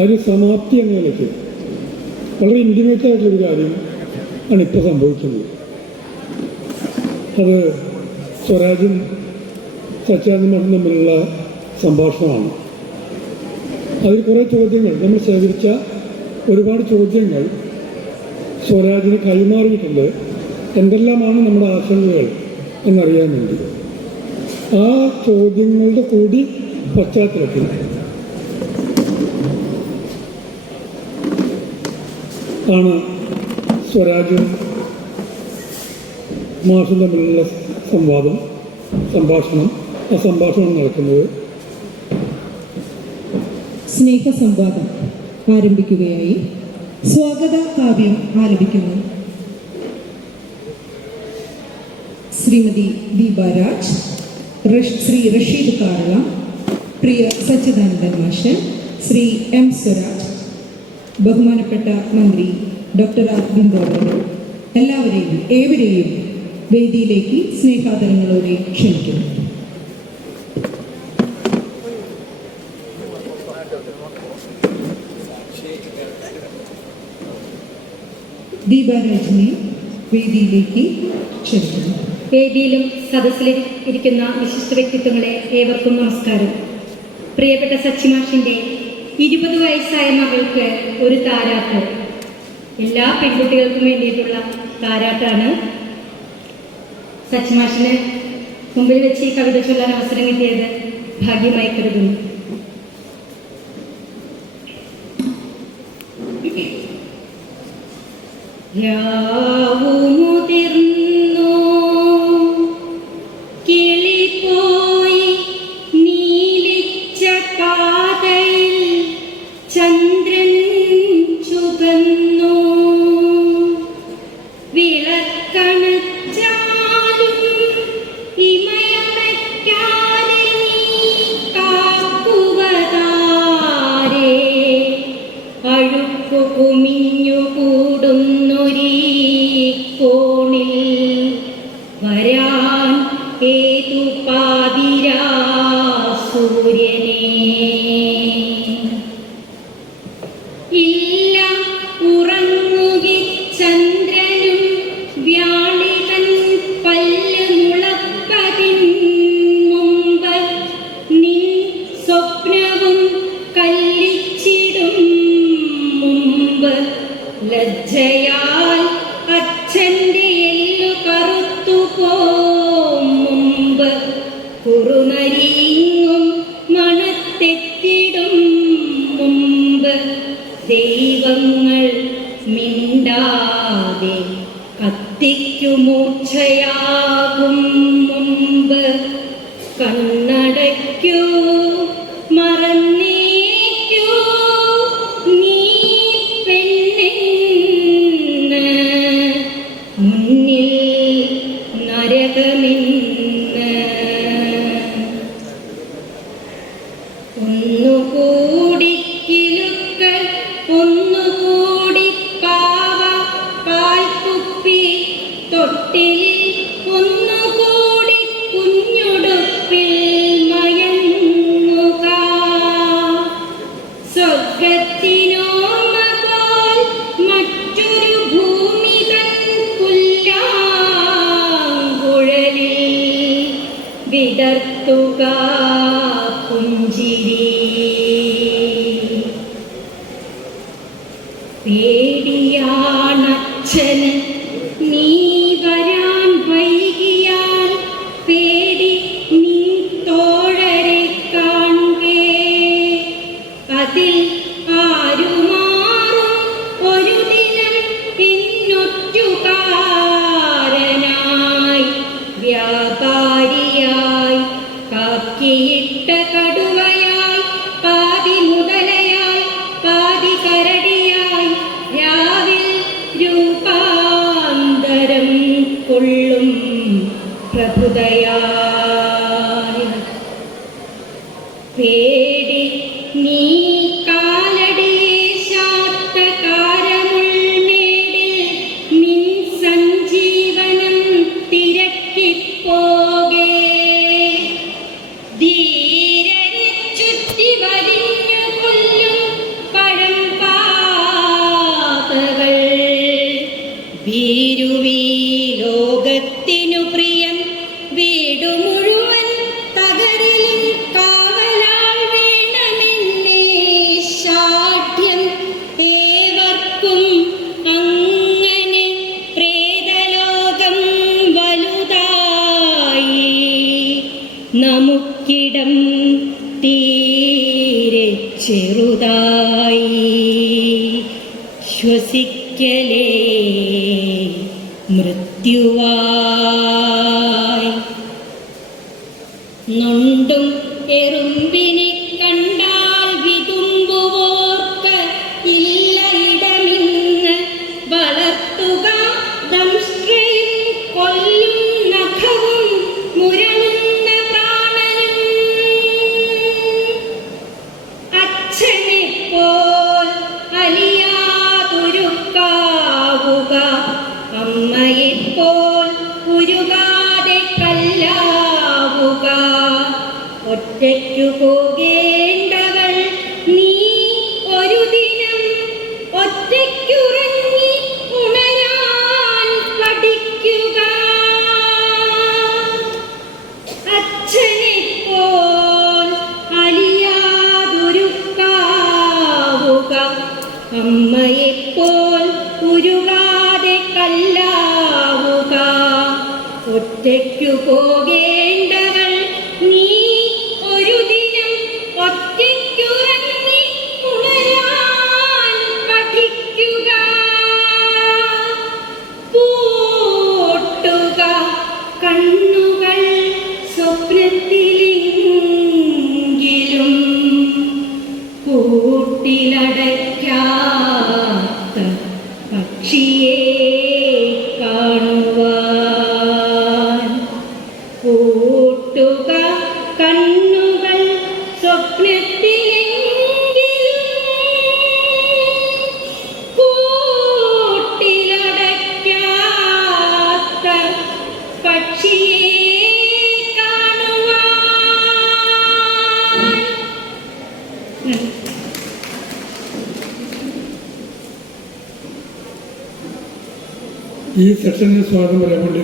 അതിന് സമാപ്തി എന്ന നിലയ്ക്ക് വളരെ ഇൻറ്റിമേറ്റ് ആയിട്ടുള്ളൊരു കാര്യം ആണ് ഇപ്പോൾ സംഭവിക്കുന്നത്. അത് സ്വരാജും സച്ചിദാനന്ദനും തമ്മിലുള്ള സംഭാഷണമാണ്. അതിൽ കുറേ ചോദ്യങ്ങൾ, നമ്മൾ ശേഖരിച്ച ഒരുപാട് ചോദ്യങ്ങൾ സ്വരാജിന് കൈമാറിയിട്ടുണ്ട്. എന്തെല്ലാമാണ് നമ്മുടെ ആശങ്കകൾ എന്നറിയാൻ വേണ്ടി ആ ചോദ്യങ്ങളുടെ കൂടി പശ്ചാത്തലത്തിൽ ആണ് സ്വരാജും മാഷും തമ്മിലുള്ള സംഭാഷണം നടക്കുന്നത്. സ്നേഹസംവാദം ആരംഭിക്കുകയായി. സ്വാഗത കാവ്യം ആലപിക്കുന്നു ശ്രീമതി ദീപ രാജ്, ശ്രീ റഷീദ് കാരള, പ്രിയ സച്ചിദാനന്ദൻ മാഷ്, ശ്രീ എം സ്വരാജ്, ബഹുമാനപ്പെട്ട മന്ത്രി ഡോക്ടർ ആർ ബിന്ദു, ഏവരെയും വേദിയിലേക്ക് സ്നേഹാദരങ്ങളോടെ ക്ഷണിക്കുന്നു. ദീപാരാജിനെ വേദിയിലേക്ക് ക്ഷണിക്കുന്നു. വേദിയിലും സദസ്സിലും ഇരിക്കുന്ന വിശിഷ്ട വ്യക്തിത്വങ്ങളെ ഏവർക്കും നമസ്കാരം. പ്രിയപ്പെട്ട സച്ചിമാഷിൻ്റെ 20 വയസ്സായ മകൾക്ക് ഒരു താരാട്ട്, എല്ലാ പെൺകുട്ടികൾക്കും വേണ്ടിയിട്ടുള്ള താരാട്ടാണ്. സച്ചിമാഷിന് മുമ്പിൽ വെച്ച് ഈ കവിത ചൊല്ലാൻ അവസരം കിട്ടിയത് ഭാഗ്യമായി കരുതുന്നു. രാവുമുതിർന്നു കിളിപോയി നീലിച്ച പാതയിൽ ചന്ദ്രൻ ചുവന്നു വിളക്കണച്ചാലും ഇമയമയ്ക്കാതെ നീ കാക്കുവതാരേ അഴുക്കു കുമിഞ്ഞു കൂടുന്നൊരീ കോണിൽ വരാൻ ഏതു പാതിരാ സൂര്യനേ ഇല്ല ഉറങ്ങുകി ചന്ദ്രനും വ്യാളിതൻ പല്ല് മുളപ്പതിൻ മുമ്പ് നിൻ സ്വപ്നവും കല്ലിച്ചിടും മുമ്പ് ലജ്ജയാൽ അച്ഛൻ്റെ എല്ലു കറുത്തുപോം മുമ്പ് കുറുനരിങ്ങും മണത്തെത്തിടും മുമ്പ് ദൈവങ്ങൾ മിണ്ടാതെ കത്തിക്കു മൂർച്ചയാകും മുമ്പ് കണ്ണടയ്ക്കൂ മറന്നേക്കൂ നീ പെണ്ണെന്ന് മുന്നിൽ നരകമെന്ന് ഒന്നുകൂടി കിലുക്കൾ ഒന്നുകൂടി പാവ പാൽക്കുപ്പി തൊട്ടിലിൽ ഒന്നുകൂടി കുഞ്ഞുടുപ്പിൽ മയങ്ങുക സ്വർഗത്തിനോർമ്മപോൽ മറ്റൊരു ഭൂമി തൻ പുല്ലാങ്കുഴലിൽ വിടർത്തുക പുഞ്ചിരി പേടിയാണച്ഛന് നീ വരാൻ വൈകിയാൽ പേടി നീ തോഴരെ കാണുകേ അതിൽ ആരുമാറും ഒരു ദിനം പിന്നൊറ്റുകാരനായി വ്യാപാരിയായി കാക്കിയിട്ട കടുവയായി പാതി മുതലയായി പാതി കരടിയായി രാവിൽ രൂപാന്തരം കൊള്ളും പ്രഭുതയായി പേടി നീ കാലടിയെ ശാത്തകാരമുൾമേടിൽ നിൻ സഞ്ജീവനം തിരക്കിപ്പോകേ ധീരരെ ചുറ്റി വലിഞ്ഞു കൊല്ലും പഴ മൂക്കിടം തീരെ ചെറുതായി ശ്വസിക്കലേ മൃത്യുവായി. നൊണ്ടും എറുമ്പിനെ കണ്ടാൽ വിതുമ്പുവോർക്ക് ഇല്ല ഇടമിന്ന് വളർത്തുക ദംഷ്ട്രയും കൊല്ലും നഖവും മുരളുന്ന പ്രാണനും. അച്ഛനെ പോൽ അലിയാതൊരുക്കാവുക, അമ്മയെ പോൽ ഉരുകാതെ കല്ലാവുക. ഒറ്റയ്ക്കു പോകേണ്ടവൾ നീ ഒരു ദിനം ഒറ്റയ്ക്കുറങ്ങി ഉണരാൻ പഠിക്കുക. അച്ഛനെ പോൽ അലിയാതൊരുക്കാവുക, അമ്മയെ പോൽ ഉരുകാതെ കല്ലാവുക. ഒറ്റയ്ക്കു പോകേണ്ടവൾ നീ ഒരു ദിനം ഒറ്റയ്ക്കുറങ്ങി ഉണരാൻ പഠിക്കുക. പൂട്ടുക കണ്ണുകൾ സ്വപ്നത്തിലെങ്കിലും കൂട്ടിലടയ്ക്കാത്ത പക്ഷിയെ കാണുവാൻ. പൂട്ടുക കണ്ണുകൾ സ്വപ്നത്തിലെങ്കിലും കൂട്ടിലടയ്ക്കാത്ത പക്ഷിയെ കാണുവാൻ. ഈ സെഷനിൽ സ്വാഗതം പറയാൻ വേണ്ടി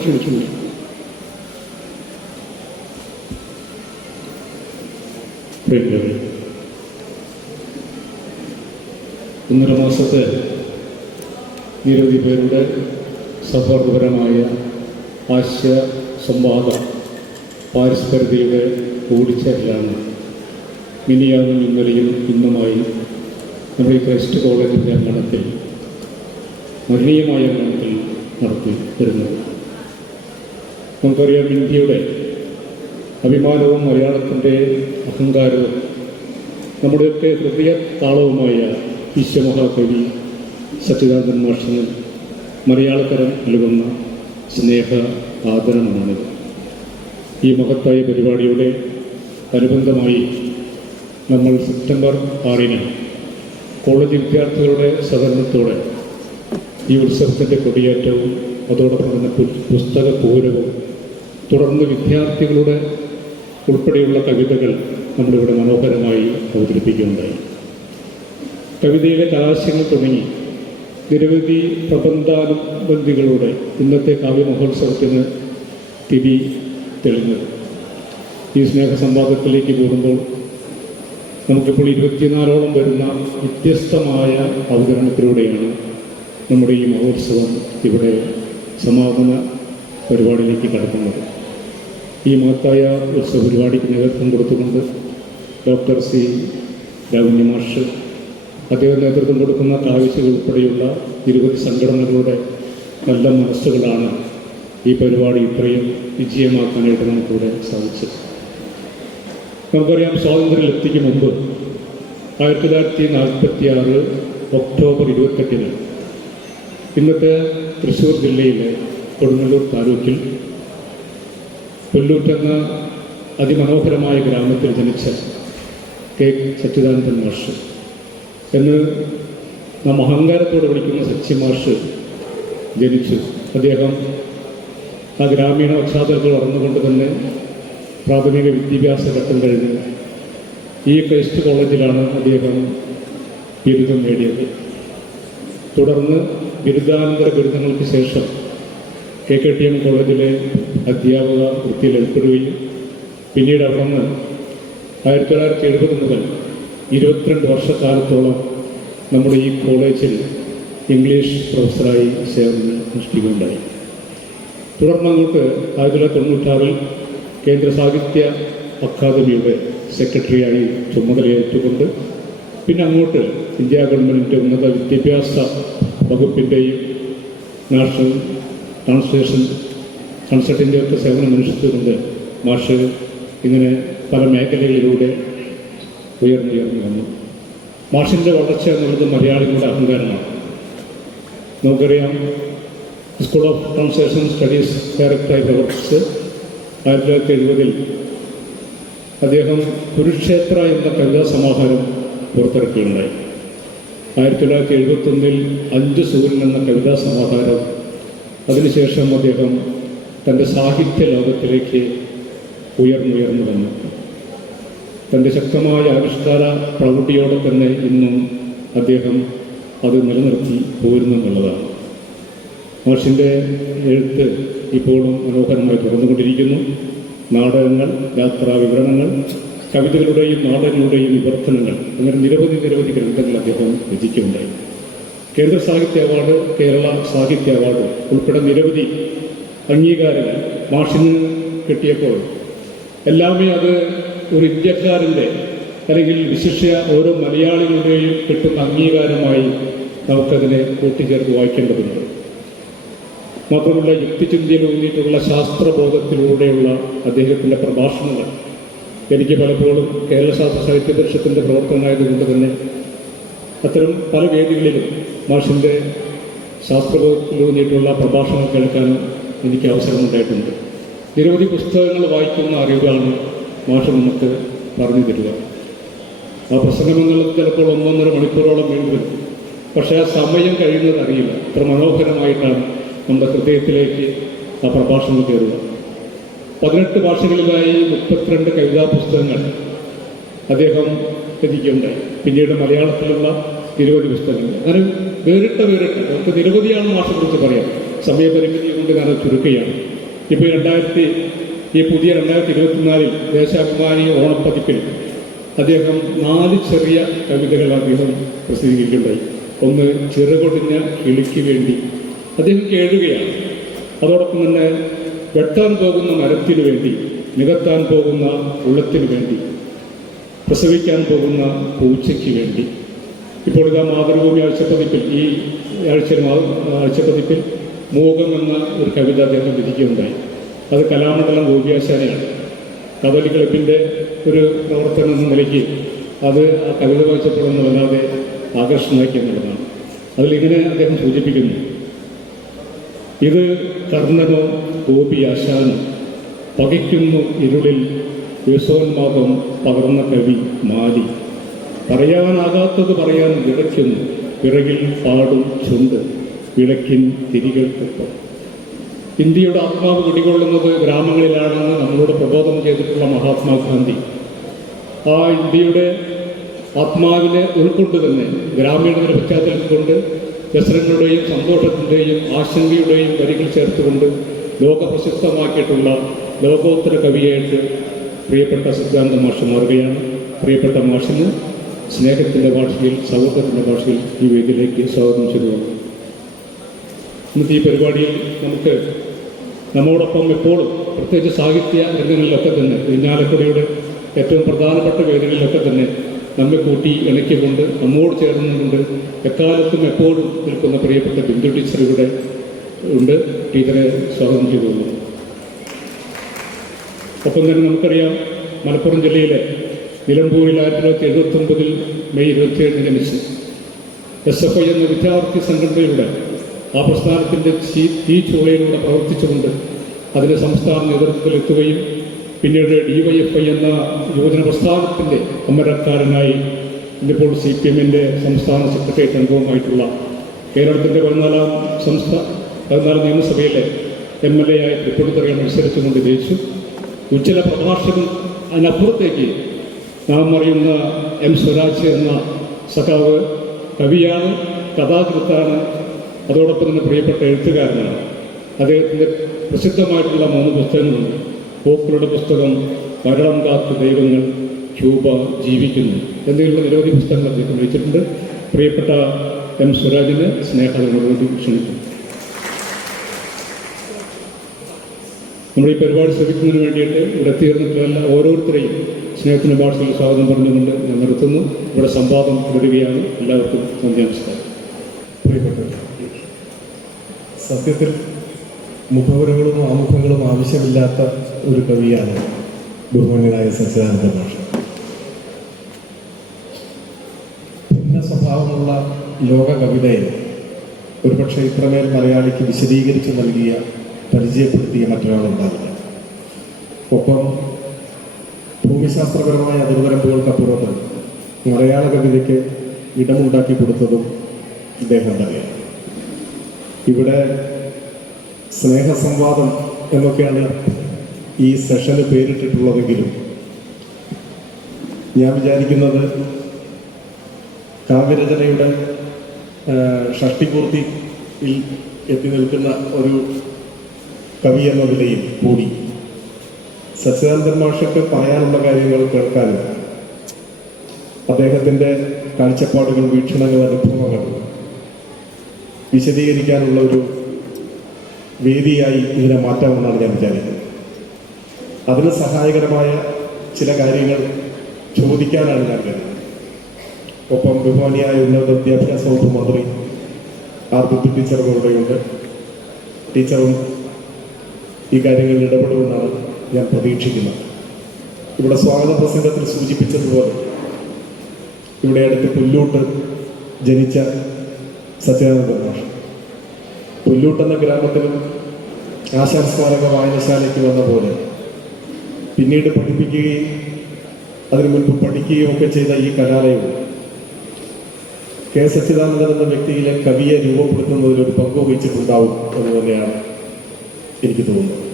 ക്ഷണിക്കുന്നു. ഒന്നര മാസത്തെ നിരവധി പേരുടെ സൗഹാർദ്ദപരമായ ആശയ സംവാദ പാരസ്പര്യതയുടെ കൂടിച്ചേരലാണ് മിനിയാന്നും ഇന്നലെയും ഇന്നുമായി നമ്മുടെ ഈ ക്രൈസ്റ്റ് കോളേജിൻ്റെ അങ്കണത്തിൽ മരണീയമായ അങ്കണത്തിൽ നടത്തി വരുന്നത്. നമുക്കറിയാം, ഇന്ത്യയുടെ അഭിമാനവും മലയാളത്തിൻ്റെ അഹങ്കാരവും നമ്മുടെയൊക്കെ ഹൃദയ താളവുമായ വിശ്വമഹാകവി സച്ചിദാനന്ദൻ മാഷിന് മലയാളക്കരം നൽകുന്ന സ്നേഹ ആദരണമാണിത്. ഈ മഹത്തായ പരിപാടിയുടെ അനുബന്ധമായി നമ്മൾ സെപ്റ്റംബർ 6-ന് കോളേജ് വിദ്യാർത്ഥികളുടെ സഹകരണത്തോടെ ഈ ഉത്സവത്തിൻ്റെ കൊടിയേറ്റവും അതോടൊപ്പം തന്നെ പുസ്തക പൂരവും തുടർന്ന് വിദ്യാർത്ഥികളുടെ ഉൾപ്പെടെയുള്ള കവിതകൾ നമ്മളിവിടെ മനോഹരമായി അവതരിപ്പിക്കുകയുണ്ടായി. കവിതയിലെ കലാശങ്ങൾ തുടങ്ങി നിരവധി പ്രബന്ധാനുബന്ധികളുടെ ഇന്നത്തെ കാവ്യമഹോത്സവത്തിന് തിരി തെളിഞ്ഞത്. ഈ സ്നേഹസംവാദത്തിലേക്ക് കൂടുമ്പോൾ നമുക്കിപ്പോൾ 24ഓളം വരുന്ന വ്യത്യസ്തമായ അവതരണത്തിലൂടെയാണ് നമ്മുടെ ഈ മഹോത്സവം ഇവിടെ സമാപന പരിപാടിയിലേക്ക് കടക്കുന്നത്. ഈ മഹത്തായ ഉത്സവ പരിപാടിക്ക് നേതൃത്വം കൊടുത്തുകൊണ്ട് ഡോക്ടർ സി രാഘവന്യ മാഷ്, അദ്ദേഹം നേതൃത്വം കൊടുക്കുന്ന കാഴ്ചകൾ ഉൾപ്പെടെയുള്ള നിരവധി സംഘടനകളുടെ നല്ല മനസ്സുകളാണ് ഈ പരിപാടി ഇത്രയും വിജയമാക്കാനായിട്ട് നമുക്കിവിടെ സാധിച്ചത്. നമുക്കറിയാം, സ്വാതന്ത്ര്യലബ്ധിക്ക് മുമ്പ് 1946 ഒക്ടോബർ 28-ന് ഇന്നത്തെ തൃശ്ശൂർ ജില്ലയിലെ കൊടുങ്ങല്ലൂർ താലൂക്കിൽ പുല്ലൂറ്റെന്ന അതിമനോഹരമായ ഗ്രാമത്തിൽ ജനിച്ച കെ സച്ചിദാനന്ദൻ മാഷ് എന്ന് നാം അഹങ്കാരത്തോടെ വിളിക്കുന്ന സച്ചി മാഷ് ജനിച്ചു. അദ്ദേഹം ആ ഗ്രാമീണ പശ്ചാത്തലത്തിൽ വളർന്നുകൊണ്ട് തന്നെ പ്രാഥമിക വിദ്യാഭ്യാസ ഘട്ടം കഴിഞ്ഞ് ഈ ക്രൈസ്റ്റ് കോളേജിലാണ് അദ്ദേഹം ബിരുദം നേടിയത്. തുടർന്ന് ബിരുദാനന്തര ബിരുദങ്ങൾക്ക് ശേഷം KKTM കോളേജിലെ അധ്യാപക വൃത്തിയിൽ ഏർപ്പെടുകയും പിന്നീട് അവിടെ നിന്ന് 1970 മുതൽ 22 വർഷക്കാലത്തോളം നമ്മുടെ ഈ കോളേജിൽ ഇംഗ്ലീഷ് പ്രൊഫസറായി സേവനം അനുഷ്ഠിക്കുകയുണ്ടായി. തുടർന്ന് അങ്ങോട്ട് 1996-ൽ കേന്ദ്ര സാഹിത്യ അക്കാദമിയുടെ സെക്രട്ടറിയായി ചുമതലയേറ്റുകൊണ്ട് പിന്നെ അങ്ങോട്ട് ഇന്ത്യ ഗവൺമെൻറ്റിൻ്റെ ഉന്നത വിദ്യാഭ്യാസ വകുപ്പിൻ്റെയും നാഷണൽ ട്രാൻസ്ലേഷൻ കൺസൾട്ടിൻ്റെ ഒക്കെ സേവനമനുഷ്ഠിച്ചുകൊണ്ട് മാഷ് ഇങ്ങനെ പല മേഖലകളിലൂടെ ഉയർന്നു വന്നു. മാഷിൻ്റെ വളർച്ച എന്നുള്ളത് മലയാളികളുടെ അഹങ്കാരമാണ്. നമുക്കറിയാം, സ്കൂൾ ഓഫ് ട്രാൻസ്ലേഷൻ സ്റ്റഡീസ് ഡയറക്ടറായി പ്രവർത്തിച്ച് 1970 അദ്ദേഹം കുരുക്ഷേത്ര എന്ന കവിതാ സമാഹാരം പുറത്തിറക്കുകയുണ്ടായി. 1971 5 സൂര്യൻ എന്ന കവിതാ സമാഹാരം. അതിനുശേഷം അദ്ദേഹം തൻ്റെ സാഹിത്യ ലോകത്തിലേക്ക് ഉയർന്നു വന്നു. തൻ്റെ ശക്തമായ ആവിഷ്കാര പ്രവൃത്തിയോടെ തന്നെ ഇന്നും അദ്ദേഹം അത് നിലനിർത്തി പോരുന്നെന്നുള്ളതാണ്. മാഷിൻ്റെ എഴുത്ത് ഇപ്പോഴും മനോഹരമായി തുറന്നുകൊണ്ടിരിക്കുന്നു. നാടകങ്ങൾ, യാത്രാ വിവരണങ്ങൾ, കവിതകളുടെയും നാടകങ്ങളുടെയും വിവർത്തനങ്ങൾ, അങ്ങനെ നിരവധി ഗ്രന്ഥങ്ങൾ അദ്ദേഹം രചിക്കുകയുണ്ടായി. കേന്ദ്ര സാഹിത്യ അവാർഡ്, കേരള സാഹിത്യ അവാർഡ് ഉൾപ്പെടെ നിരവധി അംഗീകാരങ്ങൾ മാഷിന് കിട്ടിയപ്പോൾ എല്ലാമേ അത് ഒരു ഇന്ത്യക്കാരൻ്റെ അല്ലെങ്കിൽ വിശിഷ്യ ഓരോ മലയാളികളുടെയും കിട്ടുന്ന അംഗീകാരമായി നമുക്കതിനെ കൂട്ടിച്ചേർത്ത് വായിക്കേണ്ടതുണ്ട്. മാത്രമല്ല, യുക്തിചിന്തയിൽ ഊന്നിയിട്ടുള്ള ശാസ്ത്രബോധത്തിലൂടെയുള്ള അദ്ദേഹത്തിൻ്റെ പ്രഭാഷണങ്ങൾ എനിക്ക് പലപ്പോഴും കേരള ശാസ്ത്ര സാഹിത്യ പരിഷത്തിൻ്റെ പ്രവർത്തനമായതുകൊണ്ട് തന്നെ അത്തരം പല വേദികളിലും മാഷിൻ്റെ ശാസ്ത്രബോധത്തിലൂന്നിയിട്ടുള്ള പ്രഭാഷണങ്ങൾ കേൾക്കാനും എനിക്ക് അവസരമുണ്ടായിട്ടുണ്ട്. നിരവധി പുസ്തകങ്ങൾ വായിക്കുന്ന അറിവാണ് മാഷ് നമുക്ക് പറഞ്ഞു തരിക. ആ പ്രസംഗങ്ങൾ ചിലപ്പോൾ 1.5 മണിക്കൂറോളം വേണ്ടിവരും. പക്ഷേ ആ സമയം കഴിയുന്നത് അറിയില്ല. അത്ര മനോഹരമായിട്ടാണ് നമ്മുടെ ഹൃദയത്തിലേക്ക് ആ പ്രഭാഷണം കയറുക. 18 ഭാഷകളിലായി 32 കവിതാ പുസ്തകങ്ങൾ അദ്ദേഹം രചിക്കുകയുണ്ടായി. പിന്നീട് മലയാളത്തിലുള്ള നിരവധി പുസ്തകങ്ങൾ. അങ്ങനെ വേറിട്ട നമുക്ക് നിരവധിയാണ് മാഷെക്കുറിച്ച് പറയാം. സമയപരിമിതി കൊണ്ട് ഞാൻ ചുരുക്കുകയാണ്. ഇപ്പോൾ ഈ പുതിയ 2024 ദേശാഭിമാനി ഓണപ്പതിപ്പിൽ അദ്ദേഹം 4 ചെറിയ കവിതകൾ അദ്ദേഹം പ്രസിദ്ധീകരിക്കുകയുണ്ടായി. ഒന്ന് ചിറകൊടിഞ്ഞ കിളിക്ക് വേണ്ടി അദ്ദേഹം കേഴുകയാണ്. അതോടൊപ്പം തന്നെ വെട്ടാൻ പോകുന്ന മരത്തിനു വേണ്ടി, നികത്താൻ പോകുന്ന ഉള്ളത്തിനു വേണ്ടി, പ്രസവിക്കാൻ പോകുന്ന പൂച്ചയ്ക്ക് വേണ്ടി. ഇപ്പോൾ ഇതാ മാതൃഭൂമി ആഴ്ചപ്പതിപ്പിൽ, ഈ ആഴ്ചപ്പതിപ്പിൽ മൂകം എന്ന ഒരു കവിത അദ്ദേഹം രചിക്കുകയുണ്ടായി. അത് കലാമണ്ഡലം ഗോപിയാശാനെയാണ്. കഥകളി ക്ലബിൻ്റെ ഒരു പ്രവർത്തനം എന്ന നിലയ്ക്ക് അത് ആ കവിത വായിച്ചപ്പോഴൊന്നും വല്ലാതെ ആകർഷണമാക്കി എന്നുള്ളതാണ്. അതിലിങ്ങനെ അദ്ദേഹം സൂചിപ്പിക്കുന്നു: ഇത് കർണനോ ഗോപിയാശാനോ പകയ്ക്കുന്നു ഇരുളിൽ വിസോന്മാദം പകർന്ന കവി മാലി. പറയാനാകാത്തത് പറയാൻ വിറയ്ക്കുന്നു പിറകിൽ പാടും ചുണ്ട് വിളക്കിൻ തിരികൾക്കൊപ്പം. ഇന്ത്യയുടെ ആത്മാവ് കുടികൊള്ളുന്നത് ഗ്രാമങ്ങളിലാണെന്ന് നമ്മളോട് പ്രബോധനം ചെയ്തിട്ടുള്ള മഹാത്മാഗാന്ധി ആ ഇന്ത്യയുടെ ആത്മാവിനെ ഉൾക്കൊണ്ട് തന്നെ ഗ്രാമീണരുടെ പശ്ചാത്തലത്തിൽ കൊണ്ട് വ്യസനങ്ങളുടെയും സന്തോഷത്തിൻ്റെയും ആശങ്കയുടെയും വരികൾ ചേർത്തുകൊണ്ട് ലോകപ്രസിദ്ധമാക്കിയിട്ടുള്ള ലോകോത്തര കവിയായിട്ട് പ്രിയപ്പെട്ട സിദ്ധാന്ത മാഷ് മാറുകയാണ്. പ്രിയപ്പെട്ട മാഷിന് സ്നേഹത്തിൻ്റെ ഭാഷയിൽ, സൗഹൃദത്തിൻ്റെ ഭാഷയിൽ ഈ വേദിയിലേക്ക് സ്വാഗതം ചെയ്തു. ഇന്നത്തെ ഈ പരിപാടിയിൽ നമുക്ക് നമ്മോടൊപ്പം എപ്പോഴും, പ്രത്യേകിച്ച് സാഹിത്യ രംഗങ്ങളിലൊക്കെ തന്നെ, ഇരിഞ്ഞാലക്കുടയുടെ ഏറ്റവും പ്രധാനപ്പെട്ട വേദികളിലൊക്കെ തന്നെ നമ്മെ കൂട്ടി ഇണക്കിക്കൊണ്ട്, നമ്മോട് ചേർന്നുകൊണ്ട് എക്കാലത്തും എപ്പോഴും നിൽക്കുന്ന പ്രിയപ്പെട്ട ബിന്ദു ടീച്ചർ ഇവിടെ ഉണ്ട്. ടീച്ചറെ സ്വാഗതം ചെയ്തു. ഒപ്പം തന്നെ നമുക്കറിയാം, മലപ്പുറം ജില്ലയിലെ നിലമ്പൂരിൽ 1979 മെയ് 27 ജനിച്ച് SFI എന്ന വിദ്യാർത്ഥി സംഘടനയുടെ ആ പ്രസ്ഥാനത്തിൻ്റെ ഈ ചുവയിലൂടെ പ്രവർത്തിച്ചുകൊണ്ട് അതിൻ്റെ സംസ്ഥാന നേതൃത്വത്തിലെത്തുകയും പിന്നീട് DYFI എന്ന യുവജന പ്രസ്ഥാനത്തിൻ്റെ അമരക്കാരനായി ഇന്നിപ്പോൾ CPM-ൻ്റെ സംസ്ഥാന സെക്രട്ടേറിയറ്റ് അംഗവുമായിട്ടുള്ള കേരളത്തിൻ്റെ 14 നിയമസഭയിലെ MLA ആയി തൃപ്പൂണിത്തുറയിൽ മത്സരിച്ചുകൊണ്ട് ജയിച്ചു. ഉജ്ജ്വല പ്രഭാഷകൻ. അതിനപ്പുറത്തേക്ക് നാം അറിയുന്ന M. സ്വരാജ് എന്ന സഖാവ് കവിയാണ്, കഥാകൃത്താണ്, അതോടൊപ്പം തന്നെ പ്രിയപ്പെട്ട എഴുത്തുകാരനാണ്. അദ്ദേഹത്തിൻ്റെ പ്രസിദ്ധമായിട്ടുള്ള 3 പുസ്തകങ്ങളുണ്ട്. പൂക്കളുടെ പുസ്തകം, മരണം കാത്തു ദൈവങ്ങൾ, ക്യൂബ ജീവിക്കുന്നു എന്നിങ്ങനെയുള്ള നിരവധി പുസ്തകങ്ങൾ അദ്ദേഹം രചിച്ചിട്ടുണ്ട്. പ്രിയപ്പെട്ട M. സ്വരാജിനെ സ്നേഹത്തോടുകൂടി ക്ഷണിക്കുന്നു. നമ്മുടെ ഈ പരിപാടി ശ്രമിക്കുന്നതിന് വേണ്ടിയിട്ട് ഇവിടെ എത്തിയിരുന്നിട്ടുള്ള ഓരോരുത്തരെയും സ്നേഹത്തിൻ്റെ ഭാഷയിൽ സ്വാഗതം പറഞ്ഞുകൊണ്ട് ഞാൻ നിർത്തുന്നു. ഇവിടെ സംവാദം തുടരുകയാണ്. എല്ലാവർക്കും നന്ദി, നമസ്കാരം. പ്രിയപ്പെട്ടവർ, സത്യത്തിൽ മുഖവരകളും ആമുഖങ്ങളും ആവശ്യമില്ലാത്ത ഒരു കവിയാണ് ബഹുമാന്യനായ സച്ചിദാനന്ദ മാഷ്. ഭിന്ന സ്വഭാവമുള്ള ലോക കവിതയെ ഒരുപക്ഷെ ഇത്രമേൽ മലയാളിക്ക് വിശദീകരിച്ച് നൽകിയ, പരിചയപ്പെടുത്തിയ മറ്റൊരാളുണ്ടാവില്ല. ഒപ്പം ഭൂമിശാസ്ത്രപരമായ അതിർവരമ്പുകൾക്കപ്പുറത്ത് മലയാള കവിതയ്ക്ക് ഇടമുണ്ടാക്കി കൊടുത്തതും ഇദ്ദേഹം തന്നെയാണ്. ഇവിടെ സ്നേഹസംവാദം എന്നൊക്കെയാണ് ഈ സെഷന് പേരിട്ടിട്ടുള്ളതെങ്കിലും ഞാൻ വിചാരിക്കുന്നത് കാവ്യരചനയുടെ ഷഷ്ടിപൂർത്തിയിൽ എത്തി നിൽക്കുന്ന ഒരു കവി എന്ന നിലയിൽ കൂടി സച്ചിദാനന്ദൻ മാഷക്ക് പറയാനുള്ള കാര്യങ്ങൾ കേൾക്കാനും അദ്ദേഹത്തിൻ്റെ കാഴ്ചപ്പാടുകൾ, വീക്ഷണങ്ങൾ, അനുഭവങ്ങൾ വിശദീകരിക്കാനുള്ള ഒരു വേദിയായി ഇതിനെ മാറ്റാമെന്നാണ് ഞാൻ വിചാരിക്കുന്നത്. അതിന് സഹായകരമായ ചില കാര്യങ്ങൾ ചോദിക്കാനാണ് ഞാൻ കരുതുന്നത്. ഒപ്പം ബഹുമാനിയായ ഉന്നത വിദ്യാഭ്യാസ വകുപ്പ് മന്ത്രി ആർ ബിന്ദു ടീച്ചർ ഇവിടെയുണ്ട്. ടീച്ചറും ഈ കാര്യങ്ങളിൽ ഇടപെടുമെന്നാണ് ഞാൻ പ്രതീക്ഷിക്കുന്നത്. ഇവിടെ സ്വാഗത പ്രസംഗത്തിൽ സൂചിപ്പിച്ചതുപോലെ ഇവിടെ അടുത്ത് പുല്ലൂട്ട് ജനിച്ച സച്ചിദാനന്ദ മാഷ് പുല്ലൂട്ട് എന്ന ഗ്രാമത്തിലും ആശാൻ സ്മാരക വായനശാലയ്ക്ക് വന്ന പോലെ പിന്നീട് പഠിപ്പിക്കുകയും അതിനു മുൻപ് പഠിക്കുകയും ഒക്കെ ചെയ്ത ഈ കലാലയവും കെ സച്ചിദാനന്ദൻ എന്ന വ്യക്തിയിലെ കവിയെ രൂപപ്പെടുത്തുന്നതിൽ ഒരു പങ്ക് വഹിച്ചിട്ടുണ്ടാവും എന്ന് തന്നെയാണ് എനിക്ക് തോന്നുന്നത്.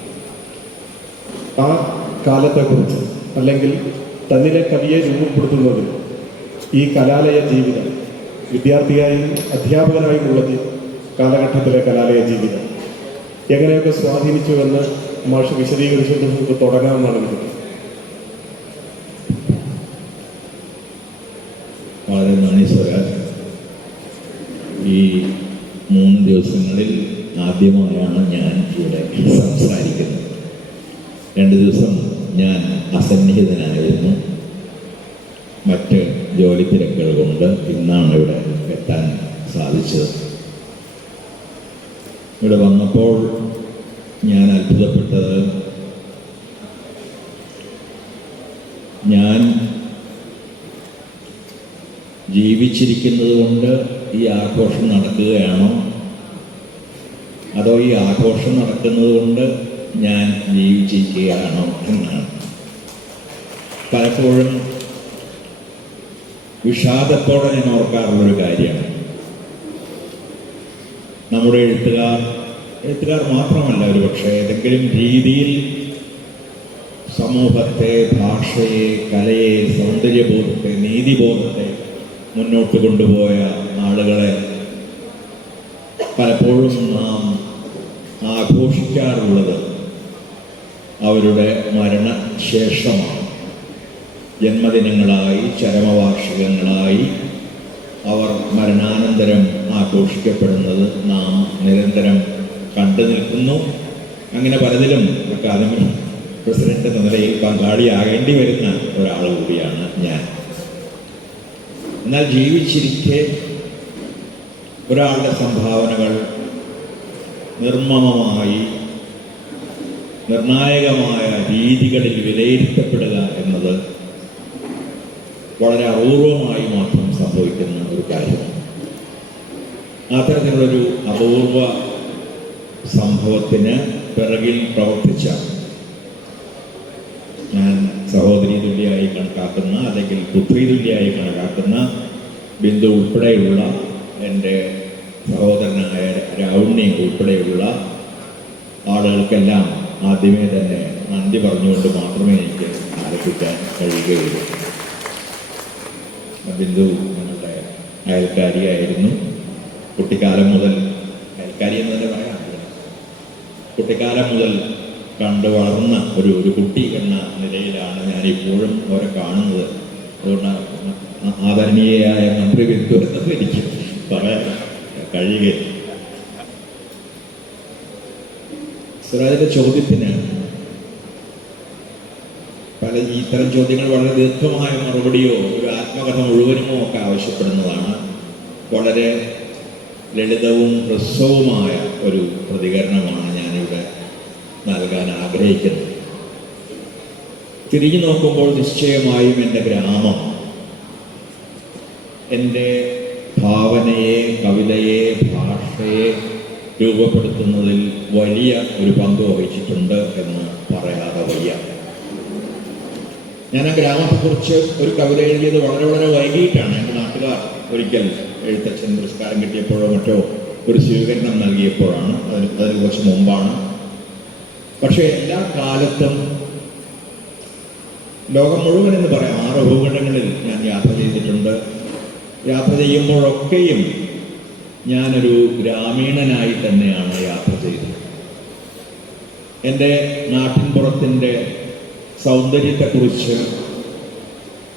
ആ കാലത്തെക്കുറിച്ച്, അല്ലെങ്കിൽ തന്നിലെ കവിയെ രൂപപ്പെടുത്തുന്നതിൽ ഈ കലാലയ ജീവിതം, വിദ്യാർത്ഥിയായും അധ്യാപകനായുമുള്ള കാലഘട്ടത്തിലെ കലാലയ ജീവിതം എങ്ങനെയൊക്കെ സ്വാധീനിച്ചുവെന്ന് മാഷ് വിശദീകരിച്ചുകൊണ്ട് നമുക്ക് തുടങ്ങാമെന്നാണ് എനിക്ക്. വളരെ നന്ദി സ്വരാജ്. ഈ 3 ദിവസങ്ങളിൽ ആദ്യമായാണ് ഞാൻ ഇവിടെ സംസാരിക്കുന്നത്. 2 ദിവസം ഞാൻ അസന്നിഹിതനായിരുന്നു. മറ്റ് ജോലി തിരക്കുകൾ കൊണ്ട് ഇന്നാണ് ഇവിടെ എത്താൻ സാധിച്ചത്. ഇവിടെ വന്നപ്പോൾ ഞാൻ അത്ഭുതപ്പെട്ടത്, ഞാൻ ജീവിച്ചിരിക്കുന്നത് കൊണ്ട് ഈ ആഘോഷം നടക്കുകയാണോ, അതോ ഈ ആഘോഷം നടക്കുന്നത് കൊണ്ട് ഞാൻ ജീവിച്ചിരിക്കുകയാണോ എന്നാണ്. പലപ്പോഴും വിഷാദത്തോടെ ഞാൻ ഓർക്കാറുള്ളൊരു കാര്യമാണ്, നമ്മുടെ എഴുത്തുകാർ മാത്രമല്ല, ഒരു പക്ഷേ ഏതെങ്കിലും രീതിയിൽ സമൂഹത്തെ, ഭാഷയെ, കലയെ, സൗന്ദര്യബോധത്തെ, നീതിബോധത്തെ മുന്നോട്ട് കൊണ്ടുപോയ ആളുകളെ പലപ്പോഴും നാം ആഘോഷിക്കാറുള്ളത് അവരുടെ മരണശേഷമാണ്. ജന്മദിനങ്ങളായി, ചരമവാർഷികങ്ങളായി അവർ മരണാനന്തരം ആഘോഷിക്കപ്പെടുന്നത് നാം നിരന്തരം കണ്ടു നിൽക്കുന്നു. അങ്ങനെ പലതിലും അക്കാദമി പ്രസിഡന്റ് എന്ന നിലയിൽ പങ്കാളിയാകേണ്ടി വരുന്ന ഒരാൾ കൂടിയാണ് ഞാൻ. എന്നാൽ ജീവിച്ചിരിക്കെ ഒരാളുടെ സംഭാവനകൾ നിർമ്മമമായി, നിർണായകമായ രീതികളിൽ വിലയിരുത്തപ്പെടുക എന്നത് വളരെ അപൂർവമായി മാത്രം സംഭവിക്കുന്ന ഒരു കാര്യമാണ്. അത്തരത്തിലുള്ളൊരു അപൂർവ സംഭവത്തിന് പിറകിൽ പ്രവർത്തിച്ച, ഞാൻ സഹോദരി തുല്യമായി കണക്കാക്കുന്ന, അല്ലെങ്കിൽ പുത്രി തുല്യമായി കണക്കാക്കുന്ന ബിന്ദു ഉൾപ്പെടെയുള്ള എൻ്റെ സഹോദരനായ രാവുണ്ണി ഉൾപ്പെടെയുള്ള ആളുകൾക്കെല്ലാം ആദ്യമേ തന്നെ നന്ദി പറഞ്ഞുകൊണ്ട് മാത്രമേ എനിക്ക് ആരംഭിക്കാൻ കഴിയുകയുള്ളൂ. ബിന്ദു ഞങ്ങളുടെ അയൽക്കാരിയായിരുന്നു. കുട്ടിക്കാലം മുതൽ, അയൽക്കാരി എന്ന് തന്നെ പറയാം, കുട്ടിക്കാലം മുതൽ കണ്ടു വളർന്ന ഒരു കുട്ടി എന്ന നിലയിലാണ് ഞാനിപ്പോഴും അവരെ കാണുന്നത്. അതുകൊണ്ട് ആദരണീയയായ മന്ത്രി ബിന്ദു എന്നത് എനിക്ക് പറയാൻ കഴിയുകയില്ല. സ്വരാജിന്റെ ചോദ്യത്തിന് അല്ലെങ്കിൽ ഇത്തരം ചോദ്യങ്ങൾ വളരെ ദീർഘമായ മറുപടിയോ ഒരു ആത്മകഥ മുഴുവനുമോ ഒക്കെ ആവശ്യപ്പെടുന്നതാണ്. വളരെ ലളിതവും ഹ്രസ്വവുമായ ഒരു പ്രതികരണമാണ് ഞാനിവിടെ നൽകാൻ ആഗ്രഹിക്കുന്നത്. തിരിഞ്ഞു നോക്കുമ്പോൾ നിശ്ചയമായും എൻ്റെ ഗ്രാമം എൻ്റെ ഭാവനയെ, കവിതയെ, ഭാഷയെ രൂപപ്പെടുത്തുന്നതിൽ വലിയ ഒരു പങ്ക് വഹിച്ചിട്ടുണ്ട് എന്ന് പറയാതെ വയ്യ. ഞാൻ ആ ഗ്രാമത്തെക്കുറിച്ച് ഒരു കവിത എഴുതിയത് വളരെ വളരെ വൈകിട്ടാണ്. എൻ്റെ നാട്ടുകാർ ഒരിക്കൽ എഴുത്തച്ഛൻ പുരസ്കാരം കിട്ടിയപ്പോഴോ മറ്റോ ഒരു സ്വീകരണം നൽകിയപ്പോഴാണ്. അതിന് കുറച്ച് മുമ്പാണ്. പക്ഷേ എല്ലാ കാലത്തും ലോകം മുഴുവൻ എന്ന് പറയാം 6 ഭൂഖണ്ഡങ്ങളിൽ ഞാൻ യാത്ര ചെയ്തിട്ടുണ്ട്. യാത്ര ചെയ്യുമ്പോഴൊക്കെയും ഞാനൊരു ഗ്രാമീണനായി തന്നെയാണ് യാത്ര ചെയ്തത്. എൻ്റെ നാട്ടിൻപുറത്തിൻ്റെ സൗന്ദര്യത്തെക്കുറിച്ച്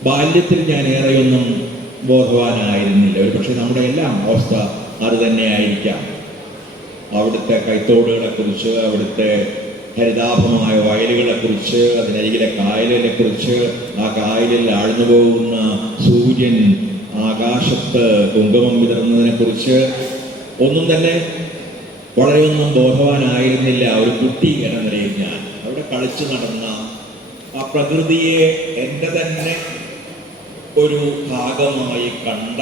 ബാല്യത്തിൽ ഞാൻ ഏറെയൊന്നും ബോധവാനായിരുന്നില്ല. ഒരു പക്ഷേ നമ്മുടെ എല്ലാം അവസ്ഥ അത് തന്നെയായിരിക്കാം. അവിടുത്തെ കൈത്തോടുകളെക്കുറിച്ച്, അവിടുത്തെ ഹരിതാഭമായ വയലുകളെക്കുറിച്ച്, അതിനരികിലെ കായലിനെക്കുറിച്ച്, ആ കായലിൽ ആഴ്ന്നു പോകുന്ന സൂര്യൻ, ആകാശത്ത് കുങ്കുമം വിതറുന്നതിനെക്കുറിച്ച് ഒന്നും തന്നെ വളരെയൊന്നും ബോധവാനായിരുന്നില്ല. ഒരു കുട്ടി എന്ന നിലയിൽ ഞാൻ അവിടെ കളിച്ചു നടന്ന ആ പ്രകൃതിയെ എൻ്റെ തന്നെ ഒരു ഭാഗമായി കണ്ട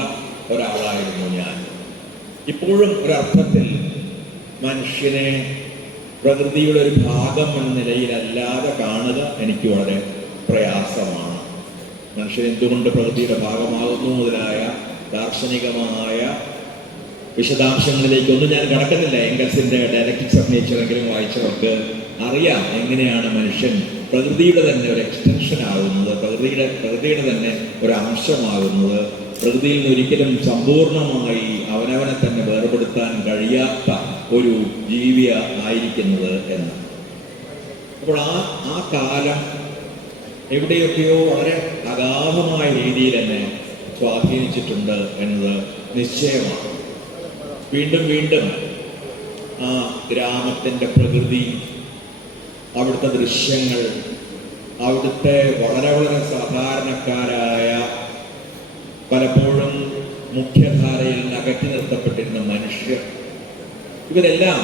ഒരാളായിരുന്നു ഞാൻ. ഇപ്പോഴും ഒരർത്ഥത്തിൽ മനുഷ്യനെ പ്രകൃതിയുടെ ഒരു ഭാഗം എന്ന നിലയിലല്ലാതെ കാണുക എനിക്ക് വളരെ പ്രയാസമാണ്. മനുഷ്യൻ എന്തുകൊണ്ട് പ്രകൃതിയുടെ ഭാഗമാകുന്നു മുതലായ ദാർശനികമായ വിശദാംശങ്ങളിലേക്കൊന്നും ഞാൻ കടക്കുന്നില്ല. എംഗൽസിന്റെ ഡയലക്റ്റിക്സ് ഓഫ് നേച്ചർ എങ്കിലും വായിച്ചവർക്ക് അറിയാം എങ്ങനെയാണ് മനുഷ്യൻ പ്രകൃതിയുടെ തന്നെ ഒരു എക്സ്റ്റൻഷൻ ആകുന്നത്, പ്രകൃതിയുടെ തന്നെ ഒരു അംശമാകുന്നത്, പ്രകൃതിയിൽ നിന്ന് ഒരിക്കലും സമ്പൂർണമായി അവനവനെ തന്നെ വേർപെടുത്താൻ കഴിയാത്ത ഒരു ജീവിയ ആയിരിക്കുന്നത് എന്ന്. അപ്പോൾ ആ കാലം എവിടെയൊക്കെയോ വളരെ അഗാധമായ രീതിയിൽ എന്നെ സ്വാധീനിച്ചിട്ടുണ്ട് എന്നത് നിശ്ചയമാണ്. വീണ്ടും വീണ്ടും ആ ഗ്രാമത്തിൻ്റെ പ്രകൃതി, അവിടുത്തെ ദൃശ്യങ്ങൾ, അവിടുത്തെ വളരെ വളരെ സാധാരണക്കാരായ, പലപ്പോഴും മുഖ്യധാരയിൽ നിന്ന് അകറ്റി നിർത്തപ്പെട്ടിരുന്ന മനുഷ്യർ, ഇവരെല്ലാം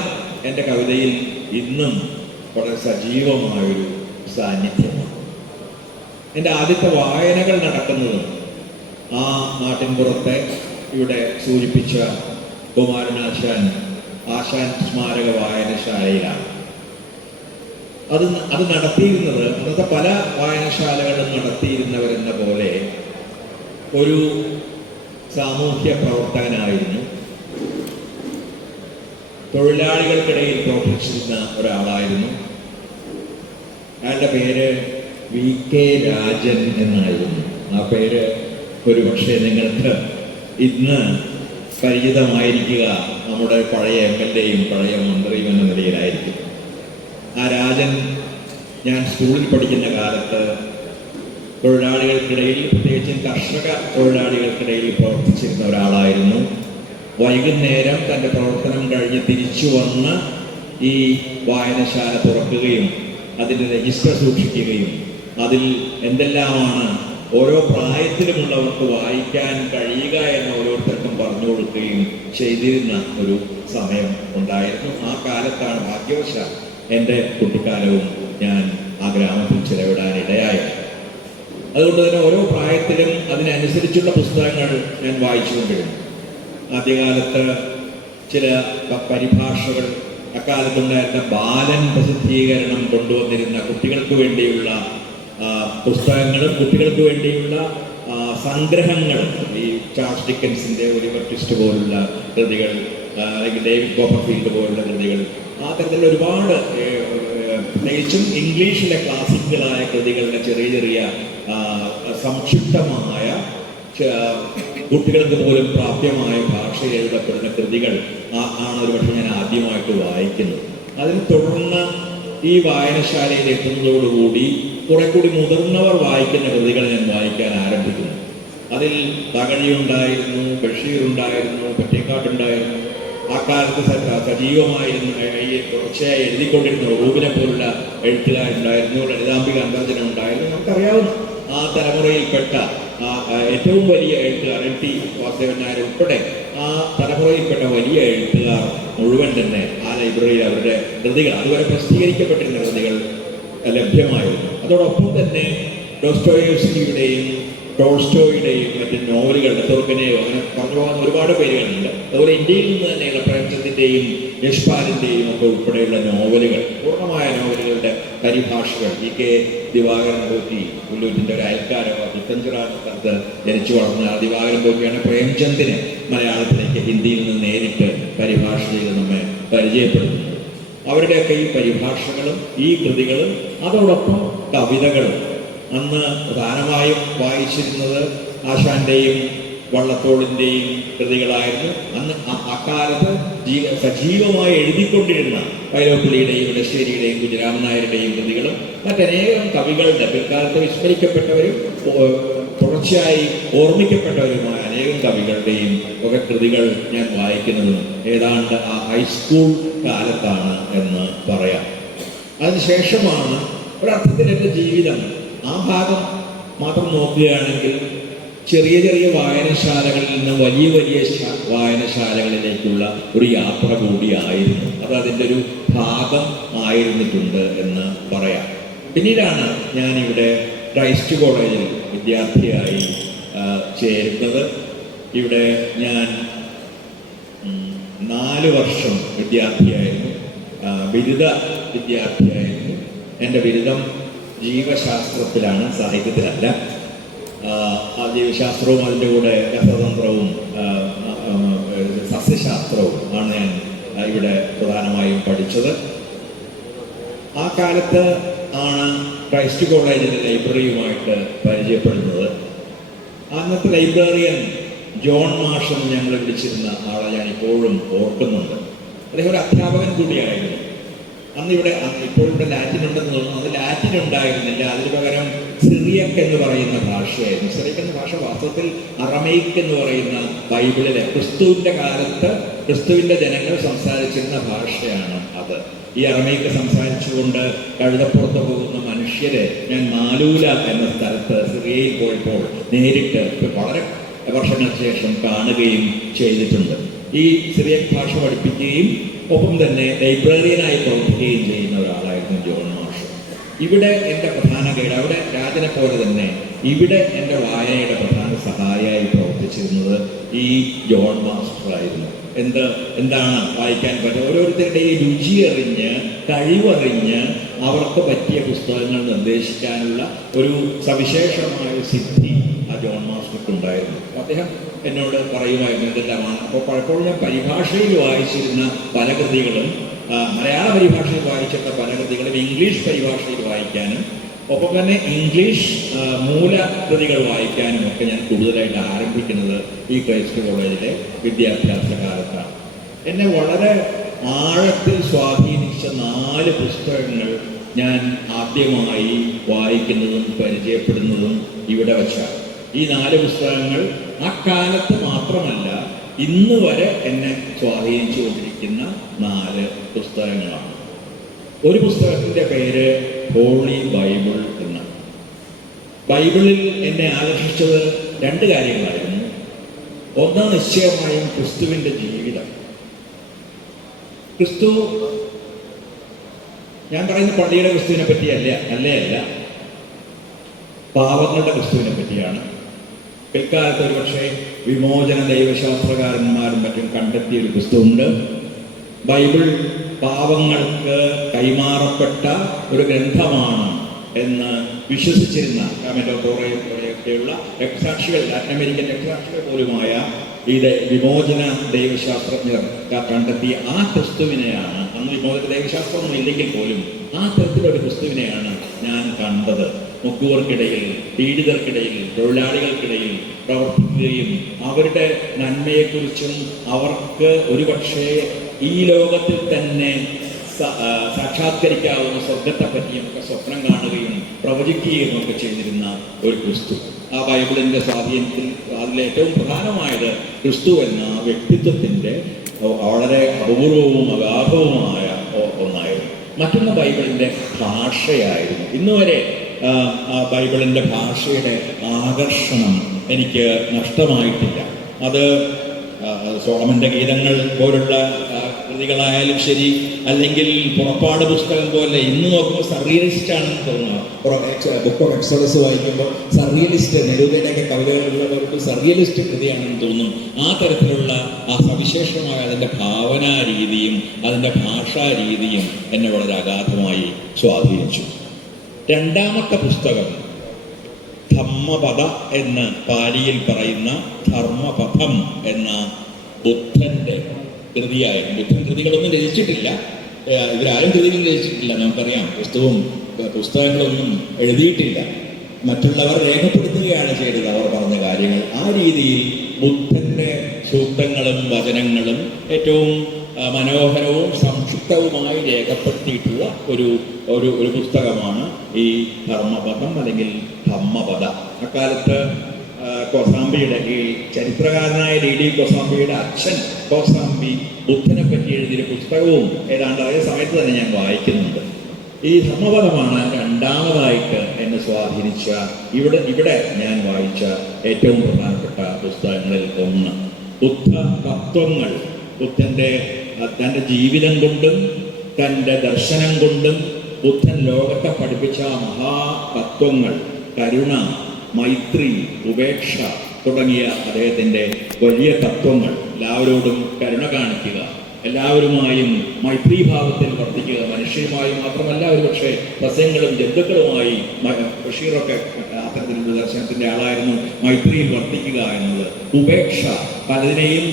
എൻ്റെ കവിതയിൽ ഇന്നും വളരെ സജീവമായൊരു സാന്നിധ്യമാണ്. എൻ്റെ ആദ്യത്തെ വായനകൾ നടക്കുന്നത് ആ നാട്ടിൻപുറത്തെ ഇവിടെ സൂചിപ്പിച്ച കുമാരനാശാൻ ആശാൻ സ്മാരക വായനശാലയിലാണ്. അത് നടത്തിയിരുന്നത് അന്നത്തെ പല വായനശാലകളും നടത്തിയിരുന്നവരെന്ന പോലെ ഒരു സാമൂഹ്യ പ്രവർത്തകനായിരുന്നു. തൊഴിലാളികൾക്കിടയിൽ പ്രവർത്തിച്ചിരുന്ന ഒരാളായിരുന്നു. അയാളുടെ പേര് VK രാജൻ എന്നായിരുന്നു. ആ പേര് ഒരുപക്ഷെ നിങ്ങൾക്ക് ഇന്ന് പരിചിതമായിരിക്കുക നമ്മുടെ പഴയ MLA-യും പഴയ മന്ത്രിയും എന്ന നിലയിലായിരിക്കും. ആ രാജൻ ഞാൻ സ്കൂളിൽ പഠിക്കുന്ന കാലത്ത് തൊഴിലാളികൾക്കിടയിൽ, പ്രത്യേകിച്ചും കർഷക തൊഴിലാളികൾക്കിടയിൽ പ്രവർത്തിച്ചിരുന്ന ഒരാളായിരുന്നു. വൈകുന്നേരം തൻ്റെ പ്രവർത്തനം കഴിഞ്ഞ് തിരിച്ചു വന്ന് ഈ വായനശാല തുറക്കുകയും അതിൻ്റെ രജിസ്റ്റർ സൂക്ഷിക്കുകയും അതിൽ എന്തെല്ലാമാണ് ഓരോ പ്രായത്തിലുമുള്ളവർക്ക് വായിക്കാൻ കഴിയുക എന്ന് ഓരോരുത്തർക്കും പറഞ്ഞു കൊടുക്കുകയും ചെയ്തിരുന്ന ഒരു സമയം ഉണ്ടായിരുന്നു. ആ കാലത്താണ് ഭാഗ്യവശാൽ എൻ്റെ കുട്ടിക്കാലവും ഞാൻ ആ ഗ്രാമത്തിൽ ചിലവിടാനിടയായത്. അതുകൊണ്ട് തന്നെ ഓരോ പ്രായത്തിലും അതിനനുസരിച്ചുള്ള പുസ്തകങ്ങൾ ഞാൻ വായിച്ചുകൊണ്ടിരുന്നു. ആദ്യകാലത്ത് ചില പരിഭാഷകൾ, അക്കാലത്തുണ്ടായിരുന്ന ബാലൻ പ്രസിദ്ധീകരണം കൊണ്ടുവന്നിരുന്ന കുട്ടികൾക്ക് വേണ്ടിയുള്ള പുസ്തകങ്ങളും കുട്ടികൾക്ക് വേണ്ടിയുള്ള സംഗ്രഹങ്ങളും, ഈ ചാൾസ് ഡിക്കൻസിൻ്റെ ഒലിവർ ട്വിസ്റ്റ് പോലുള്ള കൃതികൾ, അല്ലെങ്കിൽ ഡേവിഡ് കോപ്പർഫീൽഡ് പോലുള്ള കൃതികൾ, ആ തരത്തിലുള്ള ഒരുപാട് പ്രത്യേകിച്ചും ഇംഗ്ലീഷിലെ ക്ലാസിക്കുകളായ കൃതികളുടെ ചെറിയ ചെറിയ സംക്ഷിപ്തമായ കുട്ടികൾക്ക് പോലും പ്രാപ്യമായ ഭാഷയിൽ എഴുതപ്പെടുന്ന കൃതികൾ ആണ് ഒരുപക്ഷെ ഞാൻ ആദ്യമായിട്ട് വായിക്കുന്നത്. അതിനെ തുടർന്ന് ഈ വായനശാലയിൽ എത്തുന്നതോടുകൂടി കുറെ കൂടി മുതിർന്നവർ വായിക്കുന്ന കൃതികൾ ഞാൻ വായിക്കാൻ ആരംഭിക്കുന്നു. അതിൽ തകഴി ഉണ്ടായിരുന്നു, ബഷീർ ഉണ്ടായിരുന്നു, പൊറ്റേക്കാട്ടുണ്ടായിരുന്നു. ആ കാലത്ത് സജീവമായിരുന്നു, തുടർച്ചയായി എഴുതിക്കൊണ്ടിരുന്ന റൂബിനെ പോലുള്ള എഴുത്തുകാരുണ്ടായിരുന്നു, ലളിതാംബിക അന്തർജനം ഉണ്ടായിരുന്നു. നമുക്കറിയാവുന്ന ആ തലമുറയിൽപ്പെട്ട ഏറ്റവും വലിയ എഴുത്തുകാർ LT വാസുദേവൻ നായർ ഉൾപ്പെടെ ആ തലമുറയിൽപ്പെട്ട വലിയ എഴുത്തുകാർ മുഴുവൻ തന്നെ ആ ലൈബ്രറിയിൽ അവരുടെ കൃതികൾ, അതുവരെ പ്രസിദ്ധീകരിക്കപ്പെട്ടിരുന്ന കൃതികൾ ലഭ്യമായിരുന്നു. അതോടൊപ്പം തന്നെ ഡോസ്റ്റോയേവ്സ്കിയുടെയും ടോൾസ്റ്റോയുടെയും മറ്റ് നോവലുകളുടെ തുർക്കനെയോ അങ്ങനെ പറഞ്ഞു പോകുന്ന ഒരുപാട് പേരുകളുണ്ട്. അതുപോലെ ഇന്ത്യയിൽ നിന്ന് തന്നെയുള്ള പ്രേംചന്ദിൻ്റെയും യശ്പാലിൻ്റെയും ഒക്കെ ഉൾപ്പെടെയുള്ള നോവലുകൾ, പൂർണ്ണമായ നോവലുകളുടെ പരിഭാഷകൾ EK ദിവാകരൻ പോറ്റി, പുല്ലൂറ്റിൻ്റെ ഒരു അയൽക്കാരോ പുത്തഞ്ചിറാത്ത് ജനിച്ചു വളർന്ന ദിവാകരൻ പോറ്റിയാണ് പ്രേംചന്ദിനെ മലയാളത്തിലേക്ക് ഹിന്ദിയിൽ നിന്ന് നേരിട്ട് പരിഭാഷ ചെയ്ത് നമ്മെ പരിചയപ്പെടുത്തുന്നത്. അവരുടെയൊക്കെ ഈ പരിഭാഷകളും ഈ കൃതികളും അതോടൊപ്പം കവിതകളും അന്ന് പ്രധാനമായും വായിച്ചിരുന്നത് ആശാന്റെയും വള്ളത്തോളിൻ്റെയും കൃതികളായിരുന്നു. അന്ന് അക്കാലത്ത് സജീവമായി എഴുതിക്കൊണ്ടിരുന്ന വൈലോപ്പിള്ളിയുടെയും ഇടശ്ശേരിയുടെയും കുഞ്ഞിരാമൻ നായരുടെയും കൃതികളും മറ്റനേകം കവികളുടെ പിൽക്കാലത്ത് വിസ്മരിക്കപ്പെട്ടവരും തുടർച്ചയായി ഓർമ്മിക്കപ്പെട്ടവരുമായ അനേകം കവികളുടെയും ഒക്കെ കൃതികൾ ഞാൻ വായിക്കുന്നതും ഏതാണ്ട് ആ ഹൈസ്കൂൾ കാലത്താണ് എന്ന് പറയാം. അതിനുശേഷമാണ് ഒരർത്ഥത്തിൽ എൻ്റെ ജീവിതം ആ ഭാഗം മാത്രം നോക്കുകയാണെങ്കിൽ ചെറിയ ചെറിയ വായനശാലകളിൽ നിന്ന് വലിയ വലിയ വായനശാലകളിലേക്കുള്ള ഒരു യാത്ര കൂടിയായിരുന്നു. അത് അതിൻ്റെ ഒരു ഭാഗം ആയിരുന്നിട്ടുണ്ട് എന്ന് പറയാം. പിന്നീടാണ് ഞാനിവിടെ ക്രൈസ്റ്റ് കോളേജിൽ വിദ്യാർത്ഥിയായി ചേരുന്നത്. ഇവിടെ ഞാൻ 4 വർഷം വിദ്യാർത്ഥിയായിരുന്നു, ബിരുദ വിദ്യാർത്ഥിയായിരുന്നു. എൻ്റെ ബിരുദം ജീവശാസ്ത്രത്തിലാണ്, സാഹിത്യത്തിലല്ല. ആ ജീവശാസ്ത്രവും അതിൻ്റെ കൂടെ രസതന്ത്രവും സസ്യശാസ്ത്രവും ആണ് ഞാൻ ഇവിടെ പ്രധാനമായും പഠിച്ചത്. ആ കാലത്ത് ആണ് ക്രൈസ്റ്റ് കോളേജിലെ ലൈബ്രറിയുമായിട്ട് പരിചയപ്പെടുന്നത്. അന്നത്തെ ലൈബ്രറിയൻ ജോൺ മാഷ് എന്ന് ഞങ്ങൾ വിളിച്ചിരുന്ന ആളെ ഞാൻ ഇപ്പോഴും ഓർക്കുന്നുണ്ട്. അദ്ദേഹം ഒരു അധ്യാപകൻ കൂടിയായിരുന്നു. അന്നിവിടെ ഇപ്പോഴിവിടെ ലാറ്റിൻ ഉണ്ടെന്ന് തോന്നുന്നു. അത് ലാറ്റിൻ ഉണ്ടായിരുന്നില്ല, അതിന് പകരം സിറിയക് എന്ന് പറയുന്ന ഭാഷയായിരുന്നു. സിറിയക് എന്ന ഭാഷ വാസ്തവത്തിൽ അറമൈക്ക് എന്ന് പറയുന്ന ബൈബിളിലെ ക്രിസ്തുവിൻ്റെ കാലത്ത് ക്രിസ്തുവിൻ്റെ ജനങ്ങൾ സംസാരിച്ചിരുന്ന ഭാഷയാണ് അത്. ഈ അറമൈക്ക് സംസാരിച്ചുകൊണ്ട് കഴുതപ്പുറത്ത് പോകുന്ന മനുഷ്യരെ ഞാൻ മാലൂല എന്ന സ്ഥലത്ത് സിറിയയിൽ പോയപ്പോൾ നേരിട്ട് വളരെ വർഷങ്ങൾക്ക് ശേഷം കാണുകയും ചെയ്തിട്ടുണ്ട്. ഈ സിറിയക് ഭാഷ പഠിപ്പിക്കുകയും ഒപ്പം തന്നെ ലൈബ്രറിയനായി പ്രവർത്തിക്കുകയും ചെയ്യുന്ന ഒരാളായിരുന്നു ജോൺ മാഷ്. ഇവിടെ എൻ്റെ പ്രധാന ഗൈഡ്, അവിടെ രാജനെ പോലെ തന്നെ ഇവിടെ എൻ്റെ വായനയുടെ പ്രധാന സഹായിയായി പ്രവർത്തിച്ചിരുന്നത് ഈ ജോൺ മാസ്റ്ററായിരുന്നു. എന്താണ് വായിക്കാൻ പറ്റുക, ഓരോരുത്തരുടെ ഈ രുചി അറിഞ്ഞ് കഴിവറിഞ്ഞ് അവർക്ക് പറ്റിയ പുസ്തകങ്ങൾ നിർദ്ദേശിക്കാനുള്ള ഒരു സവിശേഷമായ സിദ്ധി ആ ജോൺ മാസ്റ്റർക്ക് ഉണ്ടായിരുന്നു. അദ്ദേഹം എന്നോട് പറയുമായിരുന്നു എന്തെല്ലാമാണ്. അപ്പോൾ പലപ്പോഴും ഞാൻ പരിഭാഷയിൽ വായിച്ചിരുന്ന പല കൃതികളും, മലയാള പരിഭാഷയിൽ വായിച്ചിരുന്ന പല കൃതികളും ഇംഗ്ലീഷ് പരിഭാഷയിൽ വായിക്കാനും ഒപ്പം തന്നെ ഇംഗ്ലീഷ് മൂലകൃതികൾ വായിക്കാനും ഒക്കെ ഞാൻ കൂടുതലായിട്ട് ആരംഭിക്കുന്നത് ഈ ക്രൈസ്റ്റ് കോളേജിലെ വിദ്യാഭ്യാസ കാലത്താണ്. എന്നെ വളരെ ആഴത്തിൽ സ്വാധീനിച്ച 4 പുസ്തകങ്ങൾ ഞാൻ ആദ്യമായി വായിക്കുന്നതും പരിചയപ്പെടുന്നതും ഇവിടെ വച്ചാണ്. ഈ 4 പുസ്തകങ്ങൾ അക്കാലത്ത് മാത്രമല്ല ഇന്ന് വരെ എന്നെ സ്വാധീനിച്ചുകൊണ്ടിരിക്കുന്ന 4 പുസ്തകങ്ങളാണ്. ഒരു പുസ്തകത്തിൻ്റെ പേര് ഹോളി ബൈബിൾ എന്നാണ്. ബൈബിളിൽ എന്നെ ആകർഷിച്ചത് 2 കാര്യങ്ങളായിരുന്നു. ഒന്ന് നിശ്ചയമായും ക്രിസ്തുവിൻ്റെ ജീവിതം. ക്രിസ്തു, ഞാൻ പറയുന്ന പള്ളിയുടെ ക്രിസ്തുവിനെ പറ്റിയല്ല, അല്ല പാവങ്ങളുടെ ക്രിസ്തുവിനെ പറ്റിയാണ്. പിൽക്കാലത്ത് ഒരുപക്ഷെ വിമോചന ദൈവശാസ്ത്രകാരന്മാരും മറ്റും കണ്ടെത്തിയ ഒരു പുസ്തകമുണ്ട്. ബൈബിൾ പാവങ്ങൾക്ക് കൈമാറപ്പെട്ട ഒരു ഗ്രന്ഥമാണ് എന്ന് വിശ്വസിച്ചിരുന്ന പോലെയൊക്കെയുള്ള രക്തസാക്ഷികൾ, ലാറ്റിൻ അമേരിക്കൻ രക്തസാക്ഷികൾ പോലുമായ ഇത് വിമോചന ദൈവശാസ്ത്രജ്ഞർ കണ്ടെത്തിയ ആ ക്രിസ്തുവിനെയാണ്, അന്ന് വിമോചന ദൈവശാസ്ത്രമൊന്നും ഇല്ലെങ്കിൽ പോലും ആ തരത്തിലൊരു ക്രിസ്തുവിനെയാണ് ഞാൻ കണ്ടത്. മുക്കുവർക്കിടയിൽ, പീഡിതർക്കിടയിൽ, തൊഴിലാളികൾക്കിടയിൽ പ്രവർത്തിക്കുകയും അവരുടെ നന്മയെക്കുറിച്ചും അവർക്ക് ഒരുപക്ഷെ ഈ ലോകത്തിൽ തന്നെ സാക്ഷാത്കരിക്കാവുന്ന സ്വർഗത്തെ പറ്റിയും ഒക്കെ സ്വപ്നം കാണുകയും പ്രവചിക്കുകയും ഒക്കെ ചെയ്തിരുന്ന ഒരു ക്രിസ്തു. ആ ബൈബിളിൻ്റെ സ്വാധീനത്തിൽ അതിലേറ്റവും പ്രധാനമായത് ക്രിസ്തു എന്ന വ്യക്തിത്വത്തിൻ്റെ വളരെ അപൂർവവും അഗാധവുമായ ഒന്നായിരുന്നു. മറ്റൊന്ന് ബൈബിളിൻ്റെ ഭാഷയായിരുന്നു. ഇന്നുവരെ ബൈബിളിൻ്റെ ഭാഷയുടെ ആകർഷണം എനിക്ക് നഷ്ടമായിട്ടില്ല. അത് സോളമൻ്റെ ഗീതങ്ങൾ പോലുള്ള കൃതികളായാലും ശരി, അല്ലെങ്കിൽ പുറപ്പാട് പുസ്തകം പോലെ ഇന്ന് നോക്കുമ്പോൾ സർറിയലിസ്റ്റ് ആണെന്ന് തോന്നുന്നു. ബുക്ക് ഓഫ് എക്സോഡസ് വായിക്കുമ്പോൾ സർറിയലിസ്റ്റ്, നെരൂദയുടെയൊക്കെ കവിതകളുള്ളവർക്ക് സർറിയലിസ്റ്റ് കൃതിയാണെന്ന് തോന്നും. ആ തരത്തിലുള്ള ആ സവിശേഷമായ അതിൻ്റെ ഭാവനാ രീതിയും അതിൻ്റെ ഭാഷാ രീതിയും എന്നെ വളരെ അഗാധമായി സ്വാധീനിച്ചു. രണ്ടാമത്തെ പുസ്തകം ധമ്മപദ എന്ന് പാലിയിൽ പറയുന്ന ധർമ്മപഥം എന്ന ബുദ്ധൻ്റെ കൃതിയായിരുന്നു. ബുദ്ധൻ കൃതികളൊന്നും രചിച്ചിട്ടില്ല, ഇവരാരും കൃതികൾ രചിച്ചിട്ടില്ല, നമുക്കറിയാം. പുസ്തകങ്ങളൊന്നും എഴുതിയിട്ടില്ല, മറ്റുള്ളവർ രേഖപ്പെടുത്തുകയാണ് ചെയ്തത് അവർ പറഞ്ഞ കാര്യങ്ങൾ. ആ രീതിയിൽ ബുദ്ധൻ്റെ സൂക്തങ്ങളും വചനങ്ങളും ഏറ്റവും മനോഹരവും സംക്ഷിപ്തവുമായി രേഖപ്പെടുത്തിയിട്ടുള്ള ഒരു പുസ്തകമാണ് ഈ ധർമ്മപദം അല്ലെങ്കിൽ ധമ്മപദ. അക്കാലത്ത് കോസാംബിയുടെ, ഈ ചരിത്രകാരനായ ഡി കോസാംബിയുടെ അച്ഛൻ കോസാംബി ബുദ്ധനെ പറ്റി എഴുതിയ പുസ്തകവും ഏതാണ്ട് അതേ സമയത്ത് തന്നെ ഞാൻ വായിക്കുന്നുണ്ട്. ഈ ധർമ്മപദമാണ് രണ്ടാമതായിട്ട് എന്നെ സ്വാധീനിച്ച, ഇവിടെ ഞാൻ വായിച്ച ഏറ്റവും പ്രധാനപ്പെട്ട പുസ്തകങ്ങളിൽ ഒന്ന്. ബുദ്ധ തത്വങ്ങൾ, ബുദ്ധൻ്റെ തൻ്റെ ജീവിതം കൊണ്ടും തൻ്റെ ദർശനം കൊണ്ടും ബുദ്ധൻ ലോകത്തെ പഠിപ്പിച്ച മഹാതത്വങ്ങൾ, കരുണ, മൈത്രി, ഉപേക്ഷ തുടങ്ങിയ അദ്ദേഹത്തിൻ്റെ വലിയ തത്വങ്ങൾ. എല്ലാവരോടും കരുണ കാണിക്കുക, എല്ലാവരുമായും മൈത്രീഭാവത്തിൽ വർദ്ധിക്കുക, മനുഷ്യരുമായി മാത്രമല്ല, ഒരുപക്ഷെ സസ്യങ്ങളും ജന്തുക്കളുമായി. ബഷീറൊക്കെ അത്തരത്തിലുള്ള ദർശനത്തിൻ്റെ ആളായിരുന്നു. മൈത്രിയിൽ വർദ്ധിക്കുക എന്നത്, ഉപേക്ഷ, പലതിനെയും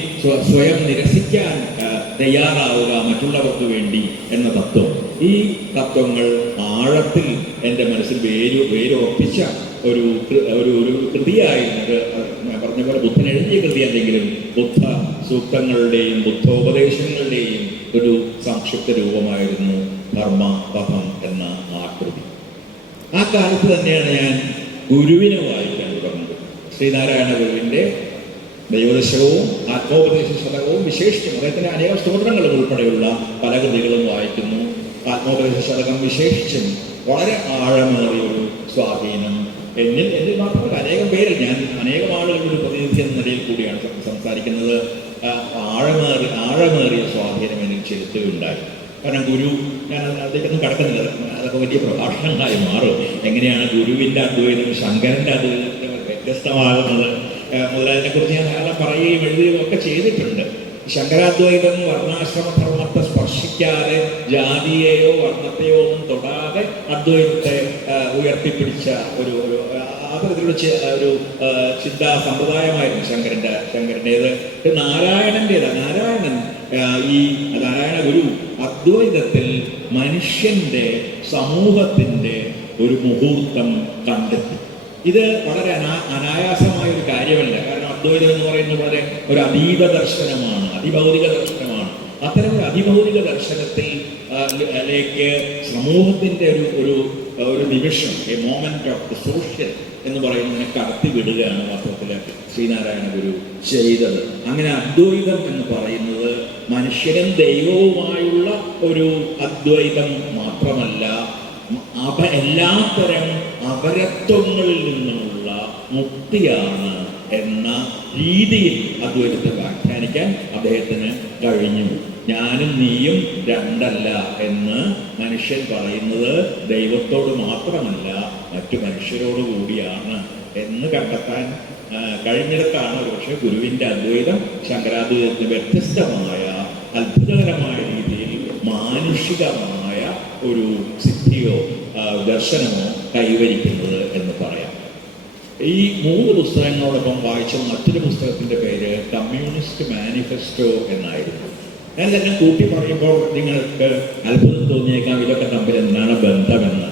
സ്വയം നിരസിക്കാൻ തയ്യാറാവുക മറ്റുള്ളവർക്ക് വേണ്ടി എന്ന തത്വം. ഈ തത്വങ്ങൾ ആഴത്തിൽ എൻ്റെ മനസ്സിൽ വേരുറപ്പിച്ച ഒരു കൃതിയായിരുന്നത്. ഞാൻ പറഞ്ഞ പോലെ ബുദ്ധൻ എഴുതിയ കൃതി അല്ലെങ്കിലും ബുദ്ധ സൂക്തങ്ങളുടെയും ബുദ്ധോപദേശങ്ങളുടെയും ഒരു സംക്ഷിപ്ത രൂപമായിരുന്നു ധർമ്മപഥം എന്ന ആ കൃതി. ആ കാലത്ത് തന്നെയാണ് ഞാൻ ഗുരുവിനെ വായിക്കാൻ തുടങ്ങുന്നത്. ശ്രീനാരായണ ഗുരുവിൻ്റെ ദൈവദശകവും ആത്മോപദേശ ശതകവും വിശേഷിച്ചും അദ്ദേഹത്തിൻ്റെ അനേക സ്തോത്രങ്ങളും ഉൾപ്പെടെയുള്ള പല കൃതികളും വായിക്കുന്നു. ആത്മോപദേശ ശതകം വിശേഷിച്ചും വളരെ ആഴമേറിയൊരു സ്വാധീനം എന്നിൽ മാത്രമല്ല അനേകം പേരിൽ, ഞാൻ അനേകം ആളുകളുടെ ഒരു പ്രതിനിധി എന്ന നിലയിൽ കൂടിയാണ് സംസാരിക്കുന്നത്, ആഴമേറിയ സ്വാധീനം എന്നിൽ ചെലുത്തുകയുണ്ടായി. കാരണം ഗുരു, ഞാൻ അതിലേക്കൊന്നും കടക്കുന്നില്ല, അതൊക്കെ വലിയ പ്രഭാഷണങ്ങളായി മാറും. എങ്ങനെയാണ് ഗുരുവിൻ്റെ അദ്വൈതം ശങ്കരൻ്റെ അദ്വൈതത്തിൽ വ്യത്യസ്തമാകുന്നത് മുതലായതിനെക്കുറിച്ച് ഞാൻ ധാരാളം പറയുകയും എഴുതുകയും ഒക്കെ ചെയ്തിട്ടുണ്ട്. ശങ്കരാദ്വൈതം വർണ്ണാശ്രമധർമ്മത്തെ സ്പർശിക്കാതെ, ജാതിയെയോ വർണ്ണത്തെയോ ഒന്നും തൊടാതെ അദ്വൈതത്തെ ഉയർത്തിപ്പിടിച്ച ഒരു അത്തരത്തിലുള്ള ഒരു ചിന്താ സമ്പ്രദായമായിരുന്നു ശങ്കരൻ്റേത്. നാരായണൻ ഈ നാരായണ ഗുരു അദ്വൈതത്തിൽ മനുഷ്യൻ്റെ സമൂഹത്തിൻ്റെ ഒരു മുഹൂർത്തം കണ്ടെത്തി. ഇത് വളരെ അനായാസമായ ഒരു കാര്യമല്ല. കാരണം അദ്വൈതം എന്ന് പറയുന്നത് വളരെ ഒരു അതീത ദർശനമാണ്, അതിഭൗതിക ദർശനമാണ്. അത്തരം ഒരു അതിഭൗതിക ദർശനത്തിലേക്ക് സമൂഹത്തിൻ്റെ ഒരു നിമിഷം, A moment of the social എന്ന് പറയുന്നതിനെ കടത്തി വിടുകയാണ് വാസ്തവത്തിൽ ശ്രീനാരായണ ഗുരു ചെയ്തത്. അങ്ങനെ അദ്വൈതം എന്ന് പറയുന്നത് മനുഷ്യനും ദൈവവുമായുള്ള ഒരു അദ്വൈതം മാത്രമല്ല, എല്ലാത്തരം അപരത്വങ്ങളിൽ നിന്നുമുള്ള മുക്തിയാണ് എന്ന രീതിയിൽ അദ്വൈതത്തെ വ്യാഖ്യാനിക്കാൻ അദ്ദേഹത്തിന് കഴിഞ്ഞു. ഞാനും നീയും രണ്ടല്ല എന്ന് മനുഷ്യൻ പറയുന്നത് ദൈവത്തോട് മാത്രമല്ല മറ്റു മനുഷ്യരോട് കൂടിയാണ് എന്ന് കണ്ടെത്താൻ കഴിഞ്ഞിടത്താണ് ഒരുപക്ഷെ ഗുരുവിൻ്റെ അദ്വൈതം ശങ്കരാദ്വൈതത്തിന് വ്യത്യസ്തമായ അത്ഭുതകരമായ രീതിയിൽ മാനുഷികമായ ഒരു സിദ്ധിയോ ദർശനമോ കൈവരിക്കുന്നത് എന്ന് പറയാം. ഈ 3 പുസ്തകങ്ങളോടൊപ്പം വായിച്ച മറ്റൊരു പുസ്തകത്തിൻ്റെ പേര് കമ്മ്യൂണിസ്റ്റ് മാനിഫെസ്റ്റോ എന്നായിരുന്നു. ഞാൻ തന്നെ കൂട്ടി പറയുമ്പോൾ നിങ്ങൾക്ക് അത്ഭുതം തോന്നിയേക്കാം ഇതൊക്കെ തമ്മിൽ എന്താണ് ബന്ധമെന്ന്.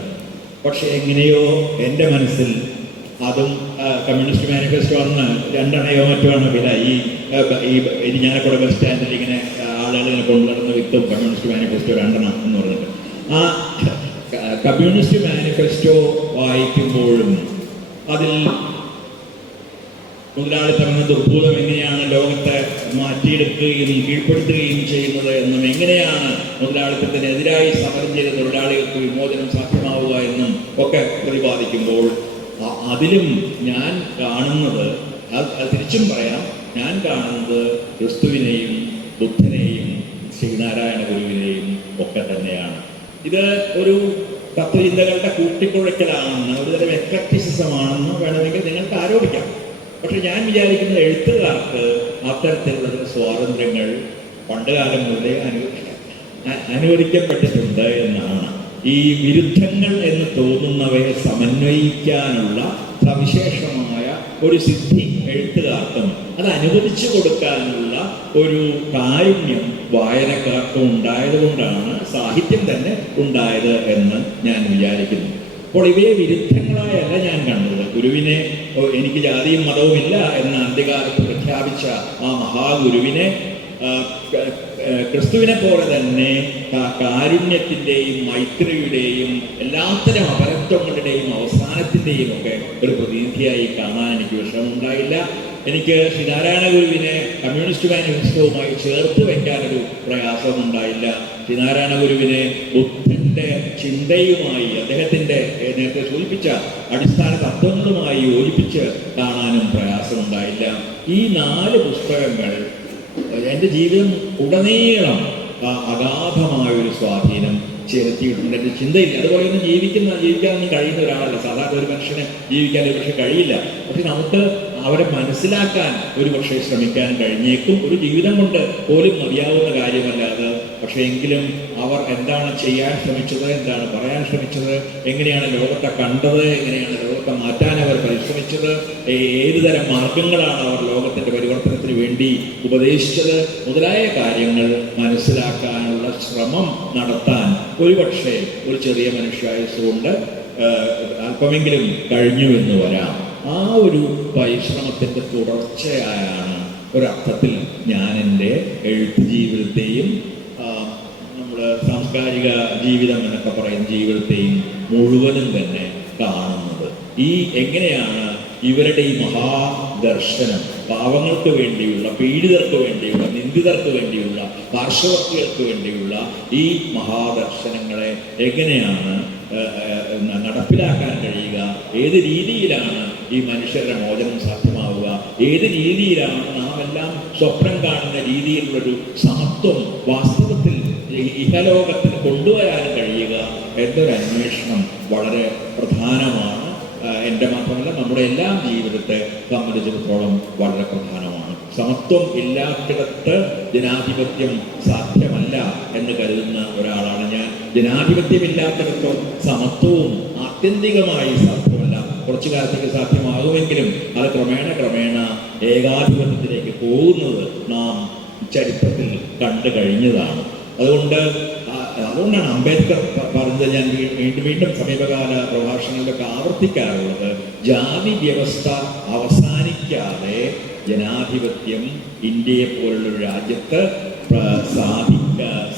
പക്ഷെ എങ്ങനെയോ എൻ്റെ മനസ്സിൽ അതും കമ്മ്യൂണിസ്റ്റ് മാനിഫെസ്റ്റോ അന്ന് 2 അണയോ മറ്റോ ആണ് വില. ഈ ഇരിഞ്ഞാലക്കുട ബസ് സ്റ്റാൻഡിൽ ഇങ്ങനെ ആളുകൾ ഇങ്ങനെ കൊണ്ടുനടന്ന് വിത്തും കമ്മ്യൂണിസ്റ്റ് മാനിഫെസ്റ്റോ 2 എണ്ണം എന്ന് പറഞ്ഞിട്ട്. ആ കമ്മ്യൂണിസ്റ്റ് മാനിഫെസ്റ്റോ വായിക്കുമ്പോഴും അതിൽ മുതലാളിത്തം എന്ന ദുർഭൂതം എങ്ങനെയാണ് ലോകത്തെ മാറ്റിയെടുക്കുകയും കീഴ്പ്പെടുത്തുകയും ചെയ്യുന്നത് എന്നും, എങ്ങനെയാണ് മുതലാളിത്തത്തിനെതിരായി സമരം ചെയ്ത തൊഴിലാളികൾക്ക് വിമോചനം സാധ്യമാവുക എന്നും ഒക്കെ പ്രതിപാദിക്കുമ്പോൾ അതിലും ഞാൻ കാണുന്നത്, അത് തിരിച്ചും പറയാം, ഞാൻ കാണുന്നത് ക്രിസ്തുവിനെയും ബുദ്ധനെയും ശ്രീനാരായണ ഗുരുവിനെയും ഒക്കെ തന്നെയാണ്. ഇത് ഒരു തത്വചിന്തകളുടെ കൂട്ടിക്കുഴയ്ക്കലാണെന്ന്, ഒരുതരം എക്ലക്റ്റിസിസമാണെന്ന് വേണമെങ്കിൽ നിങ്ങൾക്ക് ആരോപിക്കാം. പക്ഷെ ഞാൻ വിചാരിക്കുന്ന എഴുത്തുകാർക്ക് അത്തരത്തിലുള്ള സ്വാതന്ത്ര്യങ്ങൾ പണ്ടുകാലം മുതലേ അനുവദിക്കപ്പെട്ടിട്ടുണ്ട് എന്നാണ്. ഈ വിരുദ്ധങ്ങൾ എന്ന് തോന്നുന്നവയെ സമന്വയിക്കാനുള്ള സവിശേഷമായ ഒരു സിദ്ധി എഴുത്തുകാർക്കും അത് അനുവദിച്ചു കൊടുക്കാനുള്ള ഒരു കാരുണ്യം വായനക്കാർക്കും ഉണ്ടായതുകൊണ്ടാണ് സാഹിത്യം തന്നെ ഉണ്ടായത് എന്ന് ഞാൻ വിചാരിക്കുന്നു. അപ്പോൾ ഇവയെ വിരുദ്ധങ്ങളായല്ല ഞാൻ കണ്ടത്. ഗുരുവിനെ എനിക്ക് ജാതിയും മതവും ഇല്ല എന്ന അന്ത്യകാലത്ത് പ്രഖ്യാപിച്ച ആ മഹാഗുരുവിനെ ക്രിസ്തുവിനെ പോലെ തന്നെ കാരുണ്യത്തിൻ്റെയും മൈത്രിയുടെയും എല്ലാത്തരം അപരത്വങ്ങളുടെയും അവസാനത്തിൻ്റെയും ഒക്കെ ഒരു പ്രതിനിധിയായി കാണാൻ എനിക്ക് വിഷമമുണ്ടായില്ല. എനിക്ക് ശ്രീനാരായണ ഗുരുവിനെ കമ്മ്യൂണിസ്റ്റ് മാനിഫെസ്റ്റോവുമായി ചേർത്ത് വയ്ക്കാനൊരു പ്രയാസമുണ്ടായില്ല. ശ്രീനാരായണ ഗുരുവിനെ ബുദ്ധന്റെ ചിന്തയുമായി, അദ്ദേഹത്തിൻ്റെ നേരത്തെ സൂചിപ്പിച്ച അടിസ്ഥാന തത്വങ്ങളുമായി യോജിപ്പിച്ച് കാണാനും പ്രയാസമുണ്ടായില്ല. ഈ 4 പുസ്തകങ്ങൾ എൻ്റെ ജീവിതം ഉടനീളം അഗാധമായൊരു സ്വാധീനം ചെലുത്തിയിട്ടുണ്ട്. എൻ്റെ ചിന്തയിൽ അതുപോലെയൊന്നും ജീവിക്കാനൊന്നും കഴിയുന്ന ഒരാളല്ല. സാധാരണ ഒരു മനുഷ്യന് ജീവിക്കാൻ ഒരു പക്ഷേ കഴിയില്ല. പക്ഷെ നമുക്ക് അവരെ മനസ്സിലാക്കാൻ ഒരു പക്ഷേ ശ്രമിക്കാൻ കഴിഞ്ഞേക്കും. ഒരു ജീവിതം കൊണ്ട് പോലും മതിയാവുന്ന കാര്യമല്ലാതെ. പക്ഷേ എങ്കിലും അവർ എന്താണ് ചെയ്യാൻ ശ്രമിച്ചത്, എന്താണ് പറയാൻ ശ്രമിച്ചത്, എങ്ങനെയാണ് ലോകത്തെ കണ്ടത്, എങ്ങനെയാണ് ലോകത്തെ മാറ്റാൻ അവർ പരിശ്രമിച്ചത്, ഏത് തരം മാർഗങ്ങളാണ് അവർ ലോകത്തിൻ്റെ പരിവർത്തനത്തിന് വേണ്ടി ഉപദേശിച്ചത് മുതലായ കാര്യങ്ങൾ മനസ്സിലാക്കാനുള്ള ശ്രമം നടത്താൻ ഒരുപക്ഷെ ഒരു ചെറിയ മനുഷ്യായുസ്സുകൊണ്ട് അല്പമെങ്കിലും കഴിഞ്ഞു എന്ന് വരാം. ആ ഒരു പരിശ്രമത്തിൻ്റെ തുടർച്ചയായാണ് ഒരർത്ഥത്തിൽ ഞാൻ എൻ്റെ എഴുത്ത് ജീവിതത്തെയും നമ്മുടെ സാംസ്കാരിക ജീവിതം എന്നൊക്കെ പറയുന്ന ജീവിതത്തെയും മുഴുവനും തന്നെ കാണുന്നത്. എങ്ങനെയാണ് ഇവരുടെ ഈ മഹാദർശനം പാവങ്ങൾക്ക് വേണ്ടിയുള്ള, പീഡിതർക്ക് വേണ്ടിയുള്ള, നിന്ദിതർക്ക് വേണ്ടിയുള്ള, പാർശ്വവർത്തികൾക്ക് വേണ്ടിയുള്ള ഈ മഹാദർശനങ്ങളെ എങ്ങനെയാണ് നടപ്പിലാക്കാൻ കഴിയുക, ഏത് രീതിയിലാണ് ഈ മനുഷ്യരുടെ മോചനം സാധ്യമാവുക, ഏത് രീതിയിലാണ് നാം എല്ലാം സ്വപ്നം കാണുന്ന രീതിയിലുള്ളൊരു സമത്വം വാസ്തവത്തിൽ ഇഹലോകത്തിന് കൊണ്ടുവരാൻ കഴിയുക എന്നൊരു അന്വേഷണം വളരെ പ്രധാനമാണ്. എൻ്റെ മാത്രമല്ല, നമ്മുടെ എല്ലാം ജീവിതത്തെ സംബന്ധിച്ചിടത്തോളം വളരെ പ്രധാനമാണ്. സമത്വം ഇല്ലാത്തിടത്ത് ജനാധിപത്യം സാധ്യമല്ല എന്ന് കരുതുന്ന ഒരാളാണ് ഞാൻ. ജനാധിപത്യമില്ലാത്തിടത്തോളം സമത്വവും ആത്യന്തികമായി സാധ്യമല്ല. കുറച്ചു കാലത്തേക്ക് സാധ്യമാകുമെങ്കിലും അത് ക്രമേണ ഏകാധിപത്യത്തിലേക്ക് പോകുന്നത് നാം ചരിത്രത്തിൽ കണ്ടു കഴിഞ്ഞതാണ്. അതുകൊണ്ടാണ് അംബേദ്കർ പറഞ്ഞത് ഞാൻ വീണ്ടും സമീപകാല പ്രഭാഷണങ്ങളിലൊക്കെ ആവർത്തിക്കാറുള്ളത്. ജാതി വ്യവസ്ഥ അവസാനിക്കാതെ ജനാധിപത്യം ഇന്ത്യയെ പോലുള്ളൊരു രാജ്യത്ത്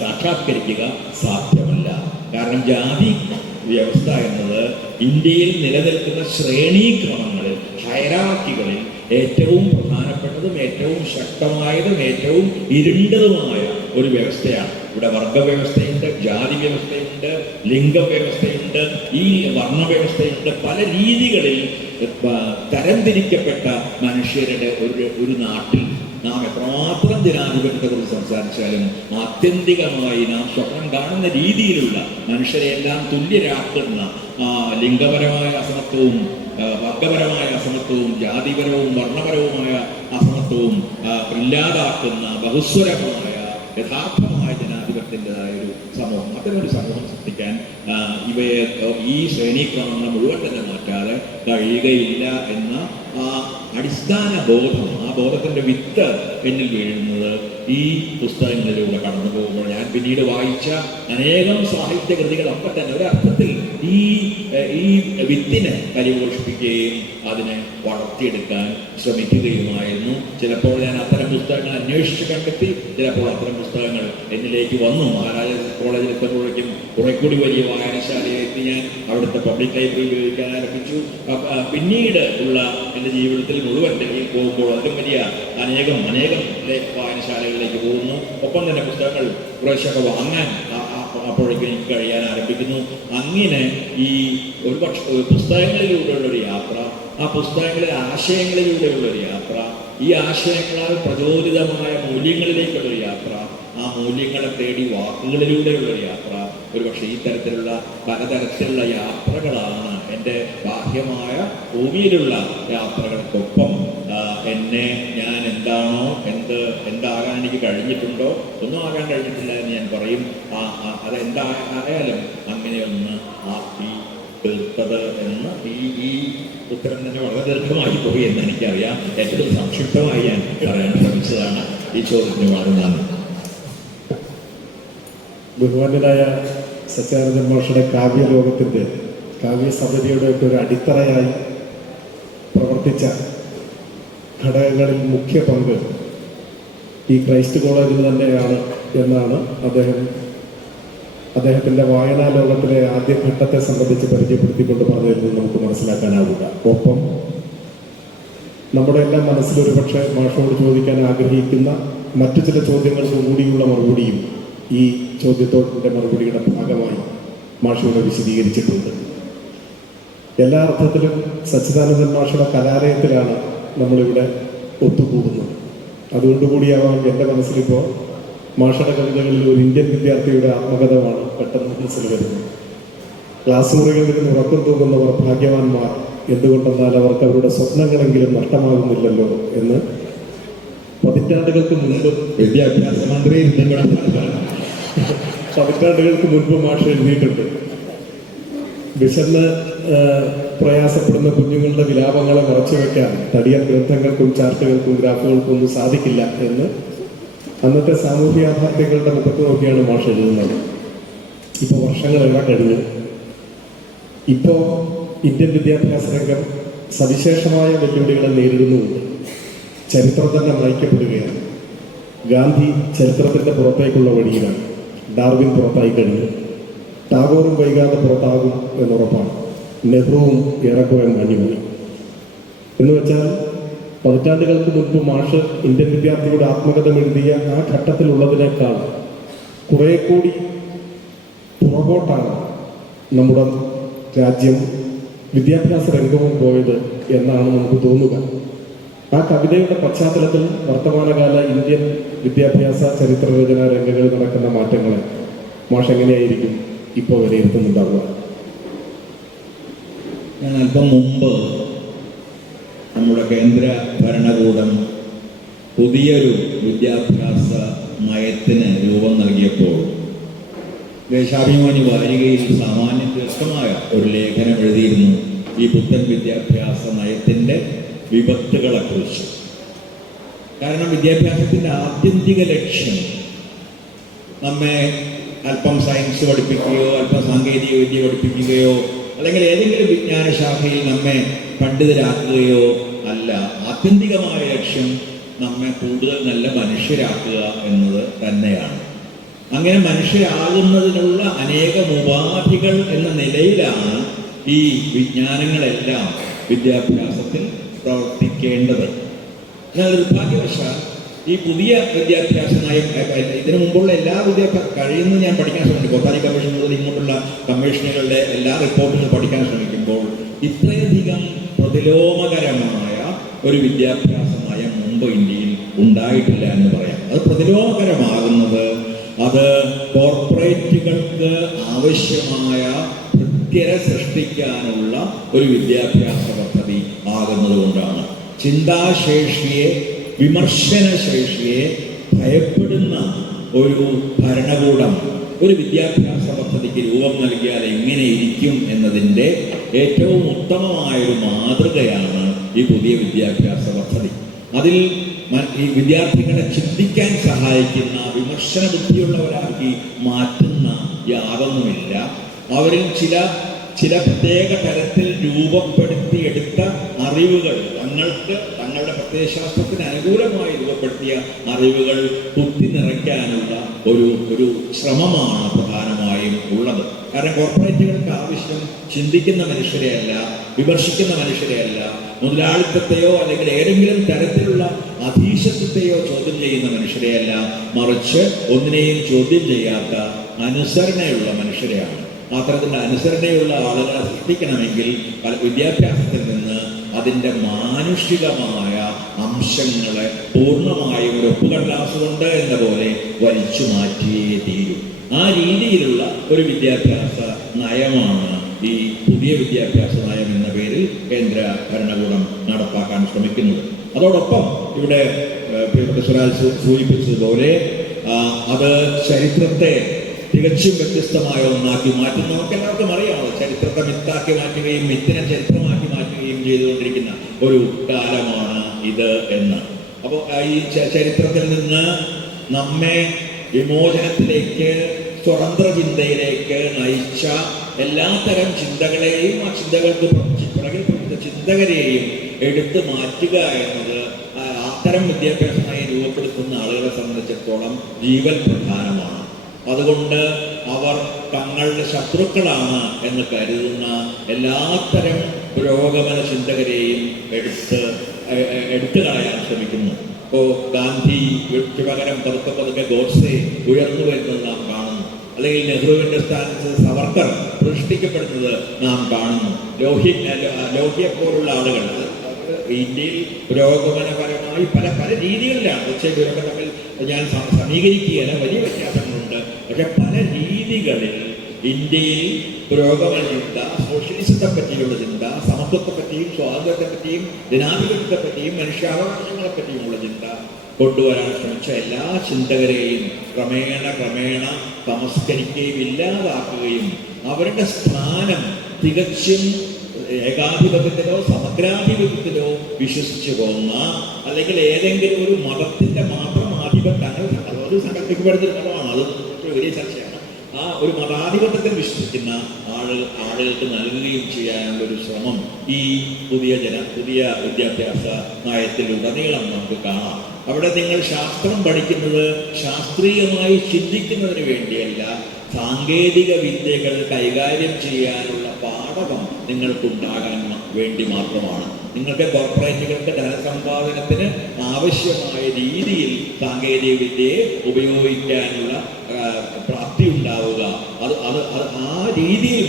സാക്ഷാത്കരിക്കുക സാധ്യമല്ല. കാരണം ജാതി വ്യവസ്ഥ എന്നത് ഇന്ത്യയിൽ നിലനിൽക്കുന്ന ശ്രേണീക്രമങ്ങളിൽ, ഹൈറാർക്കികളിൽ ഏറ്റവും പ്രധാനപ്പെട്ടതും ഏറ്റവും ശക്തമായതും ഏറ്റവും ഇരുണ്ടതുമായ ഒരു വ്യവസ്ഥയാണ്. ഇവിടെ വർഗവ്യവസ്ഥയുണ്ട്, ജാതി വ്യവസ്ഥയുണ്ട്, ലിംഗവ്യവസ്ഥയുണ്ട്, ഈ വർണ്ണവ്യവസ്ഥയുണ്ട്. പല രീതികളിൽ തരംതിരിക്കപ്പെട്ട മനുഷ്യരുടെ ഒരു നാട്ടിൽ നാം എത്രമാത്രം ജനാധിപത്യത്തെക്കുറിച്ച് സംസാരിച്ചാലും ആത്യന്തികമായി നാം സ്വപ്നം കാണുന്ന രീതിയിലുള്ള മനുഷ്യരെയെല്ലാം തുല്യരാക്കുന്ന ലിംഗപരമായ അസമത്വവും വർഗപരമായ അസമത്വവും ജാതിപരവും വർണ്ണപരവുമായ അസമത്വവും ഇല്ലാതാക്കുന്ന ബഹുസ്വരമായ യഥാർത്ഥമായ ജനാധിപത്യത്തിൻ്റെതായ ഒരു സമൂഹം, അത്തരമൊരു സമൂഹം സൃഷ്ടിക്കാൻ ഈ ശ്രേണീക്രമങ്ങൾ മുഴുവൻ തന്നെ മാറ്റാതെ കഴിയുകയില്ല എന്ന അടിസ്ഥാന ബോധം, ആ ബോധത്തിൻ്റെ വിത്ത് എന്നിൽ വീഴുന്നത് ഈ പുസ്തകങ്ങളിലൂടെ കടന്നു പോകുമ്പോൾ ഞാൻ പിന്നീട് വായിച്ച അനേകം സാഹിത്യകൃതികളൊക്കെ തന്നെ ഒരർത്ഥത്തിൽ ഈ വിത്തിനെ പരിപോഷിപ്പിക്കുകയും അതിനെ വളർത്തിയെടുക്കാൻ ശ്രമിക്കുകയുമായിരുന്നു. ചിലപ്പോൾ ഞാൻ അത്തരം പുസ്തകങ്ങൾ അന്വേഷിച്ച് കണ്ടെത്തി, ചിലപ്പോൾ അത്തരം പുസ്തകങ്ങൾ എന്നിലേക്ക് വന്നു. മഹാരാജാസ് കോളേജിൽ എത്തുമ്പോഴേക്കും കുറെ കൂടി വലിയ വായനശാലയിലെത്തി ഞാൻ അവിടുത്തെ പബ്ലിക് ലൈബ്രറി ഉപയോഗിക്കാൻ ആരംഭിച്ചു. പിന്നീട് ഉള്ള എൻ്റെ ജീവിതത്തിൽ മുഴുവൻ ഡൽഹിയിൽ പോകുമ്പോൾ അതിലും വലിയ അനേകം വായനശാലകളിലേക്ക് പോകുന്നു. ഒപ്പം തന്നെ പുസ്തകങ്ങൾ കുറേശ്ശൊക്കെ വാങ്ങാൻ അപ്പോഴേക്കും എനിക്ക് കഴിയാൻ ആരംഭിക്കുന്നു. അങ്ങനെ ഈ പുസ്തകങ്ങളിലൂടെയുള്ളൊരു യാത്ര, ആ പുസ്തകങ്ങളിലെ ആശയങ്ങളിലൂടെയുള്ളൊരു യാത്ര, ഈ ആശയങ്ങളാൽ പ്രചോദിതമായ മൂല്യങ്ങളിലേക്കുള്ളൊരു യാത്ര, ആ മൂല്യങ്ങളെ തേടി വാക്കുകളിലൂടെയുള്ളൊരു യാത്ര, ഒരുപക്ഷെ ഈ തരത്തിലുള്ള പലതരത്തിലുള്ള യാത്രകളാണ് എൻ്റെ ബാഹ്യമായ ഭൂമിയിലുള്ള യാത്രകൾക്കൊപ്പം ഞാൻ എന്താണോ എന്താകാൻ എനിക്ക് കഴിഞ്ഞിട്ടുണ്ടോ, ഒന്നും ആകാൻ കഴിഞ്ഞിട്ടില്ല എന്ന് ഞാൻ പറയും. അതെന്തായാലും അങ്ങനെയൊന്ന് ആക്കി തീർത്തത് എന്ന് ഈ ഉത്തരം തന്നെ വളരെ ദീർഘമായി പോയി എന്ന് എനിക്കറിയാം. ഏറ്റവും സംക്ഷിപ്തമായി ഞാൻ പറയാൻ ശ്രമിച്ചതാണ്. ഈ ചോദ്യത്തിന് വളരെ നന്ദി. ബഹുമാന്യനായ സച്ചിദാനന്ദൻ മാഷയുടെ കാവ്യലോകത്തിൻ്റെ കാവ്യസമിതിയുടെ ഒക്കെ ഒരു അടിത്തറയായി പ്രവർത്തിച്ച ഘടകങ്ങളിൽ മുഖ്യ പങ്ക് ഈ ക്രൈസ്റ്റ് കോളേജിൽ തന്നെയാണ് എന്നാണ് അദ്ദേഹത്തിൻ്റെ വായനാ ലോകത്തിലെ ആദ്യഘട്ടത്തെ സംബന്ധിച്ച് പരിചയപ്പെടുത്തിക്കൊണ്ട് പറഞ്ഞതിൽ നിന്ന് നമുക്ക് മനസ്സിലാക്കാനാവുക. ഒപ്പം നമ്മുടെ എല്ലാം മനസ്സിലൊരു പക്ഷേ മാഷോട് ചോദിക്കാൻ ആഗ്രഹിക്കുന്ന മറ്റു ചില ചോദ്യങ്ങൾക്ക് കൂടിയുള്ള മറുപടിയും ഈ ചോദ്യത്തോടെ മറുപടിയുടെ ഭാഗമായി മാഷോട് വിശദീകരിച്ചിട്ടുണ്ട്. എല്ലാ അർത്ഥത്തിലും സച്ചിദാനന്ദൻ മാഷയുടെ കലാലയത്തിലാണ് നമ്മളിവിടെ ഒത്തുകൂടുന്നത്. അതുകൊണ്ടുകൂടിയാവാം എൻ്റെ മനസ്സിലിപ്പോൾ മാഷയുടെ കവിതകളിൽ ഒരു ഇന്ത്യൻ വിദ്യാർത്ഥിയുടെ ആത്മകഥമാണ് പെട്ടെന്ന് മനസ്സിൽ വരുന്നത്. ക്ലാസ് മുറികളിൽ നിന്ന് ഉറക്കം തൂങ്ങുന്നവർ ഭാഗ്യവാന്മാർ, എന്തുകൊണ്ടെന്നാൽ അവർക്ക് അവരുടെ സ്വപ്നങ്ങളെങ്കിലും നഷ്ടമാകുന്നില്ലല്ലോ എന്ന് പതിറ്റാണ്ടുകൾക്ക് മുൻപ് വിദ്യാഭ്യാസ മന്ത്രി പതിറ്റാണ്ടുകൾക്ക് മുൻപ് മാഷ് എഴുതിയിട്ടുണ്ട്. വിശന്ന് പ്രയാസപ്പെടുന്ന കുഞ്ഞുങ്ങളുടെ വിലാപങ്ങളെ മറച്ചുവെക്കാൻ തടിയൻ ഗ്രന്ഥങ്ങൾക്കും ചാർട്ടുകൾക്കും ഗ്രാഫുകൾക്കും ഒന്നും സാധിക്കില്ല എന്ന് അന്നത്തെ സാമൂഹ്യ യാഥാർത്ഥ്യങ്ങളുടെ മുഖത്ത് നോക്കിയാണ് മാഷ് എഴുതുന്നത്. ഇപ്പോൾ വർഷങ്ങളെല്ലാം കഴിഞ്ഞു. ഇപ്പോൾ ഇന്ത്യൻ വിദ്യാഭ്യാസ രംഗം സവിശേഷമായ വെല്ലുവിളികളെ നേരിടുന്നുമുണ്ട്. ചരിത്രം തന്നെ നയിക്കപ്പെടുകയാണ്. ഗാന്ധി ചരിത്രത്തിൻ്റെ പുറത്തേക്കുള്ള വഴിയിലാണ്. ഡാർവിൻ പുറത്തായി കഴിഞ്ഞു. ടാഗോറും വൈകാതെ പുറത്താകും എന്നുറപ്പാണ്. നെഹ്റുവും ഏറെക്കുറെ മഞ്ഞുപോയി. എന്ന് വെച്ചാൽ പതിറ്റാണ്ടുകൾക്ക് മുൻപ് മാഷ് ഇന്ത്യൻ വിദ്യാർത്ഥിയുടെ ആത്മകഥ എഴുതിയ ആ ഘട്ടത്തിലുള്ളതിനേക്കാൾ കുറെ കൂടി പുറകോട്ടാണ് നമ്മുടെ രാജ്യം വിദ്യാഭ്യാസ രംഗവും പോയത് എന്നാണ് നമുക്ക് തോന്നുക. ആ കവിതയുടെ പശ്ചാത്തലത്തിൽ വർത്തമാനകാല ഇന്ത്യൻ വിദ്യാഭ്യാസ ചരിത്രരചനാ രംഗങ്ങളിൽ നടക്കുന്ന മാറ്റങ്ങളെ മാഷ് എങ്ങനെയായിരിക്കും ഇപ്പോൾ വിലയിരുത്തുന്നുണ്ടാവുക? ഞാൻ അല്പം മുമ്പ് നമ്മുടെ കേന്ദ്ര ഭരണകൂടം പുതിയൊരു വിദ്യാഭ്യാസ നയത്തിന് രൂപം നൽകിയപ്പോൾ ദേശാഭിമാനി വാരികയിൽ സാമാന്യം ദീർഘമായ ഒരു ലേഖനം എഴുതിയിരുന്നു ഈ പുത്തൻ വിദ്യാഭ്യാസ നയത്തിൻ്റെ വിപത്തുകളെക്കുറിച്ച്. കാരണം വിദ്യാഭ്യാസത്തിൻ്റെ ആത്യന്തിക ലക്ഷ്യം നമ്മെ അല്പം സയൻസ് പഠിപ്പിക്കുകയോ അല്പം സാങ്കേതിക വിദ്യ പഠിപ്പിക്കുകയോ അല്ലെങ്കിൽ ഏതെങ്കിലും വിജ്ഞാന ശാഖയിൽ നമ്മെ പണ്ഡിതരാക്കുകയോ അല്ല. ആത്യന്തികമായ ലക്ഷ്യം നമ്മെ കൂടുതൽ നല്ല മനുഷ്യരാക്കുക എന്നത് തന്നെയാണ്. അങ്ങനെ മനുഷ്യരാകുന്നതിനുള്ള അനേകം ഉപാധികൾ എന്ന നിലയിലാണ് ഈ വിജ്ഞാനങ്ങളെല്ലാം വിദ്യാഭ്യാസത്തിൽ പ്രവർത്തിക്കേണ്ടത്. എന്നാൽ നിർഭാഗ്യവശാൽ ഈ പുതിയ വിദ്യാഭ്യാസ നയം ഇതിനു മുമ്പുള്ള എല്ലാ കഴിയുന്നത് ഞാൻ പഠിക്കാൻ ശ്രമിക്കും. ബൊട്ടാനി കമ്മീഷൻ മുതൽ ഇങ്ങോട്ടുള്ള കമ്മീഷനുകളുടെ എല്ലാ റിപ്പോർട്ടുകളും പഠിക്കാൻ ശ്രമിക്കുമ്പോൾ ഇത്രയധികം പ്രതിലോമകരമായ ഒരു വിദ്യാഭ്യാസ നയം മുമ്പ് ഇന്ത്യയിൽ ഉണ്ടായിട്ടില്ല എന്ന് പറയാം. അത് പ്രതിലോമകരമാകുന്നത് അത് കോർപ്പറേറ്റുകൾക്ക് ആവശ്യമായ കൃത്യത സൃഷ്ടിക്കാനുള്ള ഒരു വിദ്യാഭ്യാസ പദ്ധതി ആകുന്നത് കൊണ്ടാണ്. ചിന്താശേഷിയെ വിമർശനശേഷിയെ ഭയപ്പെടുന്ന ഒരു ഭരണകൂടം ഒരു വിദ്യാഭ്യാസ പദ്ധതിക്ക് രൂപം നൽകിയാൽ എങ്ങനെ ഇരിക്കും എന്നതിൻ്റെ ഏറ്റവും ഉത്തമമായൊരു മാതൃകയാണ് ഈ പുതിയ വിദ്യാഭ്യാസ പദ്ധതി. അതിൽ ഈ വിദ്യാർത്ഥികളെ ചിന്തിക്കാൻ സഹായിക്കുന്ന വിമർശന ബുദ്ധിയുള്ളവരാക്കി മാറ്റുന്ന യാതൊന്നുമില്ല. അവരിൽ ചില പ്രത്യേക തരത്തിൽ രൂപപ്പെടുത്തിയെടുത്ത അറിവുകൾ തങ്ങളുടെ പ്രത്യയശാസ്ത്രത്തിന് അനുകൂലമായി രൂപപ്പെടുത്തിയ അറിവുകൾ കുത്തി നിറയ്ക്കാനുള്ള ഒരു ശ്രമമാണ് പ്രധാനമായും ഉള്ളത്. കാരണം കോർപ്പറേറ്റുകൾക്ക് ആവശ്യം ചിന്തിക്കുന്ന മനുഷ്യരെയല്ല, വിമർശിക്കുന്ന മനുഷ്യരെയല്ല, മുതലാളിത്തത്തെയോ അല്ലെങ്കിൽ ഏതെങ്കിലും തരത്തിലുള്ള അധീശത്വത്തെയോ ചോദ്യം ചെയ്യുന്ന മനുഷ്യരെയല്ല, മറിച്ച് ഒന്നിനെയും ചോദ്യം ചെയ്യാത്ത അനുസരണയുള്ള മനുഷ്യരെയാണ്. അത്തരത്തിലുള്ള അനുസരണയുള്ള ആളുകളെ സൃഷ്ടിക്കണമെങ്കിൽ വിദ്യാഭ്യാസത്തിൽ നിന്ന് അതിൻ്റെ മാനുഷികമായ അംശങ്ങളെ പൂർണ്ണമായും ഒരു ഒപ്പുകടലാസ് കൊണ്ട് എന്ന പോലെ വലിച്ചു മാറ്റിയേ തീരൂ. ആ രീതിയിലുള്ള ഒരു വിദ്യാഭ്യാസ നയമാണ് ഈ പുതിയ വിദ്യാഭ്യാസ നയം എന്ന പേരിൽ കേന്ദ്ര ഭരണകൂടം നടപ്പാക്കാൻ ശ്രമിക്കുന്നത്. അതോടൊപ്പം ഇവിടെ സ്വരാജ് സൂചിപ്പിച്ചതുപോലെ അത് ചരിത്രത്തെ തികച്ചും വ്യത്യസ്തമായ ഒന്നാക്കി മാറ്റും. നമുക്ക് എല്ലാവർക്കും അറിയാമോ, ചരിത്രത്തെ മിത്താക്കി മാറ്റുകയും മിത്തിനെ ചരിത്രമാക്കി മാറ്റുകയും ചെയ്തുകൊണ്ടിരിക്കുന്ന ഒരു കാലമാണ് ഇത് എന്ന്. അപ്പോൾ ഈ ചരിത്രത്തിൽ നിന്ന് നമ്മെ വിമോചനത്തിലേക്ക്, സ്വതന്ത്ര ചിന്തയിലേക്ക് നയിച്ച എല്ലാത്തരം ചിന്തകളെയും ആ ചിന്തകൾക്ക് പുറകിൽ പ്രവർത്തിച്ച ചിന്തകരെയും എടുത്തു മാറ്റുക എന്നത് അത്തരം വിദ്യാഭ്യാസമായി രൂപപ്പെടുത്തുന്ന ആളുകളെ സംബന്ധിച്ചിടത്തോളം ജീവൻ പ്രധാനമാണ്. അതുകൊണ്ട് അവർ തങ്ങളുടെ ശത്രുക്കളാണ് എന്ന് കരുതുന്ന എല്ലാത്തരം പുരോഗമന ചിന്തകരെയും എടുത്തു കളയാൻ ശ്രമിക്കുന്നു. ഇപ്പോൾ ഗാന്ധിക്ക് പകരം പതുക്കെ ഗോഡ്സെ ഉയർന്നു വരുന്നത് നാം കാണുന്നു. അല്ലെങ്കിൽ നെഹ്റുവിന്റെ സ്ഥാനത്ത് സവർക്കർ പ്രതിഷ്ഠിക്കപ്പെടുന്നത് നാം കാണുന്നു. ലോഹിയെ പോലുള്ള ആളുകൾ ഇന്ത്യയിൽ പുരോഗമനപരമായി പല രീതികളിലാണ്. പക്ഷേ ഇവരൊക്കെ തമ്മിൽ ഞാൻ സമീകരിക്കുകയല്ല, വലിയ വ്യത്യാസങ്ങളുണ്ട്. പക്ഷെ പല രീതികളിൽ ഇന്ത്യയിൽ പുരോഗമന ചിന്ത, സോഷ്യലിസത്തെ പറ്റിയുള്ള ചിന്ത, സമത്വത്തെ പറ്റിയും സ്വാതന്ത്ര്യത്തെ പറ്റിയും ജനാധിപത്യത്തെ പറ്റിയും മനുഷ്യാവകാശങ്ങളെ പറ്റിയുമുള്ള ചിന്ത കൊണ്ടുവരാൻ ശ്രമിച്ച എല്ലാ ചിന്തകരെയും ക്രമേണ തമസ്കരിക്കുകയും ഇല്ലാതാക്കുകയും അവരുടെ സ്ഥാനം തികച്ചും ഏകാധിപത്യത്തിലോ സമഗ്രാധിപത്യത്തിലോ വിശ്വസിച്ചു പോകുന്ന, അല്ലെങ്കിൽ ഏതെങ്കിലും ഒരു മതത്തിന്റെ മാത്രം ആധിപത്യം, അത് സങ്കല്പിക്കപ്പെടുന്ന മതമാണ്, അത് വലിയ ചർച്ചയാണ്. ആ ഒരു മതാധിപത്യത്തിൽ വിശ്വസിക്കുന്ന ആളുകൾക്ക് നൽകുകയും ചെയ്യാനുള്ള ഒരു ശ്രമം ഈ പുതിയ വിദ്യാഭ്യാസ നയത്തിലുടനീളം നമുക്ക് കാണാം. അവിടെ നിങ്ങൾ ശാസ്ത്രം പഠിക്കുന്നത് ശാസ്ത്രീയമായി ചിന്തിക്കുന്നതിന് വേണ്ടിയല്ല, സാങ്കേതിക വിദ്യകൾ കൈകാര്യം ചെയ്യാനുള്ള പാഠകം നിങ്ങൾക്കുണ്ടാകാൻ വേണ്ടി മാത്രമാണ്. നിങ്ങൾക്ക് കോർപ്പറേറ്റുകൾക്ക് ധനസമ്പാദനത്തിന് ആവശ്യമായ രീതിയിൽ സാങ്കേതിക വിദ്യയെ ഉപയോഗിക്കാനുള്ള പ്രാപ്തി ഉണ്ടാവുക, അത് ആ രീതിയിൽ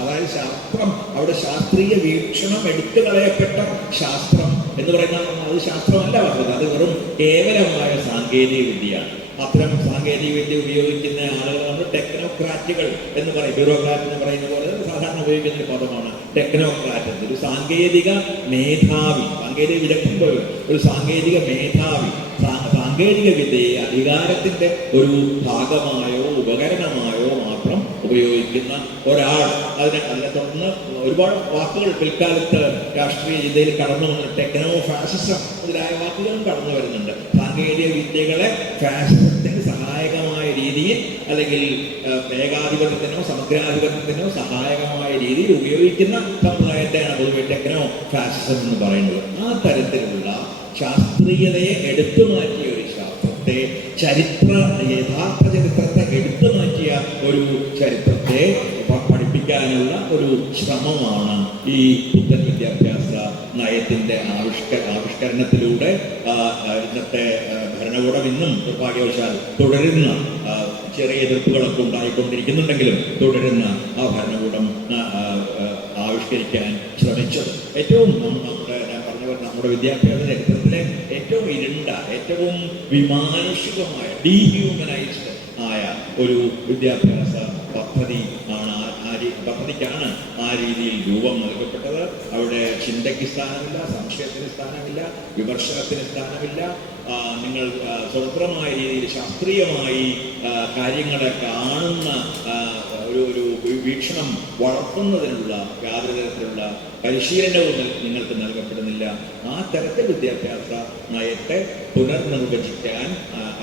അതായത് ശാസ്ത്രം, അവിടെ ശാസ്ത്രീയ വീക്ഷണം എടുത്തു കളയപ്പെട്ട ശാസ്ത്രം എന്ന് പറയുന്ന അത് ശാസ്ത്രമല്ല പറഞ്ഞത്, അത് വെറും കേവലമായ സാങ്കേതിക വിദ്യയാണ്. അത്തരം സാങ്കേതിക വിദ്യ ഉപയോഗിക്കുന്ന ആളുകൾ നമ്മൾ ടെക്നോക്രാറ്റുകൾ എന്ന് പറയും. ബ്യൂറോക്രാറ്റ് എന്ന് പറയുന്ന പോലെ സാധാരണ ഉപയോഗിക്കുന്ന ഒരു പദമാണ് ടെക്നോക്രാറ്റ്. ഒരു സാങ്കേതിക മേധാവി, സാങ്കേതിക വിദഗ്ധൻ പോലും ഒരു സാങ്കേതിക മേധാവി, സാങ്കേതിക വിദ്യയെ അധികാരത്തിന്റെ ഒരു ഭാഗമായോ ഉപകരണമായോ മാത്രം ഉപയോഗിക്കുന്ന ഒരാൾ. അതിനെ തുടർന്ന് ഒരുപാട് വാക്കുകൾ പിൽക്കാലത്ത് രാഷ്ട്രീയ ചിന്തയിൽ കടന്നു വന്ന ടെക്നോ ഫാസിസം മുതലായ വാക്കുകളും കടന്നു വരുന്നുണ്ട്. സാങ്കേതിക വിദ്യകളെ ഫാസിസത്തിന് സഹായകമായ രീതിയിൽ, അല്ലെങ്കിൽ ഏകാധിപത്യത്തിനോ സമഗ്രാധിപത്യത്തിനോ സഹായകമായ രീതിയിൽ ഉപയോഗിക്കുന്ന സമുദായത്തെയാണ് പൊതുവെ ടെക്നോ ഫാസിസം എന്ന് പറയുന്നത്. ആ തരത്തിലുള്ള ശാസ്ത്രീയതയെ എടുത്തു മാറ്റിയ ഒരു ശാസ്ത്രത്തെ, യഥാർത്ഥ ചരിത്രത്തെ എടുത്തു മാറ്റിയ ഒരു ചരിത്രത്തെ പഠിപ്പിക്കാനുള്ള ഒരു ശ്രമമാണ് ഈ പുത്തൻ വിദ്യാഭ്യാസ നയത്തിന്റെ ആവിഷ്കരണത്തിലൂടെ ഇന്നത്തെ ഭരണകൂടം ഇന്നും നിർഭാഗ്യവശാൽ തുടരുന്ന, ചെറിയ എതിർപ്പുകളൊക്കെ ഉണ്ടായിക്കൊണ്ടിരിക്കുന്നുണ്ടെങ്കിലും തുടരുന്ന ആ ഭരണകൂടം ആവിഷ്കരിക്കാൻ ശ്രമിച്ചത്. ഏറ്റവും നമ്മുടെ വിദ്യാഭ്യാസ ചരിത്രത്തിലെ ഏറ്റവും ഇരുണ്ട, ഏറ്റവും വിമാനുഷികമായ, ഡീഹ്യൂമനൈസ്ഡ് ആയ ഒരു വിദ്യാഭ്യാസ പദ്ധതിക്കാണ് ആ രീതിയിൽ രൂപം നൽകപ്പെട്ടത്. അവിടെ ചിന്തയ്ക്ക് സ്ഥാനമില്ല, സംശയത്തിന് സ്ഥാനമില്ല, വിമർശനത്തിന് സ്ഥാനമില്ല. നിങ്ങൾ സ്വതന്ത്രമായ രീതിയിൽ ശാസ്ത്രീയമായി കാര്യങ്ങളെ കാണുന്ന ഒരു വീക്ഷണം വളർത്തുന്നതിനുള്ള യാതൊരു തരത്തിലുള്ള പരിശീലനവും നിങ്ങൾക്ക് നൽകപ്പെടുന്നില്ല. ആ തരത്തിൽ വിദ്യാഭ്യാസ നയത്തെ പുനർനിർവചിക്കാൻ,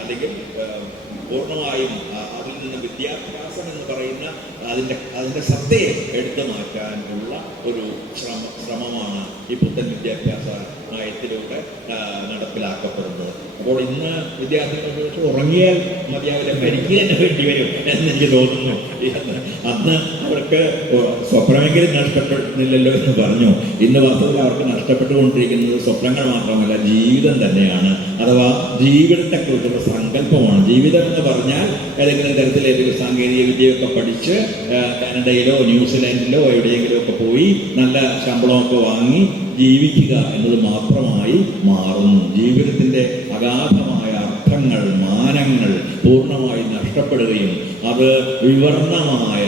അല്ലെങ്കിൽ പൂർണ്ണമായും അതിൽ നിന്ന് വിദ്യാഭ്യാസം എന്ന് പറയുന്ന അതിൻ്റെ സത്തയെ എടുത്തു മാറ്റാനുള്ള ഒരു ശ്രമമാണ് ഈ പുത്തൻ വിദ്യാഭ്യാസ നയത്തിലൂടെ നടപ്പിലാക്കപ്പെടുന്നത്. അപ്പോൾ ഇന്ന് വിദ്യാർത്ഥികൾ ഉറങ്ങിയാൽ മതിയാവില്ല, മരിക്കുക തന്നെ വേണ്ടി വരും എന്ന് എനിക്ക് തോന്നുന്നു. അന്ന് അവർക്ക് അവർക്ക് സ്വപ്നമെങ്കിലും നഷ്ടപ്പെടുന്നില്ലല്ലോ എന്ന് പറഞ്ഞു. ഇന്ന് വാസ്തവത്തിൽ അവർക്ക് നഷ്ടപ്പെട്ടുകൊണ്ടിരിക്കുന്നത് സ്വപ്നങ്ങൾ മാത്രമല്ല, ജീവിതം തന്നെയാണ്. അഥവാ ജീവിതത്തെക്കുറിച്ചുള്ള സങ്കല്പമാണ്. ജീവിതം എന്ന് പറഞ്ഞാൽ ഏതെങ്കിലും തരത്തിലേതെങ്കിലും സാങ്കേതിക വിദ്യയൊക്കെ പഠിച്ച് കാനഡയിലോ ന്യൂസിലാൻഡിലോ എവിടെയെങ്കിലും ഒക്കെ പോയി നല്ല ശമ്പളമൊക്കെ വാങ്ങി ജീവിക്കുക എന്നത് മാത്രമായി മാറുന്നു. ജീവിതത്തിൻ്റെ അഗാധമായ അർത്ഥങ്ങൾ, മാനങ്ങൾ പൂർണ്ണമായി നഷ്ടപ്പെടുകയും അത് വിവർണമായ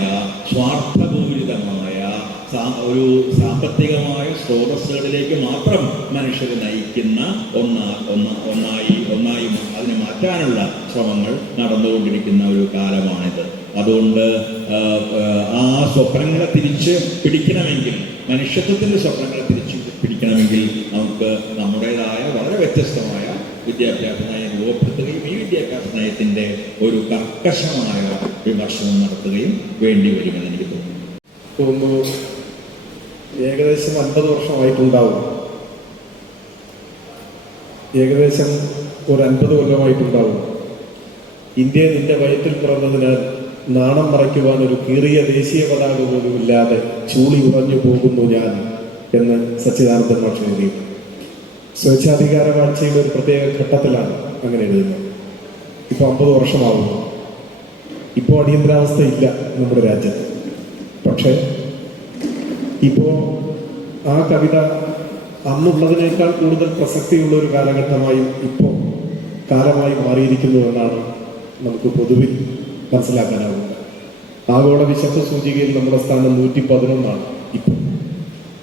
സ്വാർത്ഥപൂരിതമായ ഒരു സാമ്പത്തികമായ സ്രോതസ്സുകളിലേക്ക് മാത്രം മനുഷ്യരെ നയിക്കുന്ന ഒന്നായി അതിനെ മാറ്റാനുള്ള ശ്രമങ്ങൾ നടന്നുകൊണ്ടിരിക്കുന്ന ഒരു കാലമാണിത്. അതുകൊണ്ട് ആ സ്വപ്നങ്ങളെ തിരിച്ച് പിടിക്കണമെങ്കിൽ, മനുഷ്യത്വത്തിൻ്റെ സ്വപ്നങ്ങളെ തിരിച്ച് പിടിക്കണമെങ്കിൽ നമുക്ക് നമ്മുടേതായ വളരെ വ്യത്യസ്തമായ വിദ്യാഭ്യാസ നയം രൂപപ്പെടുത്തുകയും ഈ വിദ്യാഭ്യാസ നയത്തിൻ്റെ ഒരു കർക്കശമായ വിമർശനം നടത്തുകയും വേണ്ടി വരുമെന്ന് എനിക്ക് തോന്നുന്നു. ഏകദേശം 50 വർഷമായിട്ടുണ്ടാവും, ഏകദേശം ഒരു 50 കൊല്ലമായിട്ടുണ്ടാവും. ഇന്ത്യ നിന്റെ വയറ്റിൽ പിറന്നതിനാൽ നാണം മറയ്ക്കുവാൻ ഒരു കീറിയ ദേശീയ പതാക പോലും ഇല്ലാതെ ചൂളി ഉറഞ്ഞു പോകുന്നു ഞാൻ എന്ന് സച്ചിദാനന്ദൻ മാഷ് എഴുതി. സ്വേച്ഛാധികാര വാഴ്ചയുടെ ഒരു പ്രത്യേക ഘട്ടത്തിലാണ് അങ്ങനെ എഴുതുന്നത്. ഇപ്പോൾ 50 വർഷമാകുന്നു. ഇപ്പോൾ അടിയന്തരാവസ്ഥ ഇല്ല നമ്മുടെ രാജ്യത്ത്. പക്ഷേ ഇപ്പോൾ ആ കവിത അന്നുള്ളതിനേക്കാൾ കൂടുതൽ പ്രസക്തിയുള്ള ഒരു കാലഘട്ടമായും ഇപ്പോൾ കാലമായി മാറിയിരിക്കുന്നു എന്നാണ് നമുക്ക് പൊതുവിൽ മനസ്സിലാക്കാനാവുന്നത്. ആഗോള വിശപ്പ് സൂചികയിൽ നമ്മുടെ സ്ഥാനം 111 ഇപ്പോൾ.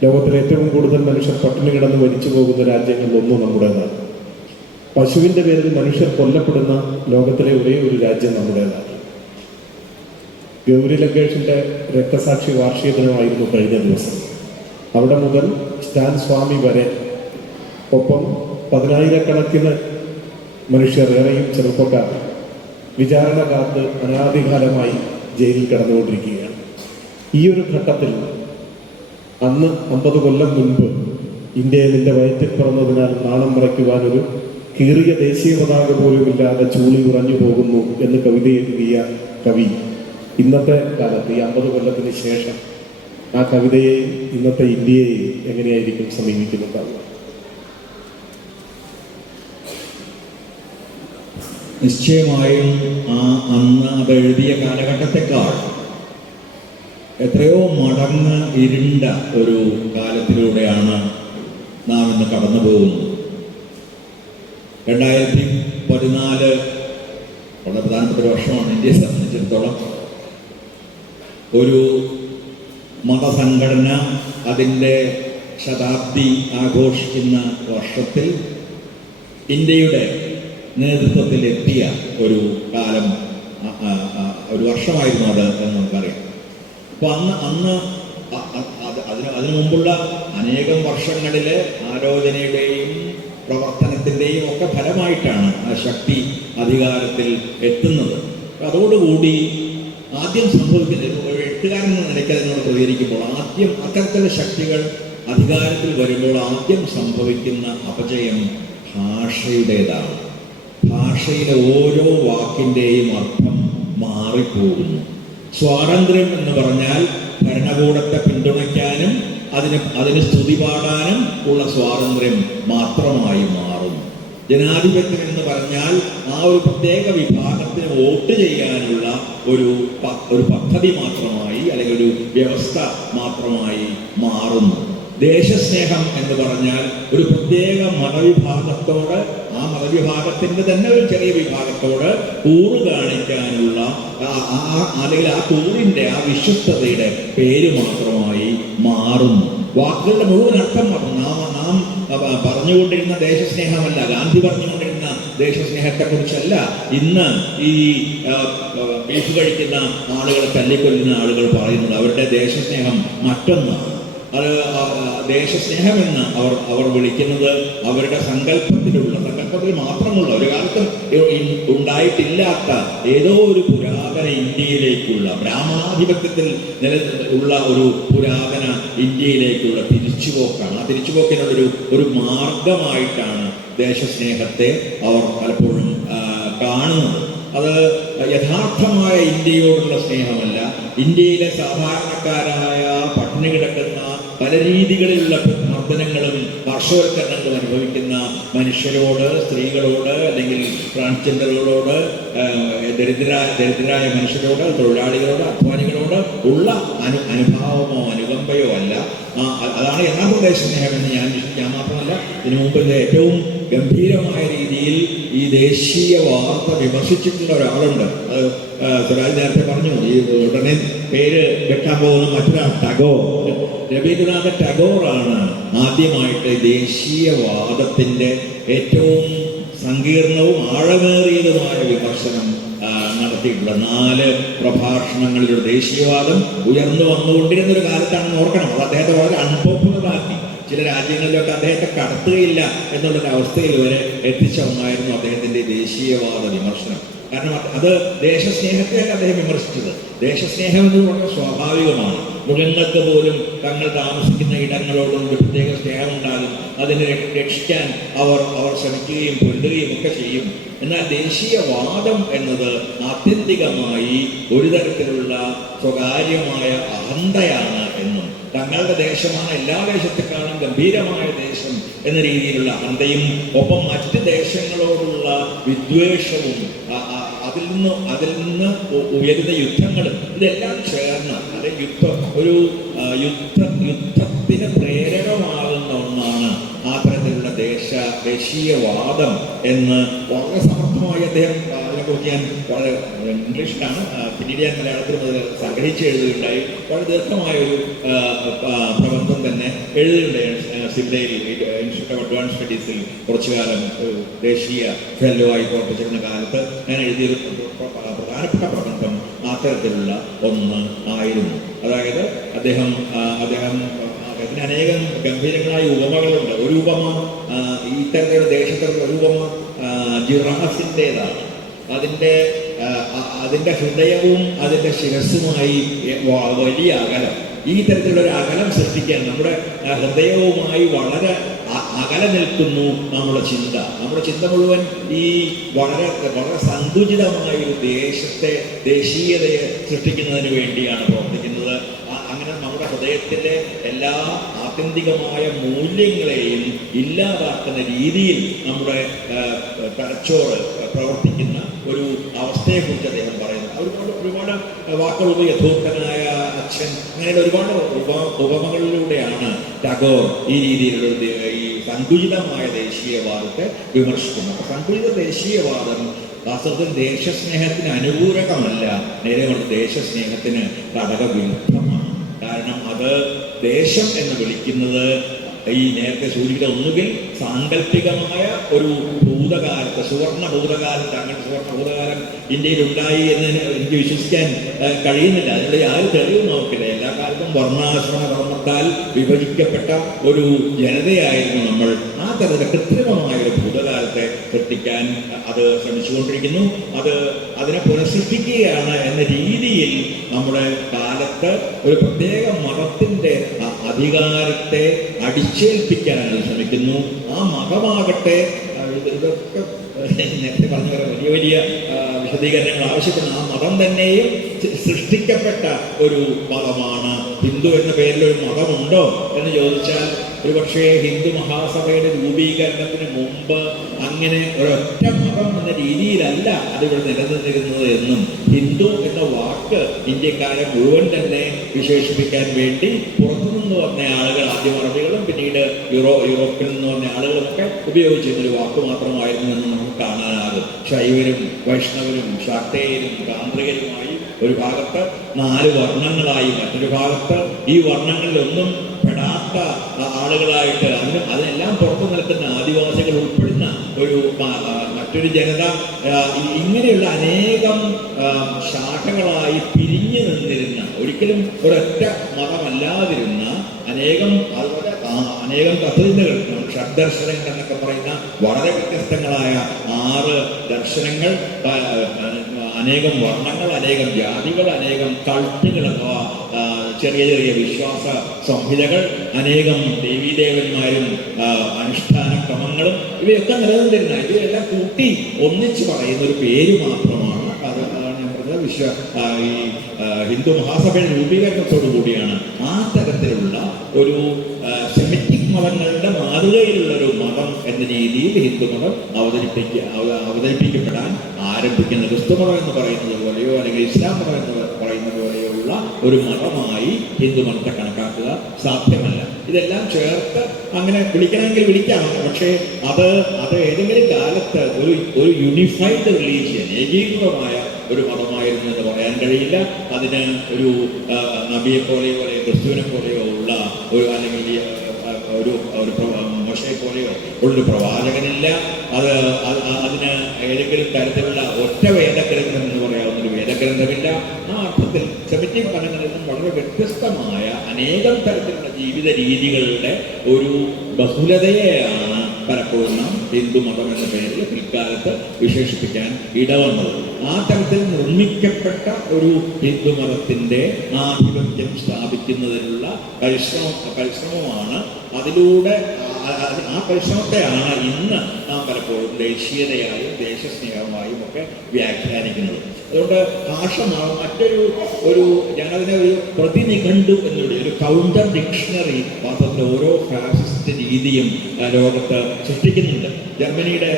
ലോകത്തിലെ ഏറ്റവും കൂടുതൽ മനുഷ്യർ പട്ടിണി കിടന്ന് മരിച്ചു പോകുന്ന രാജ്യങ്ങളിലൊന്നും നമ്മുടേതാണ്. പശുവിൻ്റെ പേരിൽ മനുഷ്യർ കൊല്ലപ്പെടുന്ന ലോകത്തിലെ ഒരേ ഒരു രാജ്യം നമ്മുടേതാണ്. ഗൗരി ലങ്കേഷിൻ്റെ രക്തസാക്ഷി വാർഷിക ദിനമായിരുന്നു കഴിഞ്ഞ ദിവസം. അവിടെ മുതൽ സ്റ്റാൻ സ്വാമി വരെ, ഒപ്പം 10,000-കണക്കിന് മനുഷ്യർ, ഏറെയും ചെറുപ്പക്കാർ, വിചാരണ കാത്ത് അനാദികാലമായി ജയിലിൽ കിടന്നുകൊണ്ടിരിക്കുകയാണ്. ഈ ഒരു ഘട്ടത്തിൽ അന്ന് 50 കൊല്ലം മുൻപ് ഇന്ത്യയെ നിന്റെ വയറ്റിൽ പിറന്നതിനാൽ നാണം മറയ്ക്കുവാൻ ഒരു കീറിയ ദേശീയ പതാക പോലുമില്ലാതെ ചൂളി ഉറഞ്ഞു പോകുന്നു എന്ന് കവിത എഴുതിയ കവി ഇന്നത്തെ കാലത്ത് ഈ 50 കൊല്ലത്തിന് ശേഷം ആ കവിതയെയും ഇന്നത്തെ ഇന്ത്യയെയും എങ്ങനെയായിരിക്കും സമീപിക്കുന്നുണ്ടാവുക? നിശ്ചയമായും അന്ന് അതെഴുതിയ കാലഘട്ടത്തെക്കാൾ എത്രയോ മടങ്ങ് ഇരുണ്ട ഒരു കാലത്തിലൂടെയാണ് നാം ഇന്ന് കടന്നു പോകുന്നത്. 2014 വളരെ പ്രധാനപ്പെട്ട ഒരു വർഷമാണ് ഇന്ത്യയെ സംബന്ധിച്ചിടത്തോളം. ഒരു മതസംഘടന അതിൻ്റെ ശതാബ്ദി ആഘോഷിക്കുന്ന വർഷത്തിൽ ഇന്ത്യയുടെ നേതൃത്വത്തിലെത്തിയ ഒരു കാലം, ഒരു വർഷമായിരുന്നു അത് എന്ന് നമുക്കറിയാം. അപ്പോൾ അതിനു മുമ്പുള്ള അനേകം വർഷങ്ങളിലെ ആലോചനയുടെയും പ്രവർത്തനത്തിൻ്റെയും ഒക്കെ ഫലമായിട്ടാണ് ആ ശക്തി അധികാരത്തിൽ എത്തുന്നത്. അതോടുകൂടി ആദ്യം സംഭവിക്കുന്നത്, ഒരു എഴുത്തുകാരൻ എന്ന നിലയ്ക്ക് അതിനോട് പ്രതികരിക്കുമ്പോൾ ആദ്യം അത്തരത്തിലുള്ള ശക്തികൾ അധികാരത്തിൽ വരുമ്പോൾ ആദ്യം സംഭവിക്കുന്ന അപജയം ഭാഷയുടേതാണ്. ഭാഷയിലെ ഓരോ വാക്കിൻ്റെയും അർത്ഥം മാറിപ്പോകുന്നു. സ്വാതന്ത്ര്യം എന്ന് പറഞ്ഞാൽ ഭരണകൂടത്തെ പിന്തുണയ്ക്കാനും അതിന് സ്തുതി പാടാനും ഉള്ള സ്വാതന്ത്ര്യം മാത്രമായി മാറുന്നു. ജനാധിപത്യം എന്ന് പറഞ്ഞാൽ ആ ഒരു പ്രത്യേക വിഭാഗത്തിന് വോട്ട് ചെയ്യാനുള്ള ഒരു പദ്ധതി മാത്രമായി, അല്ലെങ്കിൽ ഒരു വ്യവസ്ഥ മാത്രമായി മാറുന്നു. ദേശസ്നേഹം എന്ന് പറഞ്ഞാൽ ഒരു പ്രത്യേക മതവിഭാഗത്തോട്, ആ മതവിഭാഗത്തിൻ്റെ തന്നെ ഒരു ചെറിയ വിഭാഗത്തോട് കൂറ് കാണിക്കാനുള്ള അല്ലെങ്കിൽ ആ കൂറിൻ്റെ, ആ വിശ്വസ്തതയുടെ പേര് മാത്രമായി മാറുന്നു. വാക്കുകളുടെ മുഴുവൻ അർത്ഥം നാം പറഞ്ഞുകൊണ്ടിരുന്ന ദേശസ്നേഹമല്ല, ഗാന്ധി പറഞ്ഞുകൊണ്ടിരുന്ന ദേശസ്നേഹത്തെക്കുറിച്ചല്ല ഇന്ന് ഈ ബീഫ് കഴിക്കുന്ന ആളുകളെ തല്ലിക്കൊല്ലുന്ന ആളുകൾ പറയുന്നത്. അവരുടെ ദേശസ്നേഹം മറ്റൊന്നാണ്. അത് ദേശസ്നേഹമെന്ന് അവർ വിളിക്കുന്നത് അവരുടെ സങ്കല്പത്തിൽ മാത്രമുള്ള, ഒരു കാലത്തും ഉണ്ടായിട്ടില്ലാത്ത ഏതോ ഒരു പുരാതന ഇന്ത്യയിലേക്കുള്ള, ബ്രാഹ്മണാധിപത്യത്തിൽ ഉള്ള ഒരു പുരാതന ഇന്ത്യയിലേക്കുള്ള തിരിച്ചുപോക്കാണ്. ആ തിരിച്ചുപോക്കിനുള്ള ഒരു മാർഗമായിട്ടാണ് ദേശസ്നേഹത്തെ അവർ പലപ്പോഴും കാണുന്നത്. അത് യഥാർത്ഥമായ ഇന്ത്യയോടുള്ള സ്നേഹമല്ല, ഇന്ത്യയിലെ സാധാരണക്കാരായ പട്ടിണി കിടക്കുന്ന പല രീതികളിലുള്ള മർദ്ദനങ്ങളും പാർശ്വവൽക്കരണങ്ങളും അനുഭവിക്കുന്ന മനുഷ്യരോട്, സ്ത്രീകളോട്, അല്ലെങ്കിൽ ട്രാൻസ്ജെൻഡറുകളോട്, ദരിദ്രരായ മനുഷ്യരോട്, തൊഴിലാളികളോട്, അധ്വാനികളോട് ഉള്ള അനുഭാവമോ അനുകമ്പയോ അല്ല. അതാണ് യഥാർത്ഥ ദേശസ്നേഹം എന്ന് ഞാൻ മാത്രമല്ല, ഇതിനു മുമ്പ് ഏറ്റവും ഗംഭീരമായ രീതിയിൽ ഈ ദേശീയ വാർത്ത വിമർശിച്ചിട്ടുള്ള ഒരാളുണ്ട്. അത് സ്വരാജ് നേരത്തെ പറഞ്ഞു. ഈ ഉടനെ പേര് വെക്കാൻ പോകുന്ന മറ്റൊരാൾ ടാഗോർ, രവീന്ദ്രനാഥ ടാഗോറാണ് ആദ്യമായിട്ട് ദേശീയവാദത്തിന്റെ ഏറ്റവും സങ്കീർണവും ആഴമേറിയതുമായ വിമർശനം നടത്തിയിട്ടുള്ള 4 പ്രഭാഷണങ്ങളിലൂടെ ദേശീയവാദം ഉയർന്നു വന്നുകൊണ്ടിരുന്ന ഒരു കാലത്താണെന്ന് ഓർക്കണം. അത് അദ്ദേഹത്തെ വളരെ അൺപോപ്പുലറാക്കി. ചില രാജ്യങ്ങളിലൊക്കെ അദ്ദേഹത്തെ കടത്തുകയില്ല എന്നുള്ളൊരു അവസ്ഥയിൽ വരെ എത്തിച്ച ഒന്നായിരുന്നു അദ്ദേഹത്തിന്റെ ദേശീയവാദ വിമർശനം. കാരണം അത് ദേശസ്നേഹത്തെയൊക്കെ അദ്ദേഹം വിമർശിച്ചത്. ദേശസ്നേഹം എന്നത് വളരെ സ്വാഭാവികമാണ്. മൃഗങ്ങൾക്ക് പോലും തങ്ങൾ താമസിക്കുന്ന ഇടങ്ങളോടും ഒരു പ്രത്യേക സ്നേഹമുണ്ടാകും. അതിനെ രക്ഷിക്കാൻ അവർ ശ്രമിക്കുകയും പൊരുതുകയും ഒക്കെ ചെയ്യും. എന്നാൽ ദേശീയവാദം എന്നത് ആത്യന്തികമായി ഒരു തരത്തിലുള്ള സ്വകാര്യമായ അഹന്തയാണ് എന്നും തങ്ങളുടെ ദേശമാണ് എല്ലാ ദേശത്തെക്കാളും ഗംഭീരമായ ദേശം എന്ന രീതിയിലുള്ള അഹന്തയും ഒപ്പം മറ്റ് ദേശങ്ങളോടുള്ള വിദ്വേഷവും അതിൽ നിന്ന് ഉയരുന്ന യുദ്ധങ്ങളും ഇതെല്ലാം ചേർന്ന് യുദ്ധത്തിന് പ്രേരകമാകുന്ന ഒന്നാണ് ആ തരത്തിലുള്ള ദേശീയവാദം എന്ന് വളരെ സമർത്ഥമായി അദ്ദേഹം അതിനെക്കുറിച്ച് ഞാൻ വളരെ ഇംഗ്ലീഷിലാണ്, പിന്നീട് ഞാൻ മലയാളത്തിൽ അത് സംഗ്രഹിച്ച് എഴുതുകയുണ്ടായി. വളരെ ദീർഘമായ ഒരു പ്രബന്ധം തന്നെ എഴുതുകയുണ്ടായി. സിംലയിൽ ഇൻസ്റ്റിറ്റ്യൂട്ട് ഓഫ് അഡ്വാൻസ് സ്റ്റഡീസിൽ കുറച്ചു കാലം ദേശീയ ഫെല്ലോ ആയി പ്രവർത്തിച്ചിരുന്ന കാലത്ത് ഞാൻ എഴുതിയൊരു പ്രധാനപ്പെട്ട പ്രബന്ധം അത്തരത്തിലുള്ള ഒന്ന് ആയിരുന്നു. അതായത് അദ്ദേഹത്തിന് അനേകം ഗംഭീരങ്ങളായ ഉപമകളുണ്ട്. ഒരു ഉപമ ഇത്തരത്തിലുള്ള ദേശത്തിലുള്ള ഒരു ഉപമ ജിറാഫിൻ്റെതാണ്. അതിൻ്റെ ഹൃദയവും അതിൻ്റെ ശിരസ്സുമായി വലിയ അകലം. ഈ തരത്തിലുള്ള ഒരു അകലം സൃഷ്ടിക്കാൻ നമ്മുടെ ഹൃദയവുമായി വളരെ അകലെ നിൽക്കുന്നു നമ്മുടെ ചിന്ത മുഴുവൻ ഈ വളരെ വളരെ സന്തുചിതമായ ഒരു ദേശീയതയെ സൃഷ്ടിക്കുന്നതിന് വേണ്ടിയാണ് പ്രവർത്തിക്കുന്നത്. അങ്ങനെ നമ്മുടെ ഹൃദയത്തിലെ എല്ലാ ആത്യന്തികമായ മൂല്യങ്ങളെയും ഇല്ലാതാക്കുന്ന രീതിയിൽ നമ്മുടെ തലച്ചോറ് പ്രവർത്തിക്കുന്ന ഒരു അവസ്ഥയെക്കുറിച്ച് അദ്ദേഹം പറയുന്നു. ഒരുപാട് വാക്കുകൾ യഥോക്തനായ അച്ഛൻ, അങ്ങനെയുള്ള ഒരുപാട് ഉപമകളിലൂടെയാണ് ടാഗോർ ഈ രീതിയിലുള്ള ഈ സങ്കുചിതമായ ദേശീയവാദത്തെ വിമർശിക്കുന്നത്. അപ്പൊ സങ്കുചിത ദേശീയവാദം വാസ്തവത്തിൽ ദേശസ്നേഹത്തിന് അനുകൂലകമല്ല, നേരെ മറിച്ച് ദേശസ്നേഹത്തിന് ഘടകവിരുദ്ധമാണ്. കാരണം അത് ദേശം എന്ന് വിളിക്കുന്നത് ഈ നേരത്തെ സൂചിപ്പിച്ച ഒന്നുകിൽ സാങ്കല്പികമായ ഒരു ഭൂതകാലത്ത്, സുവർണ ഭൂതകാലത്ത്, അങ്ങനെ സുവർണ ഭൂതകാലം ഇന്ത്യയിൽ ഉണ്ടായി എന്ന് എനിക്ക് വിശ്വസിക്കാൻ കഴിയുന്നില്ല. അതിനുള്ള യാതൊരു തെളിവും നോക്കില്ല. എല്ലാ കാലത്തും വർണ്ണാശ്രമ ധർമ്മത്താൽ വിഭജിക്കപ്പെട്ട ഒരു ജനതയായിരുന്നു നമ്മൾ. ആ തരത്തിൽ കൃത്രിമമായ ഒരു ഭൂതകാലത്തെ സൃഷ്ടിക്കാൻ അത് ശ്രമിച്ചുകൊണ്ടിരിക്കുന്നു. അതിനെ പുനഃസൃഷ്ടിക്കുകയാണ് എന്ന രീതിയിൽ നമ്മുടെ കാലത്ത് ഒരു പ്രത്യേക മതത്തിന്റെ അധികാരത്തെ അടിച്ചേൽപ്പിക്കാൻ ശ്രമിക്കുന്നു. ആ മതമാകട്ടെ, ഇതൊക്കെ നേരത്തെ പറഞ്ഞ വലിയ വലിയ വിശദീകരണങ്ങൾ ആവശ്യപ്പെടുന്ന ആ മതം തന്നെയും സൃഷ്ടിക്കപ്പെട്ട ഒരു മതമാണ്. ഹിന്ദു എന്ന പേരിൽ ഒരു മതമുണ്ടോ എന്ന് ചോദിച്ചാൽ ഒരുപക്ഷേ ഹിന്ദു മഹാസഭയുടെ രൂപീകരണത്തിന് മുമ്പ് അങ്ങനെ ഒരൊറ്റ മതം എന്ന രീതിയിലല്ല അതിവിടെ നിലനിന്നിരുന്നത് എന്നും ഹിന്ദു എന്ന വാക്ക് ഇന്ത്യക്കാരെ മുഴുവൻ തന്നെ വിശേഷിപ്പിക്കാൻ വേണ്ടി പുറത്തുനിന്ന് വന്ന ആളുകൾ, ആദ്യം അറബികളും പിന്നീട് യൂറോപ്പിൽ നിന്ന് വന്ന ആളുകളൊക്കെ ഉപയോഗിച്ചിരുന്നൊരു വാക്ക് മാത്രമായിരുന്നു എന്ന് നമുക്ക് കാണാനാകും. ശൈവരും വൈഷ്ണവരും ശാക്തേയരും താന്ത്രികരുമായി ഒരു ഭാഗത്ത് 4 വർണ്ണങ്ങളായി, മറ്റൊരു ഭാഗത്ത് ഈ വർണ്ണങ്ങളിലൊന്നും പെടാത്ത ആളുകളായിട്ട് അതിനെല്ലാം പുറത്തു നിൽക്കുന്ന ആദിവാസികൾ ഉൾപ്പെടുന്ന ഒരു മറ്റൊരു ജനത, ഇങ്ങനെയുള്ള അനേകം ശാഖകളായി പിരിഞ്ഞു നിന്നിരുന്ന, ഒരിക്കലും ഒരൊറ്റ മതമല്ലാതിരുന്ന അനേകം പദ്ധതികൾ, ഷഡ്ദർശനങ്ങൾ എന്നൊക്കെ പറയുന്ന വളരെ വ്യത്യസ്തങ്ങളായ 6 ദർശനങ്ങൾ, അനേകം വർണ്ണങ്ങൾ, അനേകം ജാതികൾ, അനേകം കൾട്ടുകൾ അഥവാ ചെറിയ ചെറിയ വിശ്വാസ സംഹിതകൾ, അനേകം ദേവീദേവന്മാരും അനുഷ്ഠാന ക്രമങ്ങളും ഇവയൊക്കെ നിലനിന്നിരുന്ന ഇവയെല്ലാം കൂട്ടി ഒന്നിച്ച് പറയുന്ന ഒരു പേര് മാത്രമാണ് ഈ ഹിന്ദു മഹാസഭയുടെ രൂപീകരണത്തോടു കൂടിയാണ് ആ തരത്തിലുള്ള ഒരു സെമിറ്റിക് മതങ്ങളുടെ മാതൃകയിലുള്ള ഒരു മതം എന്ന രീതിയിൽ ഹിന്ദുമതം അവതരിപ്പിക്കപ്പെടാൻ ആരംഭിക്കുന്നത്. ക്രിസ്തുമതം എന്ന് പറയുന്നത് പോലെയോ അല്ലെങ്കിൽ ഇസ്ലാം മതം എന്ന് പറയുന്നത് പോലെയുള്ള ഒരു മതമായി ഹിന്ദുമതത്തെ കണക്കാക്കുക സാധ്യമല്ല. ഇതെല്ലാം ചേർത്ത് അങ്ങനെ വിളിക്കണമെങ്കിൽ വിളിക്കാം. പക്ഷേ അത് ഏതെങ്കിലും കാലത്ത് ഒരു യൂണിഫൈഡ് റിലീജിയൻ, ഏകീകൃതമായ ഒരു മതമായിരുന്നു എന്ന് പറയാൻ കഴിയില്ല. അതിന് ഒരു നബിയെ പോലെയോ അല്ലെങ്കിൽ ക്രിസ്തുവിനെ പോലെയോ ഉള്ള ഒരു അല്ലെങ്കിൽ ഒരു മോശയെ പോലെയോ ഉള്ളൊരു പ്രവാചകനില്ല. അതിന് ഏതെങ്കിലും തരത്തിലുള്ള ഒറ്റ വേദഗ്രന്ഥം എന്ന് പറയാവുന്ന ഒരു വേദഗ്രന്ഥമില്ല. ആ അർത്ഥത്തിൽ സെമിറ്റിക് മതങ്ങളിൽ നിന്നും വളരെ വ്യത്യസ്തമായ അനേകം തരത്തിലുള്ള ജീവിത രീതികളുടെ ഒരു ബഹുലതയെയാണ് പലപ്പോഴും നാം ഹിന്ദുമതം എന്ന പേരിൽ പിൽക്കാലത്ത് വിശേഷിപ്പിക്കാൻ ഇടവന്നത്. ആ തരത്തിൽ നിർമ്മിക്കപ്പെട്ട ഒരു ഹിന്ദുമതത്തിൻ്റെ ആധിപത്യം സ്ഥാപിക്കുന്നതിനുള്ള പരിശ്രമമാണ്. അതിലൂടെ ആ പരിശ്രമത്തെയാണ് ഇന്ന് നാം പലപ്പോഴും ദേശീയതയായും ദേശസ്നേഹമായും ഒക്കെ വ്യാഖ്യാനിക്കുന്നത്. അതുകൊണ്ട് ഭാഷ മറ്റൊരു ഞാനതിനെ ഒരു പ്രതിനിഘണ്ടു എന്നുള്ളത് ഒരു കൗണ്ടർ ഡിക്ഷണറി വാസ്തവത്തിൽ ഓരോ ഫാസിസ്റ്റ് രീതിയും ലോകത്ത് സൃഷ്ടിക്കുന്നുണ്ട്. ജർമ്മനിയുടെ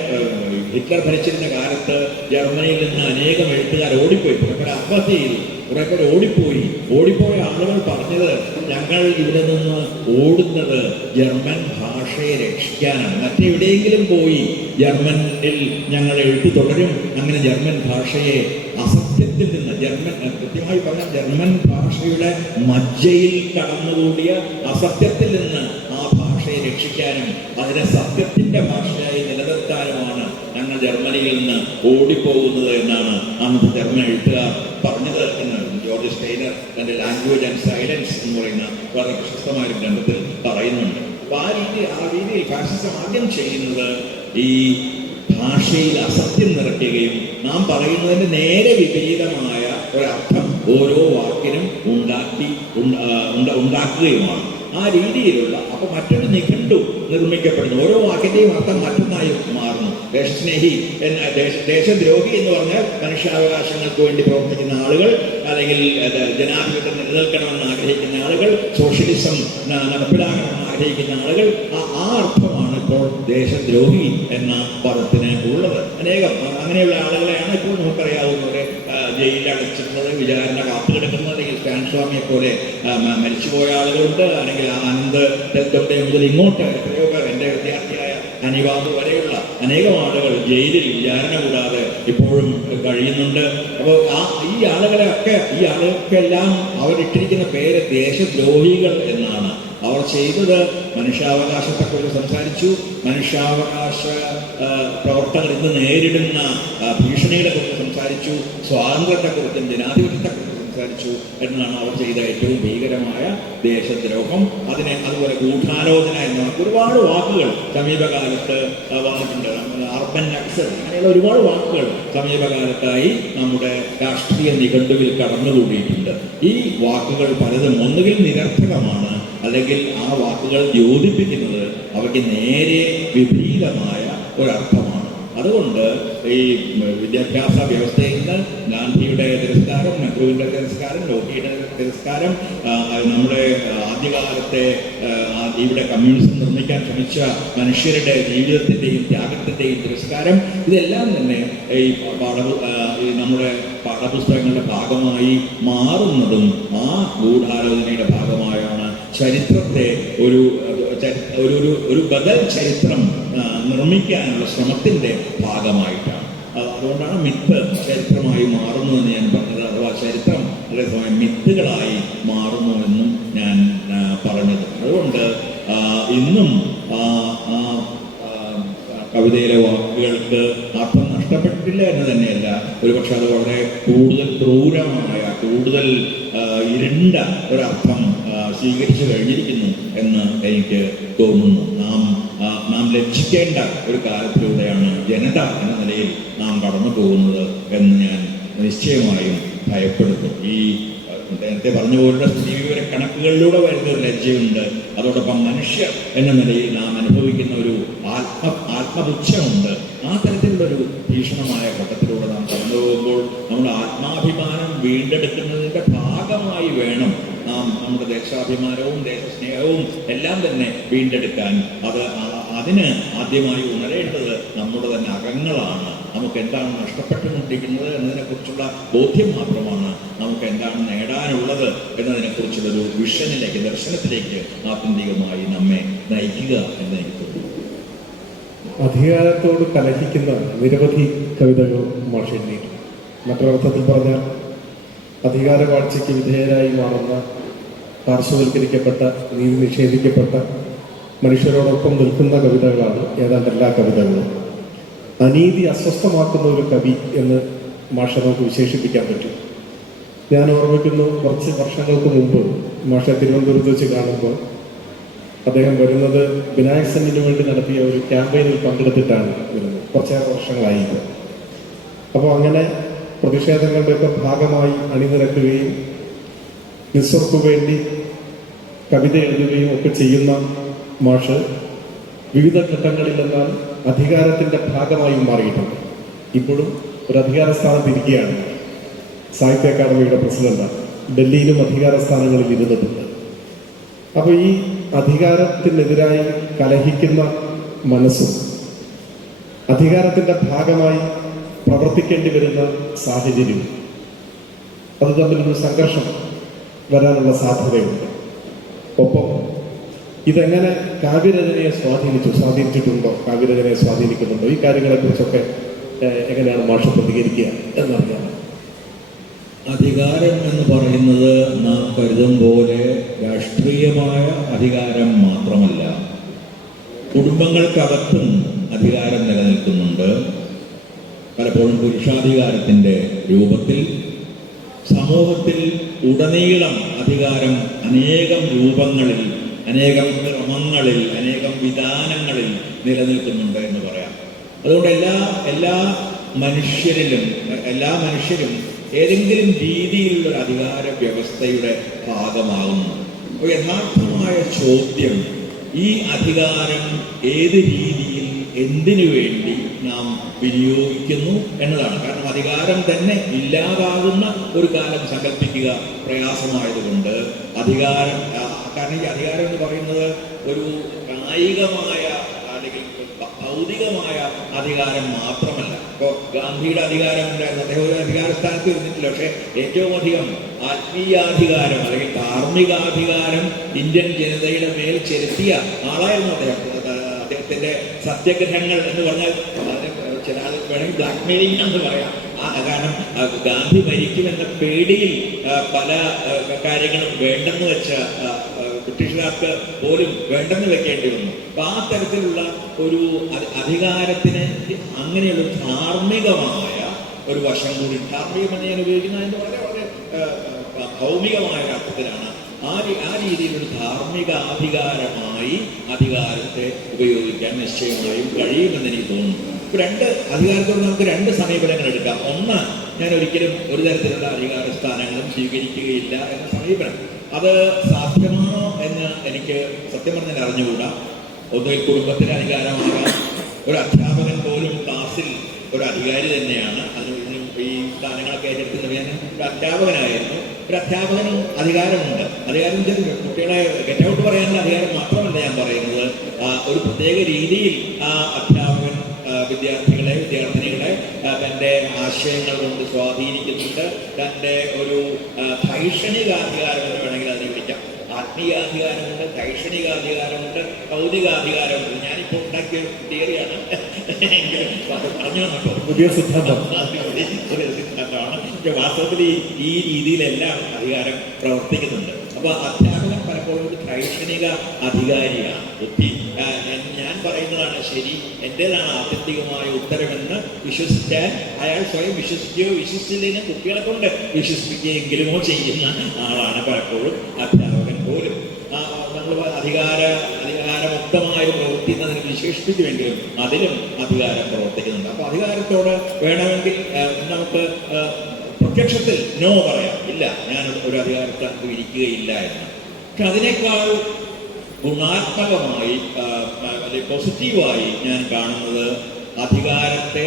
ഹിറ്റ്ലർ ഭരിച്ചിരുന്ന കാലത്ത് ജർമ്മനിയിൽ നിന്ന് അനേകം എഴുത്തുകാർ ഓടിപ്പോയി, കുറെ പേർ ആത്മഹത്യ ചെയ്തു, കുറെ പേർ ഓടിപ്പോയ ആളുകൾ പറഞ്ഞത് ഞങ്ങൾ ഇവിടെ നിന്ന് ഓടുന്നത് ജർമ്മൻ ഭാഷയെ രക്ഷിക്കാനാണ്. മറ്റെവിടെയെങ്കിലും പോയി ജർമ്മനിൽ ഞങ്ങൾ എഴുത്ത് തുടരും. അങ്ങനെ ജർമ്മൻ ഭാഷയെ അസത്യത്തിൽ നിന്ന് കൃത്യമായി പറഞ്ഞാൽ ജർമ്മൻ ഭാഷയുടെ മജ്ജയിൽ കടന്നുകൂടിയ അസത്യത്തിൽ നിന്ന് ആ ഭാഷയെ രക്ഷിക്കാനും അതിനെ സത്യത്തിന്റെ ഭാഷയായി നിലനിർത്താനുമാണ് ഞങ്ങൾ ജർമ്മനിയിൽ നിന്ന് ഓടിപ്പോകുന്നത് എന്നാണ് അന്നത്തെ ജർമ്മൻ എഴുത്തുകാർ പറഞ്ഞത് എന്ന് ജോർജ് സ്റ്റൈനർ തന്റെ ലാംഗ്വേജ് ആൻഡ് സൈലൻസ് എന്ന് പറയുന്ന വളരെ പ്രശസ്തമായ ഒരു ഗ്രന്ഥത്തിൽ പറയുന്നുണ്ട്. അപ്പൊ ആ രീതിയിൽ ഫാസിസം ആദ്യം ചെയ്യുന്നത് ഈ ഭാഷയിൽ അസത്യം നിറയ്ക്കുകയും നാം പറയുന്നതിന്റെ നേരെ വിപരീതമായ ഒരർത്ഥം ഓരോ വാക്കിനും ഉണ്ടാക്കുകയുമാണ്. ആ രീതിയിലുള്ള അപ്പൊ മറ്റൊരു നിഘണ്ടു നിർമ്മിക്കപ്പെടുന്നു. ഓരോ വാക്കിന്റെയും അർത്ഥം മറ്റൊന്നായി മാറുന്നു. ദേശസ്നേഹി ദേശദ്രോഹി എന്ന് പറഞ്ഞാൽ മനുഷ്യാവകാശങ്ങൾക്ക് വേണ്ടി പ്രവർത്തിക്കുന്ന ആളുകൾ, അല്ലെങ്കിൽ ജനാധിപത്യം നിലനിൽക്കണമെന്ന് ആഗ്രഹിക്കുന്ന ആളുകൾ, സോഷ്യലിസം നടപ്പിലാക്കണമെന്ന് ആഗ്രഹിക്കുന്ന ആളുകൾ. ആ അർത്ഥമാണ് ഇപ്പോൾ ദേശദ്രോഹി എന്ന പദത്തിന് ഉള്ളത്. അങ്ങനെയുള്ള ആളുകളെയാണ് ഇപ്പോൾ നമുക്കറിയാവുന്നവരെ ജയിലിൽ അടച്ചിട്ടുള്ളത്, വിചാരണ കാത്തുകിടക്കുന്നത്. അല്ലെങ്കിൽ സ്റ്റാൻസ്വാമിയെ പോലെ മരിച്ചുപോയ ആളുകളുണ്ട്, അല്ലെങ്കിൽ ആനന്ദ് ദത്തോടെ മുതൽ ഇങ്ങോട്ട് എത്രയോ പേർ, എൻ്റെ വിദ്യാർത്ഥിയായ അനിവാദ് വരെയുള്ള അനേകം ആളുകൾ ജയിലിൽ വിചാരണ കൂടാതെ ഇപ്പോഴും കഴിയുന്നുണ്ട്. അപ്പോൾ ഈ ആളുകൾക്കെല്ലാം അവരിട്ടിരിക്കുന്ന പേര് ദേശദ്രോഹികൾ എന്നാണ്. അവർ ചെയ്തത് മനുഷ്യാവകാശത്തെക്കുറിച്ച് സംസാരിച്ചു, മനുഷ്യാവകാശ പ്രവർത്തകർ ഇന്ന് നേരിടുന്ന ഭീഷണികളെ കുറിച്ച് സംസാരിച്ചു, സ്വാതന്ത്ര്യത്തെക്കുറിച്ചും ജനാധിപത്യത്തെക്കുറിച്ചും സംസാരിച്ചു എന്നാണ് അവർ ചെയ്ത ഏറ്റവും ഭീകരമായ ദേശദ്രോഹം. അതുപോലെ ഗൂഢാലോചന എന്ന ഒരുപാട് വാക്കുകൾ സമീപകാലത്ത് വന്നിട്ടുണ്ട്. അർബൻ നക്സൽ, അങ്ങനെയുള്ള ഒരുപാട് വാക്കുകൾ സമീപകാലത്തായി നമ്മുടെ രാഷ്ട്രീയ നിഘണ്ടുവിൽ കടന്നുകൂടിയിട്ടുണ്ട്. ഈ വാക്കുകൾ പലതും ഒന്നുകിൽ നിരർത്ഥകമാണ്, അല്ലെങ്കിൽ ആ വാക്കുകൾ യോജിപ്പിക്കുന്നത് അവയ്ക്ക് നേരെ വിപരീതമായ ഒരർത്ഥമാണ്. അതുകൊണ്ട് ഈ വിദ്യാഭ്യാസ വ്യവസ്ഥയിൽ നിന്ന് ഗാന്ധിയുടെ തിരസ്കാരം, നെഹ്റുവിൻ്റെ തിരസ്കാരം, ലോഹിയുടെ തിരസ്കാരം, നമ്മുടെ ആദ്യകാലത്തെ ഇവിടെ കമ്മ്യൂണിസം നിർമ്മിക്കാൻ ശ്രമിച്ച മനുഷ്യരുടെ ജീവിതത്തിൻ്റെയും ത്യാഗത്തിൻ്റെയും തിരസ്കാരം, ഇതെല്ലാം തന്നെ ഈ നമ്മുടെ പാഠപുസ്തകങ്ങളുടെ ഭാഗമായി മാറുന്നതും ആ ഗൂഢാലോചനയുടെ ഭാഗമായാണ്. ചരിത്രത്തെ ഒരു ബദൽ ചരിത്രം നിർമ്മിക്കാനുള്ള ശ്രമത്തിൻ്റെ ഭാഗമായിട്ടാണ്. അതുകൊണ്ടാണ് മിത്ത് ചരിത്രമായി മാറുന്നതെന്ന് ഞാൻ പറഞ്ഞത്. അഥവാ ചരിത്രം അതേസമയം മിത്തുകളായി മാറുന്നുവെന്നും ഞാൻ പറഞ്ഞത്. അതുകൊണ്ട് ഇന്നും കവിതയിലെ വാക്കുകൾക്ക് അർത്ഥം നഷ്ടപ്പെട്ടില്ല എന്ന് തന്നെയല്ല, ഒരുപക്ഷെ അത് വളരെ കൂടുതൽ ക്രൂരമായ, കൂടുതൽ ഇരുണ്ട ഒരർത്ഥം സ്വീകരിച്ചു കഴിഞ്ഞിരിക്കുന്നു എന്ന് എനിക്ക് തോന്നുന്നു. നാം ലക്ഷിക്കേണ്ട ഒരു കാലത്തിലൂടെയാണ് ജനത എന്ന നിലയിൽ നാം കടന്നു പോകുന്നത് എന്ന് ഞാൻ നിശ്ചയമായും ഭയപ്പെടുന്നു. ഈ നേരത്തെ പറഞ്ഞ പോലുള്ള സ്ഥിതിവിവര കണക്കുകളിലൂടെ വരുന്ന ഒരു ലജ്ജയുണ്ട്. അതോടൊപ്പം മനുഷ്യർ എന്ന നിലയിൽ നാം അനുഭവിക്കുന്ന ഒരു ആത്മപുച്ഛമുണ്ട്. ആ തരത്തിലുള്ളൊരു ഭീഷണമായ ഘട്ടത്തിലൂടെ നാം കടന്നു പോകുമ്പോൾ നമ്മുടെ ആത്മാഭിമാനം എല്ലാം തന്നെ വീണ്ടെടുക്കാൻ അതിന് ആദ്യമായി ഉണരേണ്ടത് നമ്മുടെ തന്നെ അകങ്ങളാണ്. നമുക്ക് എന്താണ് നഷ്ടപ്പെട്ടുകൊണ്ടിരിക്കുന്നത് എന്നതിനെക്കുറിച്ചുള്ള ബോധ്യം മാത്രമാണ് നമുക്ക് എന്താണ് നേടാനുള്ളത് എന്നതിനെക്കുറിച്ചുള്ളൊരു വിഷനിലേക്ക്, ദർശനത്തിലേക്ക് ആത്യന്തികമായി നമ്മെ നയിക്കുക എന്ന് എനിക്ക് തോന്നുന്നു. അധികാരത്തോട് കലഹിക്കുന്ന നിരവധി കവിതകൾ മാഷ് എഴുതിയിട്ടുണ്ട്. മറ്റൊരർത്ഥത്തിൽ പറഞ്ഞാൽ അധികാരവാഴ്ചയ്ക്ക് വിധേയരായി മാറുന്ന, പാർശ്വവൽക്കരിക്കപ്പെട്ട, നീതി നിഷേധിക്കപ്പെട്ട മനുഷ്യരോടൊപ്പം നിൽക്കുന്ന കവിതകളാണ് ഏതാണ്ട് എല്ലാ കവിതകളും. അനീതി അസ്വസ്ഥമാക്കുന്ന ഒരു കവി എന്ന് മാഷ നമുക്ക് വിശേഷിപ്പിക്കാൻ പറ്റും. ഞാൻ ഓർമ്മിക്കുന്നു, കുറച്ച് വർഷങ്ങൾക്ക് മുമ്പ് മാഷ തിരുവനന്തപുരത്ത് വെച്ച് കാണുമ്പോൾ അദ്ദേഹം വരുന്നത് വിനായക് സെന്നിന് വേണ്ടി നടത്തിയ ഒരു ക്യാമ്പയിനിൽ പങ്കെടുത്തിട്ടാണ് വരുന്നത്. കുറച്ചേറെ വർഷങ്ങളായി. അപ്പോൾ അങ്ങനെ പ്രതിഷേധങ്ങളുടെയൊക്കെ ഭാഗമായി അണിനിരക്കുകയും നിസ്സർക്ക് വേണ്ടി കവിത എഴുതുകയും ഒക്കെ ചെയ്യുന്ന മാഷ് വിവിധ ഘട്ടങ്ങളിലെല്ലാം അധികാരത്തിൻ്റെ ഭാഗമായി മാറിയിട്ടുണ്ട്. ഇപ്പോഴും ഒരു അധികാര സ്ഥാനത്ത് ഇരിക്കുകയാണ്. സാഹിത്യ അക്കാദമിയുടെ പ്രസിഡന്റാണ്. ഡൽഹിയിലും അധികാര സ്ഥാനങ്ങളിൽ ഇരുന്നിട്ടുണ്ട്. അപ്പോൾ ഈ അധികാരത്തിനെതിരായി കലഹിക്കുന്ന മനസ്സും അധികാരത്തിൻ്റെ ഭാഗമായി പ്രവർത്തിക്കേണ്ടി വരുന്ന സാഹചര്യം, അത് തമ്മിലൊരു സംഘർഷം വരാനുള്ള സാധ്യതയുണ്ട്. ഒപ്പം ഇതെങ്ങനെ കാവ്യരചനയെ സ്വാധീനിച്ചിട്ടുണ്ടോ, കാവ്യരചനയെ സ്വാധീനിക്കുന്നുണ്ടോ, ഈ കാര്യങ്ങളെക്കുറിച്ചൊക്കെ എങ്ങനെയാണ് മാഷ് പ്രതികരിക്കുക എന്നറിയാം. അധികാരം എന്ന് പറയുന്നത് നാം കരുതും പോലെ രാഷ്ട്രീയമായ അധികാരം മാത്രമല്ല, കുടുംബങ്ങൾക്കകത്തും അധികാരം നിലനിൽക്കുന്നുണ്ട്. പലപ്പോഴും പുരുഷാധികാരത്തിൻ്റെ രൂപത്തിൽ. സമൂഹത്തിൽ ഉടനീളം അധികാരം അനേകം രൂപങ്ങളിൽ, അനേകം ക്രമങ്ങളിൽ, അനേകം വിധാനങ്ങളിൽ നിലനിൽക്കുന്നുണ്ട് എന്ന് പറയാം. അതുകൊണ്ട് എല്ലാ മനുഷ്യരും ഏതെങ്കിലും രീതിയിലുള്ള ഒരു അധികാര വ്യവസ്ഥയുടെ ഭാഗമാകുന്നു. അപ്പോൾ യഥാർത്ഥമായ ചോദ്യം ഈ അധികാരം ഏത് രീതിയിൽ എന്തിനു വേണ്ടി നാം വിനിയോഗിക്കുന്നു എന്നതാണ്. കാരണം അധികാരം തന്നെ ഇല്ലാതാകുന്ന ഒരു കാലം സങ്കല്പിക്കുക പ്രയാസമായതുകൊണ്ട് കാരണം ഈ അധികാരം എന്ന് പറയുന്നത് ഒരു കായികമായ അല്ലെങ്കിൽ ഭൗതികമായ അധികാരം മാത്രമല്ല. ഇപ്പോൾ ഗാന്ധിയുടെ അധികാരം ഉണ്ടായിരുന്നു, അദ്ദേഹം ഒരു അധികാര സ്ഥാനത്ത് ഇരുന്നിട്ടില്ല. പക്ഷേ ഏറ്റവും അധികം ആത്മീയാധികാരം അല്ലെങ്കിൽ ധാർമ്മികാധികാരം ഇന്ത്യൻ ജനതയുടെ മേൽ ചെലുത്തിയ ആളായിരുന്നു അദ്ദേഹം. അദ്ദേഹത്തിന്റെ സത്യാഗ്രഹങ്ങൾ എന്ന് പറഞ്ഞാൽ ചില വേണമെങ്കിൽ ബ്ലാക്ക് മെയിലിംഗ് എന്ന് പറയാം. കാരണം ഗാന്ധി മരിക്കുമെന്ന പേടിയിൽ പല കാര്യങ്ങളും വേണ്ടെന്ന് വെച്ച ബ്രിട്ടീഷുകാർക്ക് പോലും വേണ്ടെന്ന് വെക്കേണ്ടി വന്നു. അപ്പൊ ആ തരത്തിലുള്ള ഒരു അധികാരത്തിന് അങ്ങനെയുള്ള ധാർമ്മികമായ ഒരു വശം കൂടി, ധാർമ്മികമെന്ന് ഞാൻ ഉപയോഗിക്കുന്നതിന് വളരെ വളരെ ഭൗമികമായ അർത്ഥത്തിലാണ്. ആ രീതിയിലൊരു ധാർമ്മികാധികാരമായി അധികാരത്തെ ഉപയോഗിക്കാൻ നിശ്ചയമായും കഴിയുമെന്ന് എനിക്ക് തോന്നുന്നു. രണ്ട് അധികാരത്തോട് നമുക്ക് രണ്ട് സമീപനങ്ങൾ എടുക്കാം. ഒന്ന്, ഞാൻ ഒരിക്കലും ഒരു തരത്തിലുള്ള അധികാര സ്ഥാനങ്ങളും സ്വീകരിക്കുകയില്ല എന്ന സമീപനം. അത് സാധ്യമാണോ എന്ന് എനിക്ക് സത്യം പറഞ്ഞാൽ അറിഞ്ഞുകൂടാ. ഒന്നുകിൽ കുടുംബത്തിലെ അധികാരമാകാം. ഒരു അധ്യാപകൻ പോലും ക്ലാസ്സിൽ ഒരു അധികാരി തന്നെയാണ്. അതിന് ഈ സ്ഥാനങ്ങളൊക്കെ ഏറ്റെടുക്കുന്നത് ഞാൻ ഒരു അധ്യാപകനായിരുന്നു. ഒരു അധ്യാപകനും അധികാരമുണ്ട്. അധികാരം കുട്ടികളെ ഗെറ്റ് ഔട്ട് പറയാനുള്ള അധികാരം മാത്രമല്ല ഞാൻ പറയുന്നത്. ഒരു പ്രത്യേക രീതിയിൽ ആ അധ്യാപകൻ വിദ്യാർത്ഥിനികളെ തൻ്റെ ആശയങ്ങൾ കൊണ്ട് സ്വാധീനിക്കുന്നുണ്ട്. തൻ്റെ ഒരു ധൈഷണികാധികാരം എന്ന് വേണമെങ്കിൽ അതിനെ വിളിക്കാം. ആത്മീയാധികാരമുണ്ട്, ധൈഷണികാധികാരമുണ്ട്, ഭൗതികാധികാരമുണ്ട്. ഞാനിപ്പോൾ ഉണ്ടാക്കിയ തിയറിയാണ്, എങ്കിലും പറഞ്ഞു വന്നപ്പോ പുതിയ സിദ്ധാന്തമാണ്. വാസ്തവത്തിൽ ഈ രീതിയിലെല്ലാം അധികാരം പ്രവർത്തിക്കുന്നുണ്ട്. അപ്പൊ അധ്യാപകൻ പലപ്പോഴും ഒരു ധൈഷണിക അധികാരിയാണ്. ബുദ്ധി ഞാൻ പറയുന്നതാണ് ശരി, എൻ്റേതാണ് ആത്യന്തികമായ ഉത്തരമെന്ന് വിശ്വസിക്കാൻ അയാൾ സ്വയം വിശ്വസിക്കുകയോ വിശ്വസിച്ചില്ലെങ്കിൽ കുട്ടികളെ കൊണ്ട് വിശ്വസിപ്പിക്കുകയെങ്കിലുമോ ചെയ്യുന്ന ആളാണ് പലപ്പോഴും അധ്യാപകൻ പോലും. നമ്മൾ അധികാരമുക്തമായ പ്രവർത്തിക്കുന്നതിന് വിശേഷിപ്പിക്കുമെങ്കിലും അതിലും അധികാരം പ്രവർത്തിക്കുന്നുണ്ട്. അപ്പൊ അധികാരത്തോട് വേണമെങ്കിൽ നമുക്ക് പ്രത്യക്ഷത്തിൽ നോ പറയാം, ഇല്ല ഞാൻ ഒരു അധികാരസ്ഥാനത്ത് ഇരിക്കുകയില്ല എന്ന്. പക്ഷെ അതിനേക്കാൾ ഗുണാത്മകമായി പോസിറ്റീവായി ഞാൻ കാണുന്നത് അധികാരത്തെ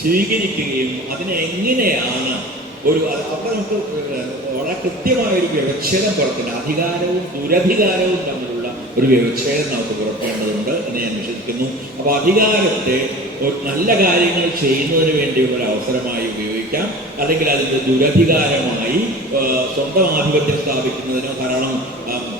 സ്വീകരിക്കുകയും അതിനെ എങ്ങനെയാണ് അവിടെ നമുക്ക് വളരെ കൃത്യമായ ഒരു വ്യവച്ഛേദം പുറത്തുണ്ട്. അധികാരവും ദുരധികാരവും തമ്മിലുള്ള ഒരു വ്യവച്ഛേദം നമുക്ക് പുറത്തേണ്ടതുണ്ട് എന്ന് ഞാൻ വിശ്വസിക്കുന്നു. അപ്പോൾ അധികാരത്തെ നല്ല കാര്യങ്ങൾ ചെയ്യുന്നതിന് വേണ്ടിയുള്ള ഒരു അവസരമായി ഉപയോഗിക്കാം, അല്ലെങ്കിൽ അതിൻ്റെ ദുരധികാരമായി സ്വന്തം ആധിപത്യം സ്ഥാപിക്കുന്നതിനോ ധാരാളം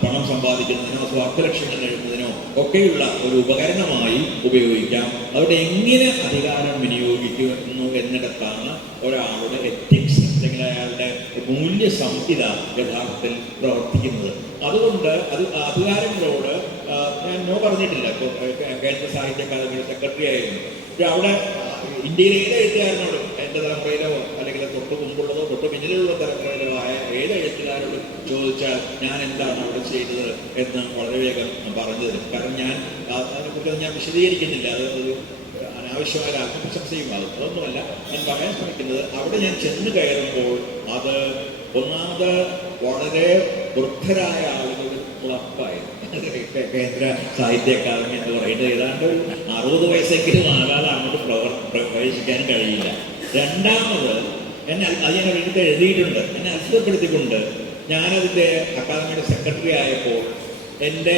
പണം സമ്പാദിക്കുന്നതിനോ സ്വാർത്ഥലക്ഷ്യങ്ങൾ നേടുന്നതിനോ ഒക്കെയുള്ള ഒരു ഉപകരണമായി ഉപയോഗിക്കാം. അവിടെ എങ്ങനെ അധികാരം വിനിയോഗിക്കുന്നു എന്നിടത്താണ് ഒരാളുടെ എത്തിക്സ് അല്ലെങ്കിൽ അയാളുടെ മൂല്യ സംഹിത യഥാർത്ഥത്തിൽ പ്രവർത്തിക്കുന്നത്. അതുകൊണ്ട് അത് അധികാരങ്ങളോട് ഞാൻ നോ പറഞ്ഞിട്ടില്ല. ഇപ്പോൾ കേന്ദ്ര സാഹിത്യ അക്കാദമിയുടെ സെക്രട്ടറി ആയിരുന്നു. പക്ഷെ അവിടെ ഇന്ത്യയിലെ ഏത് എഴുത്തുകാരനോടും എൻ്റെ തലമുറയിലോ അല്ലെങ്കിൽ തൊട്ട് മുമ്പുള്ളതോ തൊട്ട് പിന്നിലുള്ള തലമുറയിലോ ആയ ഏത് എഴുത്തുകാരോടും ചോദിച്ചാൽ ഞാൻ എന്താണ് അവിടെ ചെയ്തത് എന്ന് വളരെ വേഗം പറഞ്ഞു തരും. കാരണം ഞാൻ അതിനെക്കുറിച്ച് ഞാൻ വിശദീകരിക്കുന്നില്ല, അത് ഒരു അനാവശ്യമായ ആത്മപ്രശംസയുമാകും. അതൊന്നുമല്ല ഞാൻ പറയാൻ ശ്രമിക്കുന്നത്. അവിടെ ഞാൻ ചെന്ന് കയറുമ്പോൾ അത് ഒന്നാമത് വളരെ വൃദ്ധരായ ആളുകളുടെ ക്ലബായിരുന്നു. കേന്ദ്ര സാഹിത്യ അക്കാദമി എന്ന് പറയുന്നത് ഏതാണ്ട് 60 വയസ്സെങ്കിലും ആകാതെ അങ്ങോട്ട് പ്രവേശിക്കാൻ കഴിയില്ല. രണ്ടാമത് എന്നെ അത് ഞാൻ എടുത്ത് എഴുതിയിട്ടുണ്ട്. എന്നെ അത്ഭുതപ്പെടുത്തിക്കൊണ്ട് ഞാനതിൻ്റെ അക്കാദമിയുടെ സെക്രട്ടറി ആയപ്പോൾ എൻ്റെ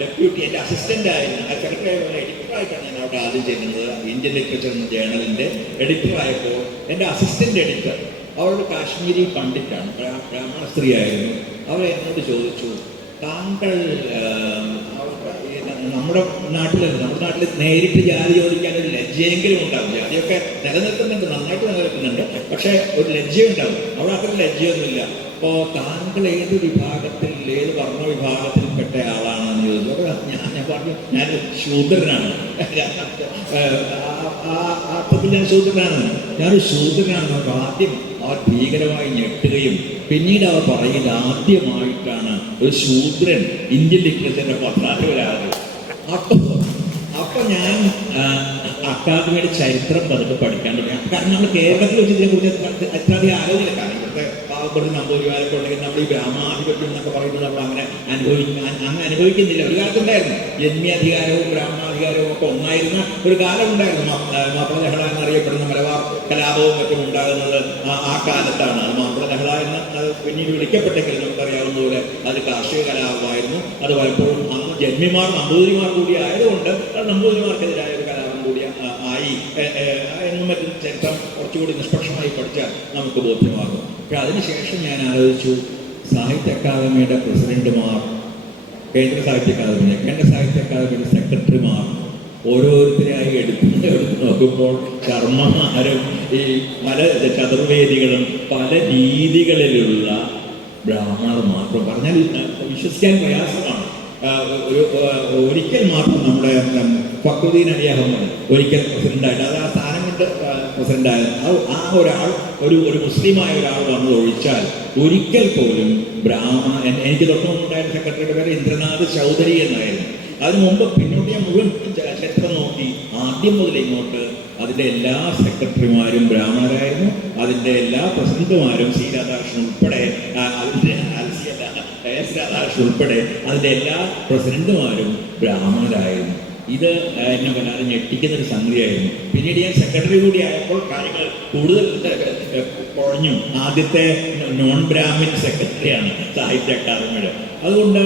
ഡെപ്യൂട്ടി, എൻ്റെ അസിസ്റ്റൻ്റ് ആയിരുന്നു. ആ സെക്രട്ടറി ആയപ്പോൾ എഡിറ്ററായിട്ടാണ് ഞാൻ അവിടെ ആദ്യം ചെയ്യുന്നത്. ഇന്ത്യൻ ലിറ്ററേച്ചർ എന്ന ജേണലിൻ്റെ എഡിറ്ററായപ്പോൾ എൻ്റെ അസിസ്റ്റൻ്റ് എഡിറ്റർ അവളൊരു കാശ്മീരി പണ്ഡിറ്റാണ്, ബ്രാഹ്മണ സ്ത്രീ ആയിരുന്നു. അവർ എന്നോട് ചോദിച്ചു, താങ്കൾ നമ്മുടെ നാട്ടിൽ നേരിട്ട് ജാതി ചോദിക്കാൻ ഒരു ലജ്ജയെങ്കിലും ഉണ്ടാവും. ജാതിയൊക്കെ നിലനിൽക്കുന്നുണ്ട്, നന്നായിട്ട് നിലനിൽക്കുന്നുണ്ട്, പക്ഷേ ഒരു ലജ്ജയുണ്ടാവും. അവിടെ അത്ര ലജ്ജയൊന്നുമില്ല. അപ്പോൾ താങ്കൾ ഏത് വിഭാഗത്തിൽ, ഏത് വർണ്ണ വിഭാഗത്തിൽപ്പെട്ട ആളാണെന്ന് ചോദിച്ചു. ഞാൻ പറഞ്ഞു ഞാൻ ശൂദ്രനാണ്. അർത്ഥത്തിൽ ഞാൻ ശൂദ്രനാണ്, ഞാനൊരു ശൂദ്രനാണെന്ന് പറഞ്ഞു. ആദ്യം അവർ ഭീകരമായി ഞെട്ടുകയും പിന്നീട് അവർ പറയുന്നത് ആദ്യമായിട്ടാണ് ഒരു ശൂദ്രൻ ഇന്ത്യൻ ലിറ്ററേച്ചറിന്റെ പത്രാധിപരാകുന്നത്. അപ്പൊ ഞാൻ അക്കാദമിയുടെ ചരിത്രം പതുക്കെ പഠിക്കാൻ തുടങ്ങി. കാരണം നമ്മൾ കേരളത്തിൽ വെച്ച് ഇതിനെക്കുറിച്ച് അത്രയധികം ആലോചന. കാരണം ഇവിടുത്തെ പാവപ്പെടുന്ന നമ്പൂരിമാരൊക്കെ ഉണ്ടെങ്കിൽ നമ്മൾ ഈ ബ്രാഹ്മണാധിപത്യം എന്നൊക്കെ പറയുന്നത് നമ്മൾ അങ്ങനെ അനുഭവിക്കുന്നില്ല. ഒരു കാലത്തുണ്ടായിരുന്നു. ജന്മിയാധികാരവും ബ്രാഹ്മണാധികാരവും ഒക്കെ ഒന്നായിരുന്ന ഒരു കാലം ഉണ്ടായിരുന്നു. മാപ്പിള എന്നറിയപ്പെടുന്ന മലബാർ കലാപവും മറ്റും ഉണ്ടാകുന്നത് ആ കാലത്താണ്. അത് മാപ്പിള എന്ന് അത് പിന്നീട് വിളിക്കപ്പെട്ടെങ്കിലും നമുക്കറിയാവുന്ന പോലെ അത് കാർഷിക കലാപമായിരുന്നു. അത് പലപ്പോഴും അന്ന് ജന്മിമാർ നമ്പൂതിരിമാർ കൂടി ആയതുകൊണ്ട് നമ്പൂതിരിമാർക്കെതിരായ ഒരു കലാപം കൂടി ആയി എന്നും മറ്റും ചരിത്രം കുറച്ചുകൂടി നിഷ്പക്ഷമായി പഠിച്ചാൽ നമുക്ക് ബോധ്യമാകും. പക്ഷെ അതിനുശേഷം ഞാൻ ആലോചിച്ചു, സാഹിത്യ അക്കാദമിയുടെ പ്രസിഡന്റുമാർ, കേന്ദ്ര സാഹിത്യ അക്കാദമിയുടെ സെക്രട്ടറിമാർ ഓരോരുത്തരായി എടുത്ത് നോക്കുമ്പോൾ കർമ്മമാരും ഈ പല ചതുർവേദികളും പല രീതികളിലുള്ള ബ്രാഹ്മണർ മാത്രം. പറഞ്ഞാൽ വിശ്വസിക്കാൻ പ്രയാസമാണ്. ഒരിക്കൽ മാത്രം നമ്മുടെ ഫക്രുദ്ദീൻ അലി അഹമ്മദ് ഒരിക്കൽ പ്രസിഡന്റായിട്ട്, അത് ആ സ്ഥാനം കൊണ്ട് പ്രസിഡന്റായത്, ആ ഒരാൾ ഒരു മുസ്ലിമായ ഒരാൾ വന്നത് ഒഴിച്ചാൽ ഒരിക്കൽ പോലും എനിക്ക് തൊട്ടുമുണ്ടായിരുന്ന സെക്രട്ടറിയുടെ പേര് ഇന്ദ്രനാഥ് ചൗധരി എന്നായിരുന്നു. അതിനു മുമ്പ് പിന്നോട്ട് ഞാൻ മുഴുവൻ ചരിത്രം നോക്കി, ആദ്യം മുതൽ ഇങ്ങോട്ട് അതിൻ്റെ എല്ലാ സെക്രട്ടറിമാരും ബ്രാഹ്മണരായിരുന്നു. അതിൻ്റെ എല്ലാ പ്രസിഡന്റുമാരും സി രാധാകൃഷ്ണൻ ഉൾപ്പെടെ, അതിൻ്റെ രാധാകൃഷ്ണൻ ഉൾപ്പെടെ അതിൻ്റെ എല്ലാ പ്രസിഡന്റുമാരും ബ്രാഹ്മണരായിരുന്നു. ഇത് എന്നെ വല്ലാതെ ഞെട്ടിക്കുന്നൊരു സംഗതിയായിരുന്നു. പിന്നീട് ഞാൻ സെക്രട്ടറി കൂടി ആയപ്പോൾ കാര്യങ്ങൾ കൂടുതൽ കുഴഞ്ഞു. ആദ്യത്തെ നോൺ ബ്രാഹ്മിൻ സെക്രട്ടറിയാണ് സാഹിത്യ അക്കാദമിയുടെ. അതുകൊണ്ട്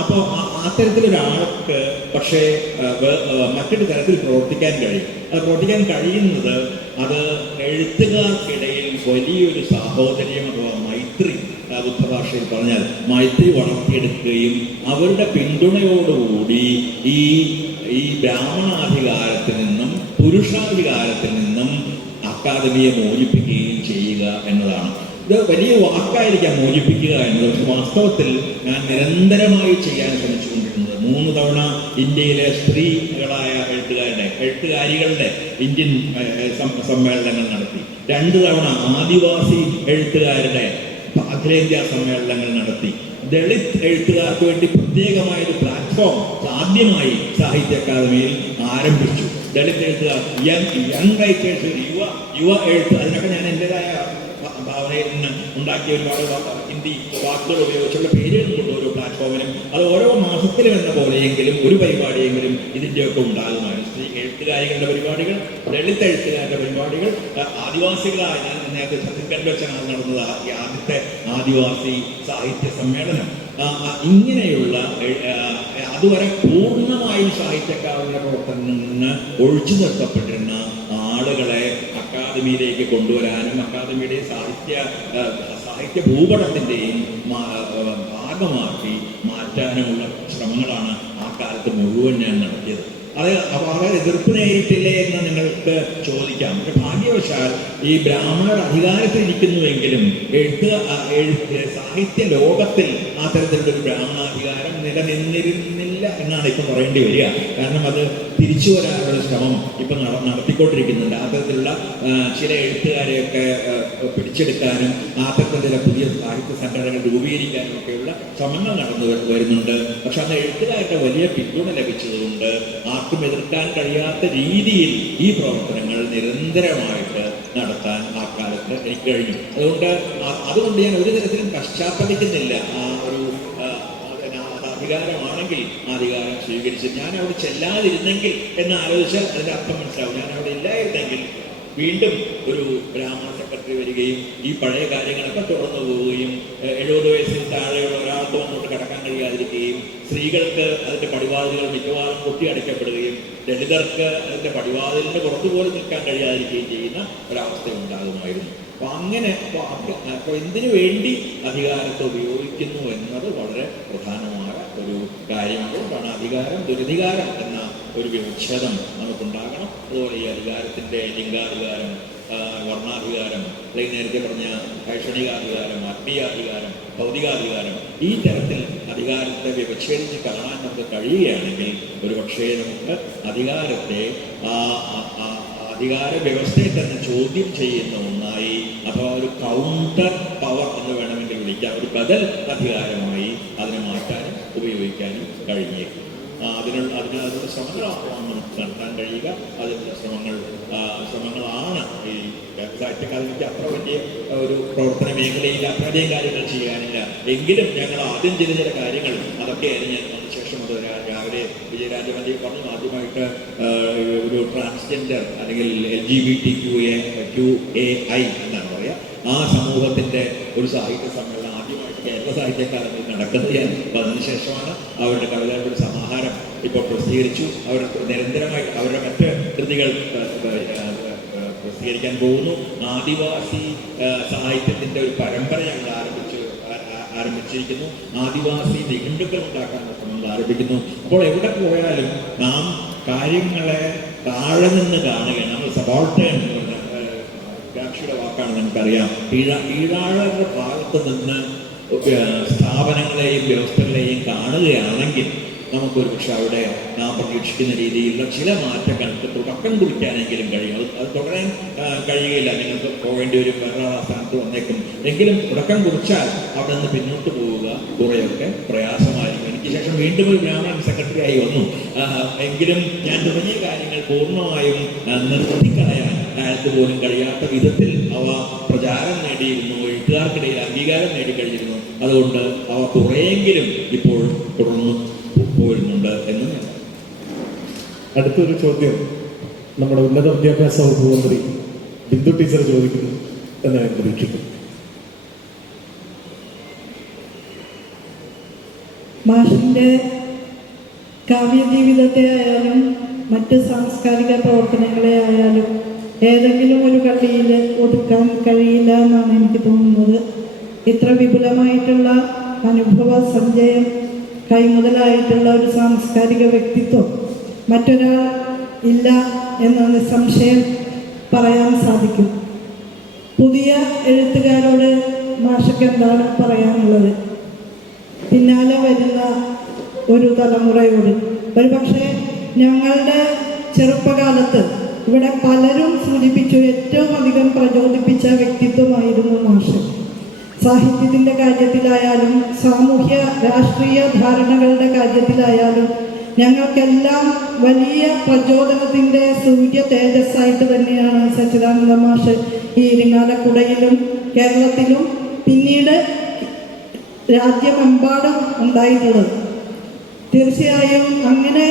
അപ്പോൾ അത്തരത്തിലൊരാൾക്ക് പക്ഷേ മറ്റൊരു തരത്തിൽ പ്രവർത്തിക്കാൻ കഴിയും. അത് പ്രവർത്തിക്കാൻ കഴിയുന്നത് അത് എഴുത്തുകാർക്കിടയിൽ വലിയൊരു സാഹോദര്യം അഥവാ മൈത്രി, ബുദ്ധഭാഷയിൽ പറഞ്ഞാൽ മൈത്രി വളർത്തിയെടുക്കുകയും അവരുടെ പിന്തുണയോടുകൂടി ഈ ബ്രാഹ്മണാധികാരത്തിൽ നിന്നും പുരുഷാധികാരത്തിൽ നിന്നും അക്കാദമിയെ മോചിപ്പിക്കുകയും ചെയ്യുക എന്നതാണ്. ഇത് വലിയ വാക്കായിരിക്കാം മോചിപ്പിക്കുക എന്നത്. പക്ഷെ വാസ്തവത്തിൽ ഞാൻ നിരന്തരമായി ചെയ്യാൻ ശ്രമിച്ചുകൊണ്ടിരുന്നത് 3 തവണ ഇന്ത്യയിലെ സ്ത്രീകളായ എഴുത്തുകാരികളുടെ ഇന്ത്യൻ സമ്മേളനങ്ങൾ നടത്തി. 2 തവണ ആദിവാസി എഴുത്തുകാരുടെ അഖിലേന്ത്യാ സമ്മേളനങ്ങൾ നടത്തി. ദളിത് എഴുത്തുകാർക്ക് വേണ്ടി പ്രത്യേകമായൊരു പ്ലാറ്റ്ഫോം ആദ്യമായി സാഹിത്യ അക്കാദമിയിൽ ആരംഭിച്ചു. ദളിത് എഴുത്തുകാർ, യങ് റൈറ്റേഴ്സ്, യുവ എഴുത്ത്, അതിനൊക്കെ ഞാൻ എൻ്റെതായ ഭാവനയിൽ നിന്ന് ഉണ്ടാക്കിയ ഒരുപാട് ഹിന്ദി വാക്കുകൾ ഉപയോഗിച്ചുള്ള പേരുകളുണ്ട് ഓരോ പ്ലാറ്റ്ഫോമിനും. അത് ഓരോ മാസത്തിലും എന്ന പോലെയെങ്കിലും ഒരു പരിപാടിയെങ്കിലും ഇതിൻ്റെയൊക്കെ ഉണ്ടാകുമായിരുന്നു. സ്ത്രീ എഴുത്തുകാരികളുടെ പരിപാടികൾ, ദളിത് എഴുത്തുകാരുടെ പരിപാടികൾ, ആദിവാസികളായ, ഞാൻ നേരത്തെ ഛത്തീസ്ഗഡ് വെച്ചാണ് നടന്നത് ആദ്യത്തെ ആദിവാസി സാഹിത്യ സമ്മേളനം. ഇങ്ങനെയുള്ള അതുവരെ പൂർണ്ണമായും സാഹിത്യക്കാരുടെ പ്രവർത്തനത്തിൽ നിന്ന് ഒഴിച്ചു നിർത്തപ്പെട്ടിരുന്ന ആളുകളെ അക്കാദമിയിലേക്ക് കൊണ്ടുവരാനും അക്കാദമിയുടെ സാഹിത്യ ഭൂപടത്തിൻ്റെയും ഭാഗമാക്കി മാറ്റാനുമുള്ള ശ്രമങ്ങളാണ് ആ കാലത്ത് മുഴുവൻ ഞാൻ നടത്തിയത്. അത് അവർ എതിർപ്പ് നേരിട്ടില്ലേ എന്ന് നിങ്ങൾക്ക് ചോദിക്കാം. പക്ഷെ ഭാഗ്യവശാൽ ഈ ബ്രാഹ്മണർ അധികാരത്തിലിരിക്കുന്നുവെങ്കിലും സാഹിത്യ ലോകത്തിൽ ആ തരത്തിലുള്ളൊരു ബ്രാഹ്മണാധികാരം നിലനിന്നിരുന്നില്ല എന്നാണ് ഇപ്പം പറയേണ്ടി വരിക. കാരണം അത് തിരിച്ചു വരാനുള്ള ശ്രമം ഇപ്പം നടത്തിക്കൊണ്ടിരിക്കുന്നുണ്ട്. ആ തരത്തിലുള്ള ചില എഴുത്തുകാരെയൊക്കെ പിടിച്ചെടുക്കാനും ആ തരത്തിലുള്ള പുതിയ സാഹിത്യ സംഘടനകൾ രൂപീകരിക്കാനും ഒക്കെയുള്ള ശ്രമങ്ങൾ നടന്നു വരുന്നുണ്ട്. പക്ഷെ അന്ന് എഴുത്തുകാരുടെ വലിയ പിന്തുണ ലഭിച്ചതുകൊണ്ട് ആർക്കും എതിർക്കാൻ കഴിയാത്ത രീതിയിൽ ഈ പ്രവർത്തനങ്ങൾ നിരന്തരമായിട്ട് നടത്താൻ ആ കാലത്ത് എനിക്ക് കഴിഞ്ഞു. അതുകൊണ്ട് ഞാൻ ഒരു തരത്തിലും പശ്ചാത്തപിക്കുന്നില്ല. ആ ഒരു അധികാരമാണെങ്കിൽ ആ അധികാരം സ്വീകരിച്ച് ഞാൻ അവിടെ ചെല്ലാതിരുന്നെങ്കിൽ എന്ന് ആലോചിച്ചാൽ അതിൻ്റെ അർത്ഥം മനസ്സിലാവും. ഞാൻ അവിടെ ഇല്ലായിരുന്നെങ്കിൽ വീണ്ടും ഒരു ബ്രാഹ്മണ സെക്രട്ടറി വരികയും ഈ പഴയ കാര്യങ്ങളൊക്കെ തുറന്നു പോവുകയും 70 വയസ്സിൽ താഴെയുള്ള ഒരാൾക്ക് അങ്ങോട്ട് കടക്കാൻ കഴിയാതിരിക്കുകയും സ്ത്രീകൾക്ക് അതിൻ്റെ പടിവാതിലുകൾ മിക്കവാറും കൊട്ടിയടയ്ക്കപ്പെടുകയും ദളിതർക്ക് അതിൻ്റെ പടിവാതിലിൻ്റെ പുറത്തു പോലും നിൽക്കാൻ കഴിയാതിരിക്കുകയും ചെയ്യുന്ന ഒരവസ്ഥ ഉണ്ടാകുമായിരുന്നു. അപ്പോൾ അങ്ങനെ അപ്പോൾ എന്തിനു വേണ്ടി അധികാരത്തെ ഉപയോഗിക്കുന്നു എന്നത് വളരെ പ്രധാനമായ ഒരു കാര്യമാണ്. അതുകൊണ്ടാണ് അധികാരം ദുരധികാരം എന്ന ഒരു വിച്ഛേദം നമുക്കുണ്ടാകണം. അതുപോലെ ഈ അധികാരത്തിൻ്റെ ലിംഗാധികാരം, വർണ്ണാധികാരം, അല്ലെങ്കിൽ നേരത്തെ പറഞ്ഞ ശൈക്ഷണികാധികാരം, ആത്മീയാധികാരം, ഭൗതികാധികാരം, ഈ തരത്തിൽ അധികാരത്തെ വിച്ഛേദിച്ച് കാണാൻ നമുക്ക് കഴിയുകയാണെങ്കിൽ ഒരുപക്ഷേ നമുക്ക് അധികാര വ്യവസ്ഥയെ തന്നെ ചോദ്യം ചെയ്യുന്ന ഒന്നായി അഥവാ ഒരു കൗണ്ടർ പവർ എന്ന് വേണമെങ്കിൽ വിളിക്കാം, ഒരു ബദൽ അധികാരമായി അതിനെ മാറ്റാനും ഉപയോഗിക്കാനും കഴിഞ്ഞേക്കും. അതിനുള്ള ശ്രമങ്ങളാണ് നടത്താൻ കഴിയുക. അതിനുള്ള ശ്രമങ്ങളാണ് ഈ സാഹിത്യകാലത്തേക്ക് അത്ര വലിയ ഒരു പ്രവർത്തന മേഖലയിൽ അത്രയധികം കാര്യങ്ങൾ ചെയ്യാനില്ല. എങ്കിലും ഞങ്ങൾ ആദ്യം ചെയ്ത ചില കാര്യങ്ങൾ അതൊക്കെയായിരുന്നു. ഞാൻ വന്ന ശേഷം അത് രാവിലെ വിജയരാജമന്ത്രി പറഞ്ഞു, ആദ്യമായിട്ട് ഒരു ട്രാൻസ്ജെൻഡർ അല്ലെങ്കിൽ LGBTQAI എന്നാണ് പറയുക, ആ സമൂഹത്തിൻ്റെ ഒരു സാഹിത്യ സമ്മേളനം ആദ്യമായിട്ട് കേരള സാഹിത്യകാലത്തിൽ നടക്കുന്നത്. അതിനുശേഷമാണ് അവരുടെ കവിതകളുടെ സമാഹാരം ഇപ്പോൾ പ്രസിദ്ധീകരിച്ചു. അവർ നിരന്തരമായി അവരുടെ മറ്റ് കൃതികൾ പ്രസിദ്ധീകരിക്കാൻ പോകുന്നു. ആദിവാസി സാഹിത്യത്തിൻ്റെ ഒരു പരമ്പര ഞങ്ങൾ ആരംഭിച്ചിരിക്കുന്നു. ആദിവാസി നിഘണ്ടുക്കൾ ഉണ്ടാക്കാനുള്ള ശ്രമങ്ങൾ ആരംഭിക്കുന്നു. അപ്പോൾ എവിടെ പോയാലും നാം കാര്യങ്ങളെ താഴെ നിന്ന് കാണുകയാണ്. നമ്മൾ സബോൾട്ടേൺ ഗാക്ഷിയുടെ വാക്കാണ് നമുക്കറിയാം. കീഴാളരുടെ ഭാഗത്ത് നിന്ന് സ്ഥാപനങ്ങളെയും വ്യവസ്ഥകളെയും കാണുകയാണെങ്കിൽ നമുക്കൊരു പക്ഷെ അവിടെ നാം പ്രതീക്ഷിക്കുന്ന രീതിയിലുള്ള ചില മാറ്റങ്ങൾക്ക് തുടക്കം കുറിക്കാനെങ്കിലും കഴിയും. അത് തുടരാൻ കഴിയുകയില്ല, നിങ്ങൾക്ക് പോകേണ്ടി വരും, വേറെ സ്ഥാനത്ത് വന്നേക്കും. എങ്കിലും തുടക്കം കുറിച്ചാൽ അവിടെ നിന്ന് പിന്നോട്ട് പോവുക കുറേയൊക്കെ പ്രയാസമായിരിക്കും. എനിക്ക് ശേഷം വീണ്ടും ഒരു ബ്രാഹ്മണൻ സെക്രട്ടറി ആയി വന്നു. എങ്കിലും ഞാൻ തുടങ്ങിയ കാര്യങ്ങൾ പൂർണ്ണമായും നിർത്തിക്കളയാൻ അയാൾക്ക് പോലും കഴിയാത്ത വിധത്തിൽ അവ പ്രചാരം നേടിയിരുന്നു, എഴുത്തുകാർക്കിടയിൽ അംഗീകാരം നേടിക്കഴിഞ്ഞിരുന്നു. അതുകൊണ്ട് അവ കുറേയെങ്കിലും ഇപ്പോൾ തുടർന്ന് പോരുന്നുണ്ട് എന്ന് ഞാൻ. അടുത്തൊരു ചോദ്യം നമ്മുടെ ഉന്നത വിദ്യാഭ്യാസ വകുപ്പ് മന്ത്രി ബിന്ദു ടീച്ചർ ചോദിക്കുന്നു എന്ന് ഞാൻ പ്രതീക്ഷിക്കുന്നു. മാഷിൻ്റെ കാവ്യജീവിതത്തെ ആയാലും മറ്റ് സാംസ്കാരിക പ്രവർത്തനങ്ങളെ ആയാലും ഏതെങ്കിലും ഒരു കള്ളിയിൽ ഒതുക്കാൻ കഴിയില്ല എന്നാണ് എനിക്ക് തോന്നുന്നത്. ഇത്ര വിപുലമായിട്ടുള്ള അനുഭവ സഞ്ചയം കൈമുതലായിട്ടുള്ള ഒരു സാംസ്കാരിക വ്യക്തിത്വം മറ്റൊരാൾ ഇല്ല എന്ന് നിസ്സംശയം പറയാൻ സാധിക്കും. പുതിയ എഴുത്തുകാരോട് മാഷക്ക് എന്താണ് പറയാനുള്ളത്? പിന്നാലെ വരുന്ന ഒരു തലമുറയോട്? ഒരുപക്ഷെ ഞങ്ങളുടെ ചെറുപ്പകാലത്ത് ഇവിടെ പലരും സൂചിപ്പിച്ചു ഏറ്റവും അധികം പ്രചോദിപ്പിച്ച വ്യക്തിത്വമായിരുന്നു മാഷ്. സാഹിത്യത്തിൻ്റെ കാര്യത്തിലായാലും സാമൂഹ്യ രാഷ്ട്രീയ ധാരണകളുടെ കാര്യത്തിലായാലും ഞങ്ങൾക്കെല്ലാം വലിയ പ്രചോദനത്തിൻ്റെ സൂര്യ തേജസ്സായിട്ട് തന്നെയാണ് സച്ചിദാനന്ദ മാഷ് ഈ ഇരിങ്ങാലക്കുടയിലും കേരളത്തിലും പിന്നീട് രാജ്യമെമ്പാടും ഉണ്ടായിട്ടുള്ളത്. തീർച്ചയായും അങ്ങനെ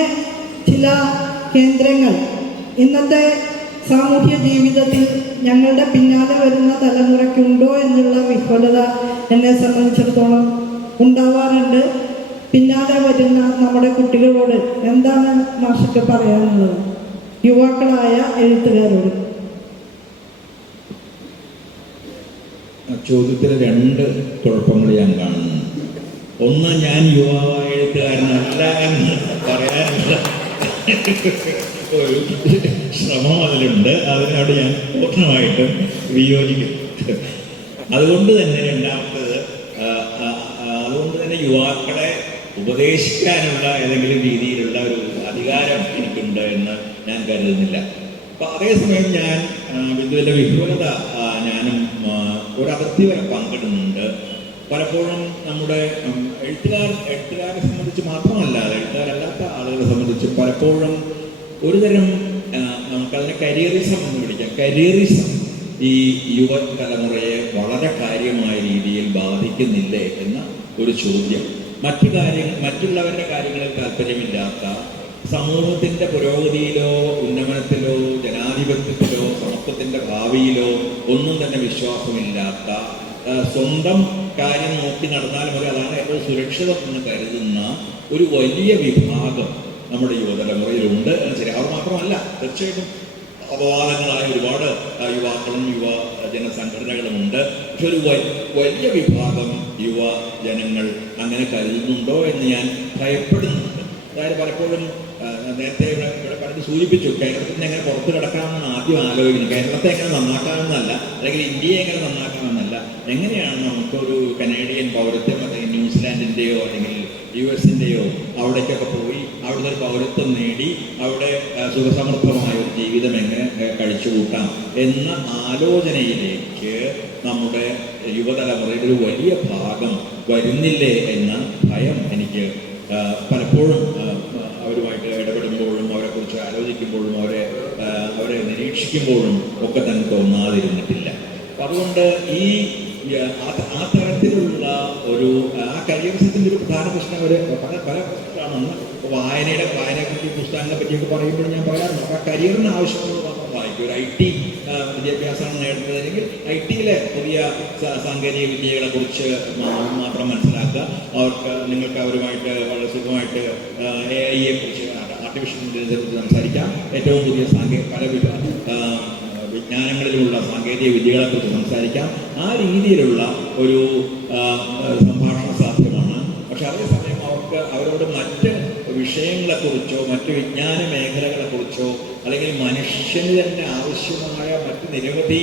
ചില കേന്ദ്രങ്ങൾ ഇന്നത്തെ സാമൂഹ്യ ജീവിതത്തിൽ ഞങ്ങളുടെ പിന്നാലെ വരുന്ന തലമുറയ്ക്കുണ്ടോ എന്നുള്ള വിഫലത എന്നെ സംബന്ധിച്ചിടത്തോളം ഉണ്ടാവാറുണ്ട്. പിന്നാലെ വരുന്ന നമ്മുടെ കുട്ടികളോട് എന്താണ് മാഷക്ക് പറയാനുള്ളത്, യുവാക്കളായ എഴുത്തുകാരോട്? ചോദ്യത്തിൽ രണ്ട് കുഴപ്പങ്ങൾ ഞാൻ കാണുന്നു. ഒന്ന്, ഞാൻ യുവാവായ എഴുത്തുകാരനല്ല എന്ന് പറയാനുള്ള ഒരു ശ്രമം അതിലുണ്ട്. അതിനോട് ഞാൻ പൂർണ്ണമായിട്ടും വിയോജിക്കുന്നു. അതുകൊണ്ട് തന്നെ രണ്ടാമത്തത്, അതുകൊണ്ട് തന്നെ യുവാക്കളെ ഉപദേശിക്കാനുള്ള ഏതെങ്കിലും രീതിയിലുള്ള ഒരു അധികാരം എനിക്കുണ്ട് എന്ന് ഞാൻ കരുതുന്നില്ല. അപ്പം അതേസമയം ഞാൻ ബിന്ദുവിൻ്റെ വിഹുലത ഞാനും ഒരവധി വരെ പങ്കിടുന്നുണ്ട്. പലപ്പോഴും നമ്മുടെ എഴുത്തുകാരെ സംബന്ധിച്ച് മാത്രമല്ല, എഴുത്തുകാരല്ലാത്ത ആളുകളെ സംബന്ധിച്ച് പലപ്പോഴും ഒരുതരം നമുക്കതിനെ കരിയറിസം എന്ന് വിളിക്കാം. കരിയറിസം ഈ യുവതലമുറയെ വളരെ കാര്യമായ രീതിയിൽ ബാധിക്കുന്നില്ലേ എന്ന ഒരു ചോദ്യം. മറ്റുള്ളവരുടെ കാര്യങ്ങളിൽ താല്പര്യമില്ലാത്ത, സമൂഹത്തിൻ്റെ പുരോഗതിയിലോ ഉന്നമനത്തിലോ ജനാധിപത്യത്തിലോ സമത്വത്തിൻ്റെ ഭാവിയിലോ ഒന്നും തന്നെ വിശ്വാസമില്ലാത്ത, സ്വന്തം കാര്യം നോക്കി നടന്നാൽ മതി, അതാണ് ഏറ്റവും സുരക്ഷിതം എന്ന് കരുതുന്ന ഒരു വലിയ വിഭാഗം നമ്മുടെ യുവതലമുറയിലുണ്ട് എന്ന് ശരി. അവർ മാത്രമല്ല, തീർച്ചയായിട്ടും അപവാദങ്ങളായ ഒരുപാട് യുവാക്കളും ജനസംഘടനകളുമുണ്ട്. പക്ഷെ ഒരു വലിയ വിഭാഗം യുവജനങ്ങൾ അങ്ങനെ കരുതുന്നുണ്ടോ എന്ന് ഞാൻ ഭയപ്പെടുന്നുണ്ട്. അതായത് പലപ്പോഴും നേരത്തെ ഇവിടെ പലരും സൂചിപ്പിച്ചു, കേരളത്തിൽ നിന്ന് എങ്ങനെ പുറത്തു കിടക്കാമെന്നാണ് ആദ്യം ആലോചിക്കുന്നത്. കേരളത്തെ എങ്ങനെ നന്നാക്കാമെന്നല്ല, അല്ലെങ്കിൽ ഇന്ത്യയെ എങ്ങനെ നന്നാക്കാമെന്നല്ല, എങ്ങനെയാണ് നമുക്കൊരു കനേഡിയൻ പൗരത്വം അല്ലെങ്കിൽ ന്യൂസിലാൻഡിൻ്റെയോ അല്ലെങ്കിൽ US-ൻ്റെയോ അവിടേക്കൊക്കെ പോയി അവിടുത്തെ ഒരു പൗരത്വം നേടി അവിടെ സുഖസമൃദ്ധമായ ഒരു ജീവിതം എങ്ങനെ കഴിച്ചുകൂട്ടാം എന്ന ആലോചനയിലേക്ക് നമ്മുടെ യുവതലമുറയുടെ ഒരു വലിയ ഭാഗം വരുന്നില്ലേ എന്ന ഭയം എനിക്ക് പലപ്പോഴും അവരുമായിട്ട് ഇടപെടുമ്പോഴും അവരെക്കുറിച്ച് ആലോചിക്കുമ്പോഴും അവരെ നിരീക്ഷിക്കുമ്പോഴും ഒക്കെ തന്നെ തോന്നാതിരുന്നിട്ടില്ല. അപ്പം അതുകൊണ്ട് ആ തരത്തിലുള്ള ഒരു കരിയറിസത്തിൻ്റെ ഒരു പ്രധാന പ്രശ്നം പല പ്രശ്നമാണ്. വായനയെപ്പറ്റി പുസ്തകങ്ങളെ പറ്റിയൊക്കെ പറയുമ്പോൾ ഞാൻ പറയാറുണ്ട്, ആ കരിയറിന് ആവശ്യമുള്ള മാത്രം വായിക്കും. ഒരു IT വിദ്യാഭ്യാസമാണ് നേടുന്നതെങ്കിൽ IT-യിലെ പുതിയ സാങ്കേതിക വിദ്യകളെ കുറിച്ച് മാത്രം മനസ്സിലാക്കുക. നിങ്ങൾക്ക് അവരുമായിട്ട് വളരെ സുഖമായിട്ട് AI-യെ കുറിച്ച്, ആർട്ടിഫിഷ്യൽ ഇൻ്റലിജൻസിനെ കുറിച്ച് സംസാരിക്കാം. ഏറ്റവും പുതിയ പല വിജ്ഞാനങ്ങളിലുള്ള സാങ്കേതിക വിദ്യകളെക്കുറിച്ച് സംസാരിക്കാം. ആ രീതിയിലുള്ള ഒരു സംഭാഷണം സാധ്യമാണ്. പക്ഷെ അതേസമയം അവരോട് മറ്റ് വിഷയങ്ങളെക്കുറിച്ചോ മറ്റ് വിജ്ഞാന മേഖലകളെക്കുറിച്ചോ അല്ലെങ്കിൽ മനുഷ്യന് തന്നെ ആവശ്യമായ മറ്റ് നിരവധി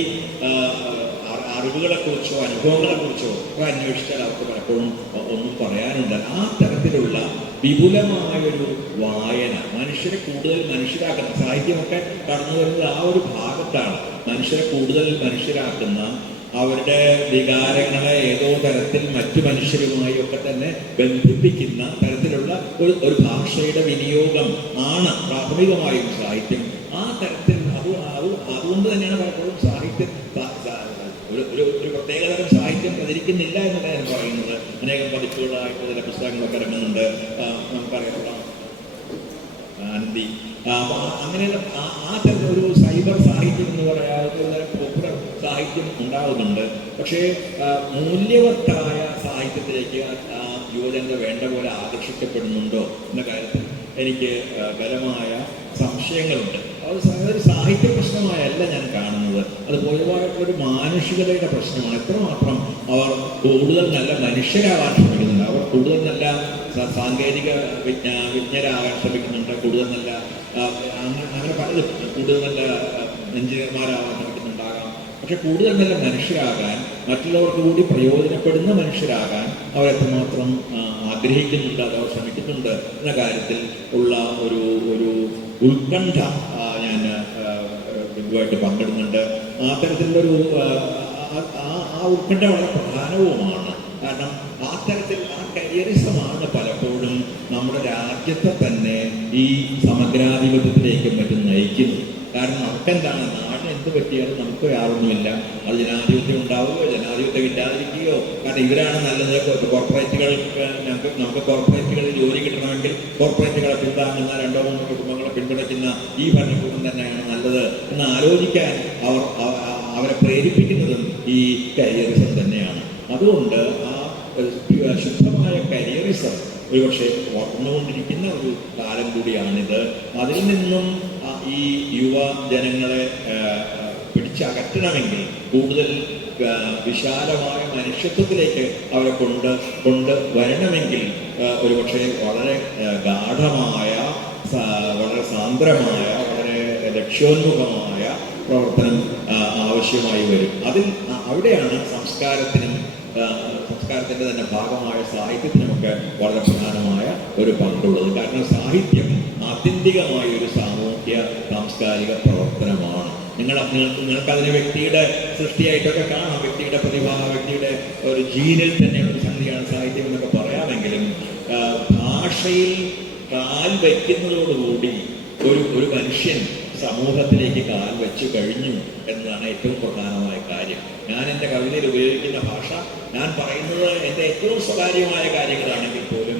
അറിവുകളെക്കുറിച്ചോ അനുഭവങ്ങളെക്കുറിച്ചോ ഒക്കെ അന്വേഷിച്ചാൽ അവർക്ക് പലപ്പോഴും ഒന്നും പറയാനുണ്ട്. ആ തരത്തിലുള്ള വിപുലമായൊരു വായന മനുഷ്യരെ കൂടുതൽ മനുഷ്യരാക്കുന്ന, സാഹിത്യമൊക്കെ കടന്നു വരുന്നത് ആ ഒരു ഭാഗത്താണ്. മനുഷ്യരെ കൂടുതൽ മനുഷ്യരാക്കുന്ന, അവരുടെ വികാരങ്ങളെ ഏതോ തരത്തിൽ മറ്റു മനുഷ്യരുമായി ഒക്കെ തന്നെ ബന്ധിപ്പിക്കുന്ന തരത്തിലുള്ള ഒരു ഭാഷയുടെ വിനിയോഗം ആണ് പ്രാഥമികമായും സാഹിത്യം. ആ തരത്തിൽ അതുകൊണ്ട് തന്നെയാണ് പലപ്പോഴും സാഹിത്യം ഒരു പ്രത്യേകതരം സാഹിത്യം പ്രചരിക്കുന്നില്ല എന്നല്ല ഞാൻ പറയുന്നത്. അനേകം പതിപ്പുകളായിട്ട് ചില പുസ്തകങ്ങളൊക്കെ ഇറങ്ങുന്നുണ്ട്. നമുക്കറിയാം ആനന്ദി, അങ്ങനെയുള്ള ആ തരം ഒരു സൈബർ സാഹിത്യം എന്ന് പറയാവുന്ന പോപ്പുലർ സാഹിത്യം ഉണ്ടാകുന്നുണ്ട്. പക്ഷേ മൂല്യവത്തായ സാഹിത്യത്തിലേക്ക് യുവജനത വേണ്ട പോലെ ആകർഷിക്കപ്പെടുന്നുണ്ടോ എന്ന കാര്യത്തിൽ എനിക്ക് ബലമായ സംശയങ്ങളുണ്ട്. അത് സാഹിത്യ പ്രശ്നമായല്ല ഞാൻ കാണുന്നത്, അത് പൊതുവായിട്ടൊരു മാനുഷികതയുടെ പ്രശ്നമാണ്. എത്രമാത്രം അവർ കൂടുതൽ നല്ല മനുഷ്യരാകാൻ ശ്രമിക്കുന്നുണ്ട്, അവർ കൂടുതൽ നല്ല സാങ്കേതിക വിജ്ഞരാകാൻ ശ്രമിക്കുന്നുണ്ട്, കൂടുതൽ നല്ല അങ്ങനെ പലതും, കൂടുതൽ നല്ല എഞ്ചിനീയർമാരാകാൻ ശ്രമിക്കുന്നുണ്ടാകാം. പക്ഷെ കൂടുതൽ നല്ല മനുഷ്യരാകാൻ, മറ്റുള്ളവർക്ക് കൂടി പ്രയോജനപ്പെടുന്ന മനുഷ്യരാകാൻ അവർ എത്രമാത്രം ആഗ്രഹിക്കുന്നുണ്ട്, അത് അവർ ശ്രമിക്കുന്നുണ്ട് എന്ന കാര്യത്തിൽ ഉള്ള ഒരു ഉത്കണ്ഠ ഞാൻ ഇതുമായിട്ട് പങ്കിടുന്നുണ്ട്. ആ തരത്തിലുള്ളൊരു ആ ഉത്കണ്ഠ വളരെ പ്രധാനവുമാണ്. കാരണം ആ തരത്തിൽ കരിയറിസമാണ് പലപ്പോഴും നമ്മുടെ രാജ്യത്തെ തന്നെ ഈ സമഗ്രാധിപത്യത്തിലേക്കും മറ്റും നയിക്കുന്നത്. കാരണം നമുക്കെന്താണ്, നാടിന് എന്ത് പറ്റിയാലും നമുക്ക് യാതൊന്നുമില്ല. അത് ജനാധിപത്യം ഉണ്ടാവുകയോ ജനാധിപത്യം ഇല്ലാതിരിക്കുകയോ, കാരണം ഇവരാണ് നല്ലത്. കോർപ്പറേറ്റുകൾ നമുക്ക് കോർപ്പറേറ്റുകളിൽ ജോലി കിട്ടണമെങ്കിൽ കോർപ്പറേറ്റുകളെ പിന്താങ്ങുന്ന 2-3 കുടുംബങ്ങളെ പിന്തുണയ്ക്കുന്ന ഈ ഭരണകൂടം തന്നെയാണ് നല്ലത് എന്ന് ആലോചിക്കാൻ അവരെ പ്രേരിപ്പിക്കുന്നതും ഈ കരിയറിസം തന്നെയാണ്. അതുകൊണ്ട് ആ ശുദ്ധമായ കരിയറിസം ഒരുപക്ഷെ വളർന്നുകൊണ്ടിരിക്കുന്ന ഒരു കാലം കൂടിയാണിത്. അതിൽ നിന്നും ഈ യുവജനങ്ങളെ പിടിച്ചകറ്റണമെങ്കിൽ കൂടുതൽ വിശാലമായ മനുഷ്യത്വത്തിലേക്ക് അവരെ കൊണ്ട് വരണമെങ്കിൽ ഒരുപക്ഷെ വളരെ ഗാഢമായ, വളരെ സാന്ദ്രമായ, വളരെ ലക്ഷ്യോന്മുഖമായ പ്രവർത്തനം ആവശ്യമായി വരും. അവിടെയാണ് സംസ്കാരത്തിൻ്റെ തന്നെ ഭാഗമായ സാഹിത്യത്തിനുമൊക്കെ വളരെ പ്രധാനമായ ഒരു പങ്കുള്ളത്. കാരണം സാഹിത്യം ആത്യന്തികമായ ഒരു സാമൂഹ്യ സാംസ്കാരിക പ്രവർത്തനമാണ്. നിങ്ങൾക്കതിനെ വ്യക്തിയുടെ സൃഷ്ടിയായിട്ടൊക്കെ കാണാം, വ്യക്തിയുടെ പ്രതിഭ, വ്യക്തിയുടെ ഒരു ജീനിൽ തന്നെയുള്ള ഒരു സംഗതിയാണ് സാഹിത്യം എന്നൊക്കെ പറയാമെങ്കിലും ഭാഷയിൽ കാൽ വയ്ക്കുന്നതോടുകൂടി ഒരു മനുഷ്യൻ സമൂഹത്തിലേക്ക് കാൽ വെച്ചു കഴിഞ്ഞു എന്നതാണ് ഏറ്റവും പ്രധാനമായ കാര്യം. ഞാൻ എൻ്റെ കവിതയിൽ ഉപയോഗിക്കുന്ന ഭാഷ, ഞാൻ പറയുന്നത് എൻ്റെ ഏറ്റവും സ്വകാര്യമായ കാര്യങ്ങളാണെങ്കിൽ പോലും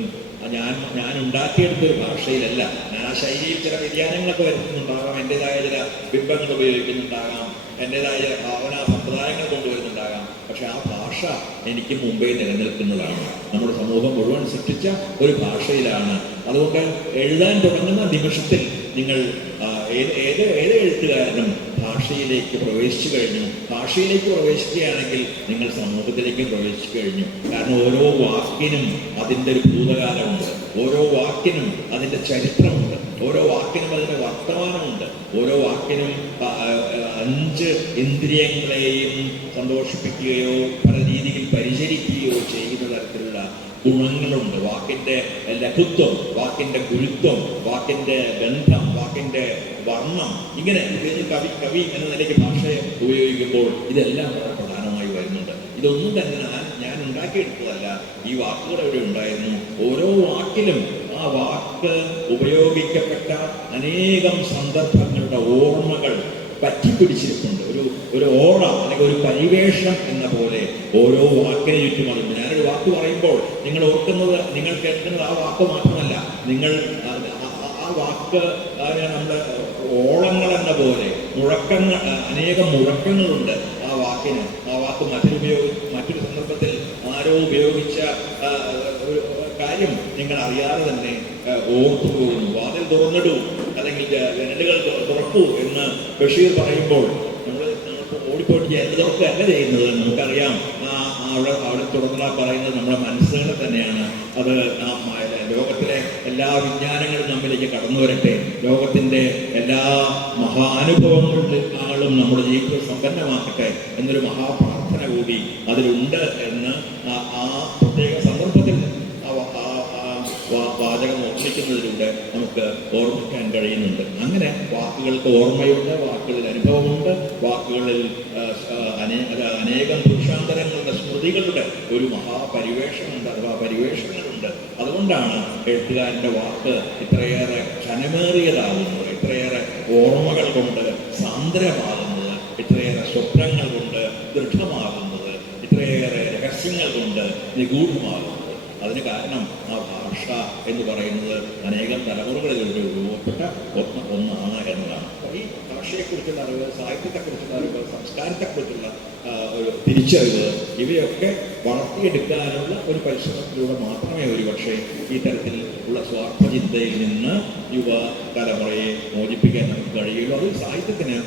ഞാൻ ഉണ്ടാക്കിയെടുത്തൊരു ഭാഷയിലല്ല. ഞാൻ ആ ശൈലിയിൽ ചില വ്യതിയാനങ്ങളൊക്കെ വരുത്തുന്നുണ്ടാകാം, എൻ്റെതായ ചില ബിംബങ്ങൾ ഉപയോഗിക്കുന്നുണ്ടാകാം, എൻ്റെതായ ചില ഭാവനാ സമ്പ്രദായങ്ങൾ കൊണ്ടുവരുന്നുണ്ടാകാം. പക്ഷെ ആ ഭാഷ എനിക്ക് മുമ്പേ നിലനിൽക്കുന്നതാണ്. നമ്മുടെ സമൂഹം മുഴുവൻ സൃഷ്ടിച്ച ഒരു ഭാഷയിലാണ്. അതുകൊണ്ട് എഴുതാൻ തുടങ്ങുന്ന നിമിഷത്തിൽ നിങ്ങൾ ഏത് എഴുത്തുകാരനും ഭാഷയിലേക്ക് പ്രവേശിച്ചു കഴിഞ്ഞു. ഭാഷയിലേക്ക് പ്രവേശിക്കുകയാണെങ്കിൽ നിങ്ങൾ സമൂഹത്തിലേക്ക് പ്രവേശിച്ചു കഴിഞ്ഞു. കാരണം ഓരോ വാക്കിനും അതിൻ്റെ ഒരു ഭൂതകാലമുണ്ട്, ഓരോ വാക്കിനും അതിൻ്റെ ചരിത്രമുണ്ട്, ഓരോ വാക്കിനും അതിൻ്റെ വർത്തമാനമുണ്ട്, ഓരോ വാക്കിനും 5 ഇന്ദ്രിയങ്ങളെയും സന്തോഷിപ്പിക്കുകയോ പല രീതിയിൽ പരിചരിക്കുകയോ ചെയ്യുന്ന തരത്തിലുള്ള ഗുണങ്ങളുണ്ട്. വാക്കിൻ്റെ ലഘുത്വം, വാക്കിൻ്റെ ഗുരുത്വം, വാക്കിൻ്റെ ബന്ധം, വാക്കിൻ്റെ വർണ്ണം, ഇങ്ങനെ കവി എന്ന നിലയ്ക്ക് ഭാഷയെ ഉപയോഗിക്കുമ്പോൾ ഇതെല്ലാം വളരെ പ്രധാനമായി വരുന്നുണ്ട്. ഇതൊന്നും തന്നെ ഞാൻ ഉണ്ടാക്കിയെടുത്തതല്ല, ഈ വാക്കുകൾ ഇവിടെ ഉണ്ടായിരുന്നു. ഓരോ വാക്കിലും ആ വാക്ക് ഉപയോഗിക്കപ്പെട്ട അനേകം സന്ദർഭങ്ങളുടെ ഓർമ്മകൾ പറ്റിപ്പിടിച്ചിരിപ്പുണ്ട്. ഒരു ഓറ അല്ലെങ്കിൽ ഒരു പരിവേഷം എന്ന പോലെ ഓരോ വാക്കിനെ ചുറ്റും അതുണ്ട്. ഞാനൊരു വാക്ക് പറയുമ്പോൾ നിങ്ങൾ ഓർക്കുന്നത്, നിങ്ങൾ കേൾക്കുന്നത് ആ വാക്ക് മാത്രമല്ല, നിങ്ങൾ ആ വാക്ക് നമ്മുടെ ഓളങ്ങൾ എന്ന പോലെ മുഴക്കങ്ങൾ, അനേകം മുഴക്കങ്ങളുണ്ട് ആ വാക്കിന്. ആ വാക്ക് മറ്റൊരു സന്ദർഭത്തിൽ ആരോ ഉപയോഗിച്ച ഒരു കാര്യം നിങ്ങൾ അറിയാതെ തന്നെ ഓർത്തു പോകുന്നു. വാതിൽ തുറന്നിടൂ അല്ലെങ്കിൽ ജനലുകൾ തുറക്കൂ എന്ന് ബഷീർ പറയുമ്പോൾ നമ്മൾക്ക് ഓടിപ്പോയിട്ട് ജനൽ തുറക്കുകയല്ല ചെയ്യുന്നത്. നമുക്കറിയാം അവിടെ തുറന്നിടാ പറയുന്നത് നമ്മുടെ മനസ്സുകളെ തന്നെയാണ്. അത് ലോകത്തിലെ എല്ലാ വിജ്ഞാനങ്ങളും നമ്മിലേക്ക് കടന്നു വരട്ടെ, ലോകത്തിൻ്റെ എല്ലാ മഹാനുഭവങ്ങളിലും നമ്മുടെ ജീവിതം സമ്പന്നമാക്കട്ടെ എന്നൊരു മഹാപ്രാർത്ഥന കൂടി അതിലുണ്ട് എന്ന് ആ പ്രത്യേക സന്ദർഭത്തിൽ വാചകം ഓർമ്മിക്കുന്നതിലൂടെ നമുക്ക് ഓർമ്മിക്കാൻ കഴിയുന്നുണ്ട്. അങ്ങനെ വാക്കുകൾക്ക് ഓർമ്മയുണ്ട്, വാക്കുകളിൽ അനുഭവമുണ്ട്, വാക്കുകളിൽ അനേകം പുരുഷാന്തരങ്ങളുടെ സ്മൃതികളുടെ ഒരു മഹാപരിവേഷമുണ്ട്, അഥവാ പരിവേഷങ്ങളുണ്ട്. അതുകൊണ്ടാണ് എഴുത്തുകാരൻ്റെ വാക്ക് ഇത്രയേറെ ഘനമേറിയതാകുന്നത്, ഇത്രയേറെ ഓർമ്മകൾ കൊണ്ട് സാന്ദ്രമാകുന്നത്, ഇത്രയേറെ സ്വപ്നങ്ങൾ കൊണ്ട് ദൃഢമാകുന്നത്, ഇത്രയേറെ രഹസ്യങ്ങൾ കൊണ്ട് നിഗൂഢമാകുന്നത്. അതിന് കാരണം ആ ഭാഷ എന്ന് പറയുന്നത് അനേകം തലമുറകളിലൂടെ രൂപപ്പെട്ട ഒന്നാണ് എന്നതാണ്. ഈ ഭാഷയെക്കുറിച്ചുള്ള അറിവ്, സാഹിത്യത്തെക്കുറിച്ചുള്ള അറിവ്, സംസ്കാരത്തെക്കുറിച്ചുള്ള ഒരു തിരിച്ചറിവ്, ഇവയൊക്കെ വളർത്തിയെടുക്കാനുള്ള ഒരു പരിശ്രമത്തിലൂടെ മാത്രമേ ഒരുപക്ഷെ ഈ തരത്തിൽ ഉള്ള സ്വാർത്ഥ ചിന്തയിൽ നിന്ന് യുവ തലമുറയെ മോചിപ്പിക്കാൻ നമുക്ക് കഴിയുള്ളൂ. അത് സാഹിത്യത്തിന്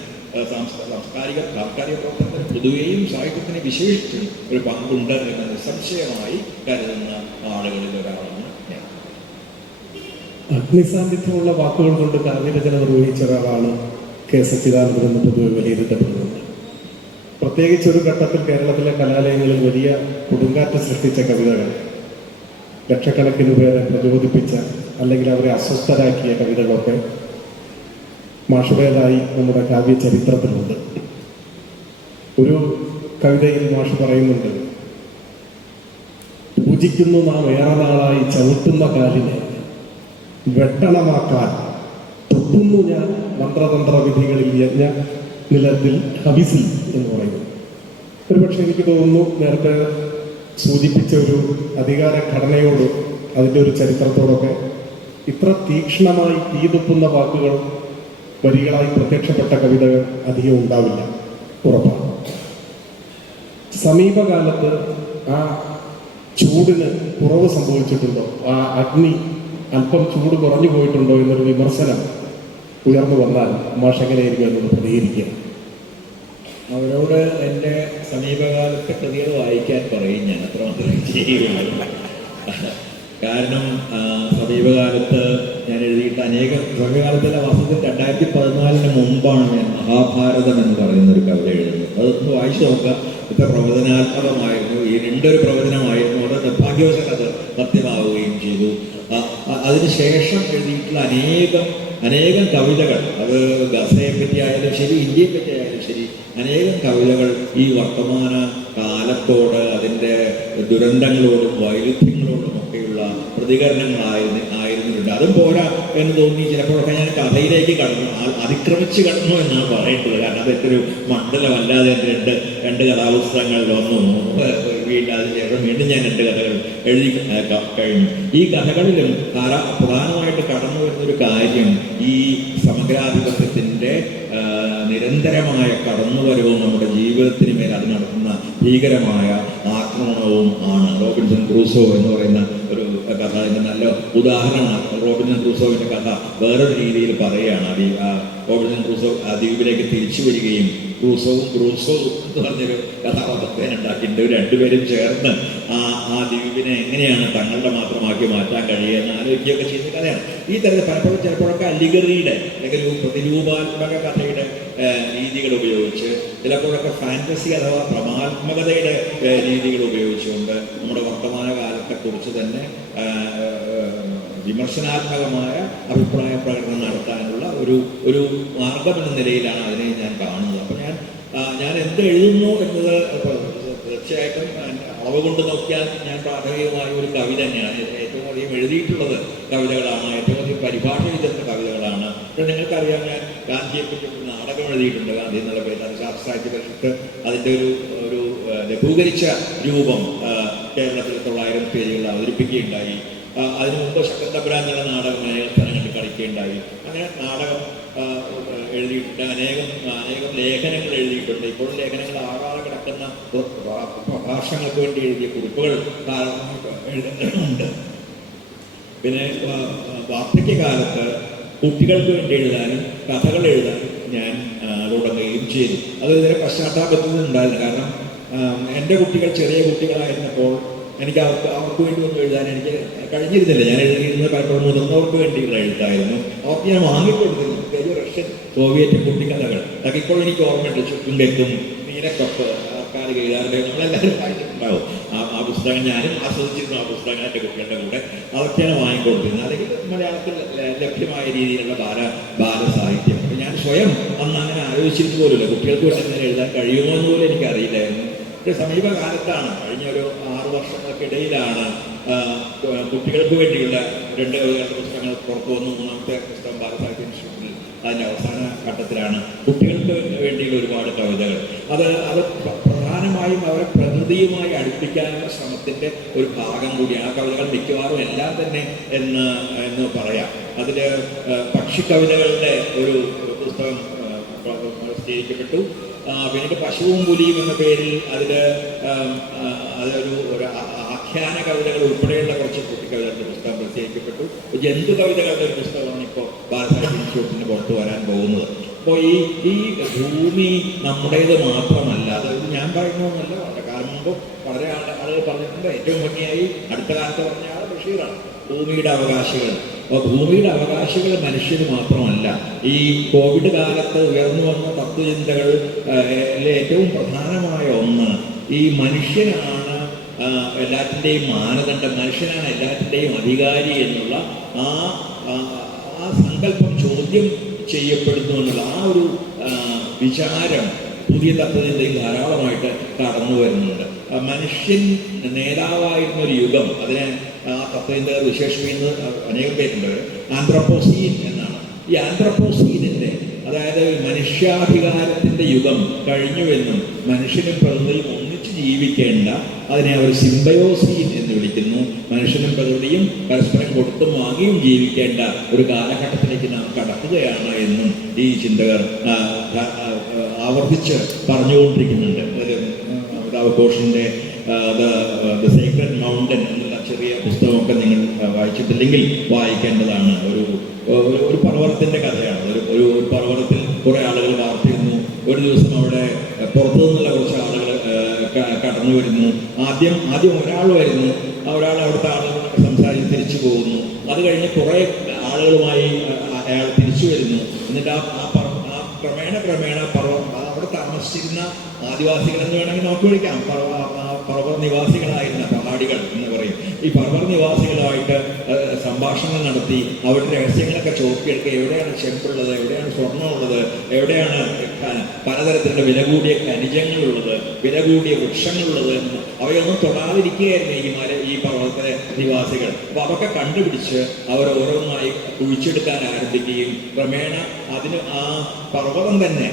സാംസ്കാരിക പ്രവർത്തനത്തിന് പൊതുവെയും സാഹിത്യത്തിന് വിശേഷിച്ചും ഒരു പങ്കുണ്ട് എന്ന് നിസ്സംശയമായി കരുതുന്ന ആളുകളിൽ ഒരാളാണ് ഞാൻ. അഗ്നിസാന്നിധ്യമുള്ള വാക്കുകൾ കൊണ്ട് കാവ്യരചന നിർവഹിച്ച ഒരാളാണ് കെ സച്ചിദാനന്ദൻ എന്ന് പൊതുവെ വിലയിരുത്തപ്പെടുന്നത്. പ്രത്യേകിച്ച് ഒരു ഘട്ടത്തിൽ കേരളത്തിലെ കലാലയങ്ങളിൽ വലിയ കൊടുങ്കാറ്റ് സൃഷ്ടിച്ച കവിതകൾ, ലക്ഷക്കണക്കിന് പേരെ പ്രചോദിപ്പിച്ച അല്ലെങ്കിൽ അവരെ അസ്വസ്ഥരാക്കിയ കവിതകളൊക്കെ മാഷുടേതായി നമ്മുടെ കാവ്യ ചരിത്രത്തിലുണ്ട്. ഒരു കവിതയിൽ മാഷ് പറയുന്നുണ്ട്, പൂജിക്കുന്നു നാം ഏറെ നാളായി ചവിട്ടുന്ന കാലിനെ വെട്ടണമാക്കാൻ തൊട്ടുന്നു ഞാൻ മന്ത്രതന്ത്ര വിധികളിൽ യജ്ഞ നിലത്തിൽ ഹവിസിൽ എന്ന് പറയുന്നു. ഒരുപക്ഷെ എനിക്ക് തോന്നുന്നു നേരത്തെ സൂചിപ്പിച്ച ഒരു അധികാര ഘടനയോട്, അതിൻ്റെ ഒരു ചരിത്രത്തോടൊക്കെ ഇത്ര തീക്ഷ്ണമായി തീതുപ്പുന്ന വാക്കുകൾ വരികളായി പ്രത്യക്ഷപ്പെട്ട കവിതകൾ അധികം ഉണ്ടാവില്ല, ഉറപ്പാണ്. സമീപകാലത്ത് ആ ചൂടിന് കുറവ് സംഭവിച്ചിട്ടുണ്ടോ, ആ അഗ്നി അല്പം ചൂട് കുറഞ്ഞു പോയിട്ടുണ്ടോ എന്നൊരു വിമർശനം ഉയർന്നു വന്നാൽ മാഷ് എങ്ങനെയായിരിക്കും എന്നോട് പ്രതികരിക്കുക? അവരോട് എൻ്റെ സമീപകാലത്തെ കൃതികൾ വായിക്കാൻ പറയും, ഞാൻ അത്രമാത്രമേ ചെയ്യുകയുള്ളൂ. കാരണം സമീപകാലത്ത് ഞാൻ എഴുതിയിട്ട് സമീപകാലത്തിലെ വാസ്തവത്തിൽ 2014 മുമ്പാണ് ഞാൻ മഹാഭാരതം എന്ന് പറയുന്ന ഒരു കവിത എഴുതുന്നത്. അതൊന്ന് വായിച്ചു നോക്കുക. ഇത്ര പ്രവചനാത്മകമായിരുന്നു. ഈ 2 പ്രവചനമായിരുന്നു. അത് നിർഭാഗ്യവശാൽ അത് സത്യമാവുകയും ചെയ്തു. അതിനുശേഷം എഴുതിയിട്ടുള്ള അനേകം കവിതകൾ, അത് ഗസയെ പറ്റി ആയാലും ശരി, ഇന്ത്യയെ പറ്റി ആയാലും ശരി, അനേകം കവിതകൾ ഈ വർത്തമാന കാലത്തോട്, അതിൻ്റെ ദുരന്തങ്ങളോടും വൈരുദ്ധ്യങ്ങളോടും ഒക്കെയുള്ള പ്രതികരണങ്ങളായിരുന്നിട്ടുണ്ട്. അതും പോരാ എന്ന് തോന്നി ചിലപ്പോഴൊക്കെ ഞാൻ കഥയിലേക്ക് അതിക്രമിച്ച് കടന്നു എന്നാണ് പറയേണ്ടത്. കാരണം അതൊക്കെ ഒരു മണ്ഡലമല്ലാതെ രണ്ട് കഥാപുസ്തകങ്ങളിലൊന്നും അതിനുശേഷം വീണ്ടും ഞാൻ 2 കഥകൾ എഴുതി കഴിഞ്ഞു. ഈ കഥകളിലും പ്രധാനമായിട്ട് കടന്നു വരുന്നൊരു കാര്യം ഈ സമഗ്രാധിപത്യത്തിൻ്റെ നിരന്തരമായ കടന്നുവരവും നമ്മുടെ ജീവിതത്തിന് മേൽ അത് നടത്തുന്ന ഭീകരമായ ആക്രമണവും ആണ്. റോബിൻസൺ ക്രൂസോ എന്ന് പറയുന്ന ഒരു കഥ അതിൻ്റെ നല്ല ഉദാഹരണമാണ്. റോബിൻസൺ ക്രൂസോവിൻ്റെ കഥ വേറൊരു രീതിയിൽ പറയുകയാണ്. റോബിൻസൺ ക്രൂസോ ആ ദ്വീപിലേക്ക് തിരിച്ചു വരികയും ക്രൂസോ എന്ന് പറഞ്ഞൊരു കഥാപാത്രത്തെ ഉണ്ടാക്കിയിട്ടുണ്ട്. 2 പേരും ചേർന്ന് ആ ദ്വീപിനെ എങ്ങനെയാണ് തങ്ങളുടെ മാത്രമാക്കി മാറ്റാൻ കഴിയുക എന്ന് ആലോചിക്കുകയൊക്കെ ചെയ്യുന്ന കഥയാണ്. ഈ തരത്തിൽ പലപ്പോഴും ചിലപ്പോഴൊക്കെ അലിഗറിയുടെ അല്ലെങ്കിൽ ഒരു പ്രതിരൂപാത്മക കഥയുടെ രീതികൾ ഉപയോഗിച്ച്, ചിലപ്പോഴൊക്കെ ഫാൻറ്റസി അഥവാ ഭ്രമാത്മകതയുടെ രീതികൾ ഉപയോഗിച്ചുകൊണ്ട് നമ്മുടെ വർത്തമാന കാലത്തെക്കുറിച്ച് തന്നെ വിമർശനാത്മകമായ അഭിപ്രായ പ്രകടനം നടത്താനുള്ള ഒരു മാർഗം എന്ന നിലയിലാണ് അതിനെ ഞാൻ കാണുന്നത്. അപ്പം ഞാൻ എന്ത് എഴുതുന്നു എന്നത് തീർച്ചയായിട്ടും അളവ് കൊണ്ട് നോക്കിയാൽ ഞാൻ പ്രാഥമികമായ ഒരു കവി തന്നെയാണ്. ഏറ്റവും അധികം എഴുതിയിട്ടുള്ളത് കവിതകളാണ്, ഏറ്റവും അധികം പരിഭാഷ ചെയ്തിട്ടുള്ള കവിതകളാണ്. പക്ഷേ നിങ്ങൾക്കറിയാം, ഞാൻ ഗാന്ധിയെപ്പറ്റി ഒരു നാടകം എഴുതിയിട്ടുണ്ട്. ഗാന്ധി എന്നുള്ള പേര്, അത് ശാസ്ത്രാജ്യ പരിഷത്ത് അതിൻ്റെ ഒരു ലഘൂകരിച്ച രൂപം കേരളത്തിൽ 900 പേജുകളിൽ അവതരിപ്പിക്കുകയുണ്ടായി. അതിനു മുമ്പ് ശക്തബ്രാൻ എന്നുള്ള നാടകം അനേകം സ്ഥലങ്ങളിൽ കളിക്കുകയുണ്ടായി. അങ്ങനെ നാടകം എഴുതിയിട്ടുണ്ട്. അനേകം ലേഖനങ്ങൾ എഴുതിയിട്ടുണ്ട്. ഇപ്പോൾ ലേഖനങ്ങൾ ആകാതെ കിടക്കുന്ന പ്രഭാഷണങ്ങൾക്ക് വേണ്ടി എഴുതിയ കുറിപ്പുകൾ എഴുതുന്നുണ്ട്. പിന്നെ വാർദ്ധക്യകാലത്ത് കുട്ടികൾക്ക് വേണ്ടി എഴുതാനും കഥകൾ എഴുതാനും ഞാൻ തുടങ്ങുകയും ചെയ്തു. അത് ഇതിനെ പശ്ചാത്താപത്തിൽ ഉണ്ടായിരുന്നു. കാരണം എൻ്റെ കുട്ടികൾ ചെറിയ കുട്ടികളായിരുന്നപ്പോൾ എനിക്ക് അവർക്ക് വേണ്ടി ഒന്നും എഴുതാൻ എനിക്ക് കഴിഞ്ഞിരുന്നില്ല. ഞാൻ എഴുതിയിരുന്നത് പലപ്പോഴും മുതിർന്നവർക്ക് വേണ്ടിയുള്ള എഴുത്തായിരുന്നു. അവർക്ക് ഞാൻ വാങ്ങിക്കൊടുത്തിരുന്നു റഷ്യൻ സോവിയറ്റ് കുട്ടിക്കഥകൾ. അതൊക്കെ ഇപ്പോൾ എനിക്ക് ഓർമ്മയുണ്ട്. ചുറ്റുംകെട്ടും നീലക്കൊപ്പ് ആൾക്കാർ എഴുതാറുണ്ട്. നമ്മളെല്ലാവരും വായിച്ചിട്ടുണ്ടാവും ആ പുസ്തകം. ഞാനും ആസ്വദിച്ചിരുന്നു ആ പുസ്തകം എൻ്റെ കുട്ടികളുടെ കൂടെ. അതൊക്കെയാണ് വാങ്ങിക്കൊടുത്തിരുന്നത്. അല്ലെങ്കിൽ മലയാളത്തിൽ ലഭ്യമായ രീതിയിലുള്ള ബാലസാഹിത്യം. അപ്പം ഞാൻ സ്വയം അന്ന് അങ്ങനെ ആലോചിച്ചിട്ട് പോലുമില്ല കുട്ടികൾക്ക് വേണ്ടി അങ്ങനെ എഴുതാൻ കഴിയുമോ എന്ന് പോലും എനിക്കറിയില്ലായിരുന്നു. സമീപകാലത്താണ്, കഴിഞ്ഞ ഒരു 6 വർഷങ്ങൾക്കിടയിലാണ് കുട്ടികൾക്ക് വേണ്ടിയുള്ള 2 പുസ്തകങ്ങൾ പുറത്തു വന്നു. 3ാമത്തെ പുസ്തകം ബാലസാഹിത്യ ഇൻസ്റ്റിറ്റ്യൂട്ടിൽ അതിൻ്റെ അവസാന ഘട്ടത്തിലാണ്. കുട്ടികൾക്ക് വേണ്ടിയുള്ള ഒരുപാട് കവിതകൾ. അത് പ്രധാനമായും അവരെ പ്രകൃതിയുമായി അടുപ്പിക്കാനുള്ള ശ്രമത്തിൻ്റെ ഒരു ഭാഗം കൂടിയാണ്. ആ കവിതകൾ മിക്കവാറും എല്ലാം തന്നെ എന്ന് പറയാം. അതിൽ പക്ഷിക്കവിതകളുടെ ഒരു പുസ്തകം പ്രസിദ്ധീകരിക്കപ്പെട്ടു. പിന്നീട് പശുവും പുലിയും എന്ന പേരിൽ അതൊരു ആഖ്യാന കവിതകൾ ഉൾപ്പെടെയുള്ള കുറച്ച് കുട്ടിക്കവിതകളുടെ പുസ്തകം പ്രസിദ്ധീകരിക്കപ്പെട്ടു. ജന്തു കവിതകളുടെ ഒരു പുസ്തകമാണ് ഇപ്പോൾ ബാലസാഹിത്യ ഇൻസ്റ്റിറ്റ്യൂട്ടിന് പുറത്തു വരാൻ പോകുന്നത്. അപ്പോൾ ഈ ഭൂമി നമ്മുടേത് മാത്രമല്ല. അതായത് ഞാൻ പറയുന്നതെന്നല്ല, വളരെ കാലം മുമ്പ് വളരെ ആളുകൾ പറഞ്ഞിട്ടുണ്ട്. ഏറ്റവും ഭംഗിയായി അടുത്ത കാലത്ത് പറഞ്ഞ ആൾ ബഷീറാണ്. ഭൂമിയുടെ അവകാശികൾ. അപ്പോൾ ഭൂമിയുടെ അവകാശികൾ മനുഷ്യന് മാത്രമല്ല. ഈ കോവിഡ് കാലത്ത് ഉയർന്നു വന്ന തത്വചിന്തകൾ ഏറ്റവും പ്രധാനമായ ഒന്ന് ഈ മനുഷ്യനാണ് എല്ലാത്തിൻ്റെയും മാനദണ്ഡം, മനുഷ്യനാണ് എല്ലാത്തിൻ്റെയും അധികാരി എന്നുള്ള ആ സങ്കല്പം ചോദ്യം ചെയ്യപ്പെടുന്നു എന്നുള്ള ആ ഒരു വിചാരം പുതിയ തത്വചിന്തയിൽ ധാരാളമായിട്ട് കടന്നു വരുന്നുണ്ട്. മനുഷ്യൻ നേതാവായിരുന്നൊരു യുഗം, അതിനെ ആ തത്വചിന്തകർ വിശേഷിപ്പിക്കുന്നത് അനേകം പേരുണ്ട്. ആന്ത്രപ്പോസീൻ എന്നാണ്. ഈ ആന്ത്രപ്പോസീനിൻ്റെ, അതായത് മനുഷ്യാധികാരത്തിൻ്റെ യുഗം കഴിഞ്ഞുവെന്നും മനുഷ്യനും പ്രകൃതിയും ഒന്നിച്ച് ജീവിക്കേണ്ട, അതിനെ അവർ സിംബയോസീൻ എന്ന് വിളിക്കുന്നു. മനുഷ്യനും പ്രകൃതിയും പരസ്പരം കൊടുത്തും വാങ്ങിയും ജീവിക്കേണ്ട ഒരു കാലഘട്ടത്തിലേക്ക് നാം കടക്കുകയാണ് എന്നും ഈ ചിന്തകർ ആവർത്തിച്ച് പറഞ്ഞുകൊണ്ടിരിക്കുന്നുണ്ട്. അമിതാഭ് ഘോഷിൻ്റെ ദ സീക്രട്ട് മൗണ്ടൻ എന്നുള്ള ചെറിയ പുസ്തകമൊക്കെ നിങ്ങൾ വായിച്ചിട്ടില്ലെങ്കിൽ വായിക്കേണ്ടതാണ്. ഒരു പർവ്വതത്തിൻ്റെ കഥയാണ്. ഒരു പർവ്വതത്തിൽ കുറേ ആളുകൾ പാർത്തിരുന്നു. ഒരു ദിവസം അവിടെ പുറത്തു നിന്നുള്ള കുറച്ച് ആളുകൾ കടന്നു വരുന്നു. ആദ്യം ഒരാൾ വരുന്നു. ആ ഒരാൾ അവിടുത്തെ ആളുകളൊക്കെ സംസാരിച്ച് തിരിച്ചു പോകുന്നു. അത് കഴിഞ്ഞ് കുറേ ആളുകളുമായി അയാൾ തിരിച്ചു വരുന്നു. എന്നിട്ട് ക്രമേണ അവിടെ താമസിച്ചിരുന്ന ആദിവാസികളെന്ന് വേണമെങ്കിൽ നമുക്ക് വിളിക്കാം, പർവ്വത നിവാസികളായിരുന്ന പഹാടികൾ എന്ന് പറയും. ഈ പർവ്വത നിവാസികളുമായിട്ട് സംഭാഷണം നടത്തി അവരുടെ രഹസ്യങ്ങളൊക്കെ ചോർത്തിയെടുക്കുക. എവിടെയാണ് ചെമ്പുള്ളത്, എവിടെയാണ് സ്വർണ്ണമുള്ളത്, എവിടെയാണ് പലതരത്തിലുള്ള വില കൂടിയ ഖനിജങ്ങളുള്ളത്, വില കൂടിയ വൃക്ഷങ്ങളുള്ളത്, അവയൊന്നും തൊടാതിരിക്കുകയായിരുന്നു ഈ പർവ്വതത്തിലെ നിവാസികൾ. അപ്പോൾ അതൊക്കെ കണ്ടുപിടിച്ച് അവർ ഓരോന്നായി കുഴിച്ചെടുക്കാൻ ആരംഭിക്കുകയും ക്രമേണ അതിന് ആ പർവ്വതം തന്നെ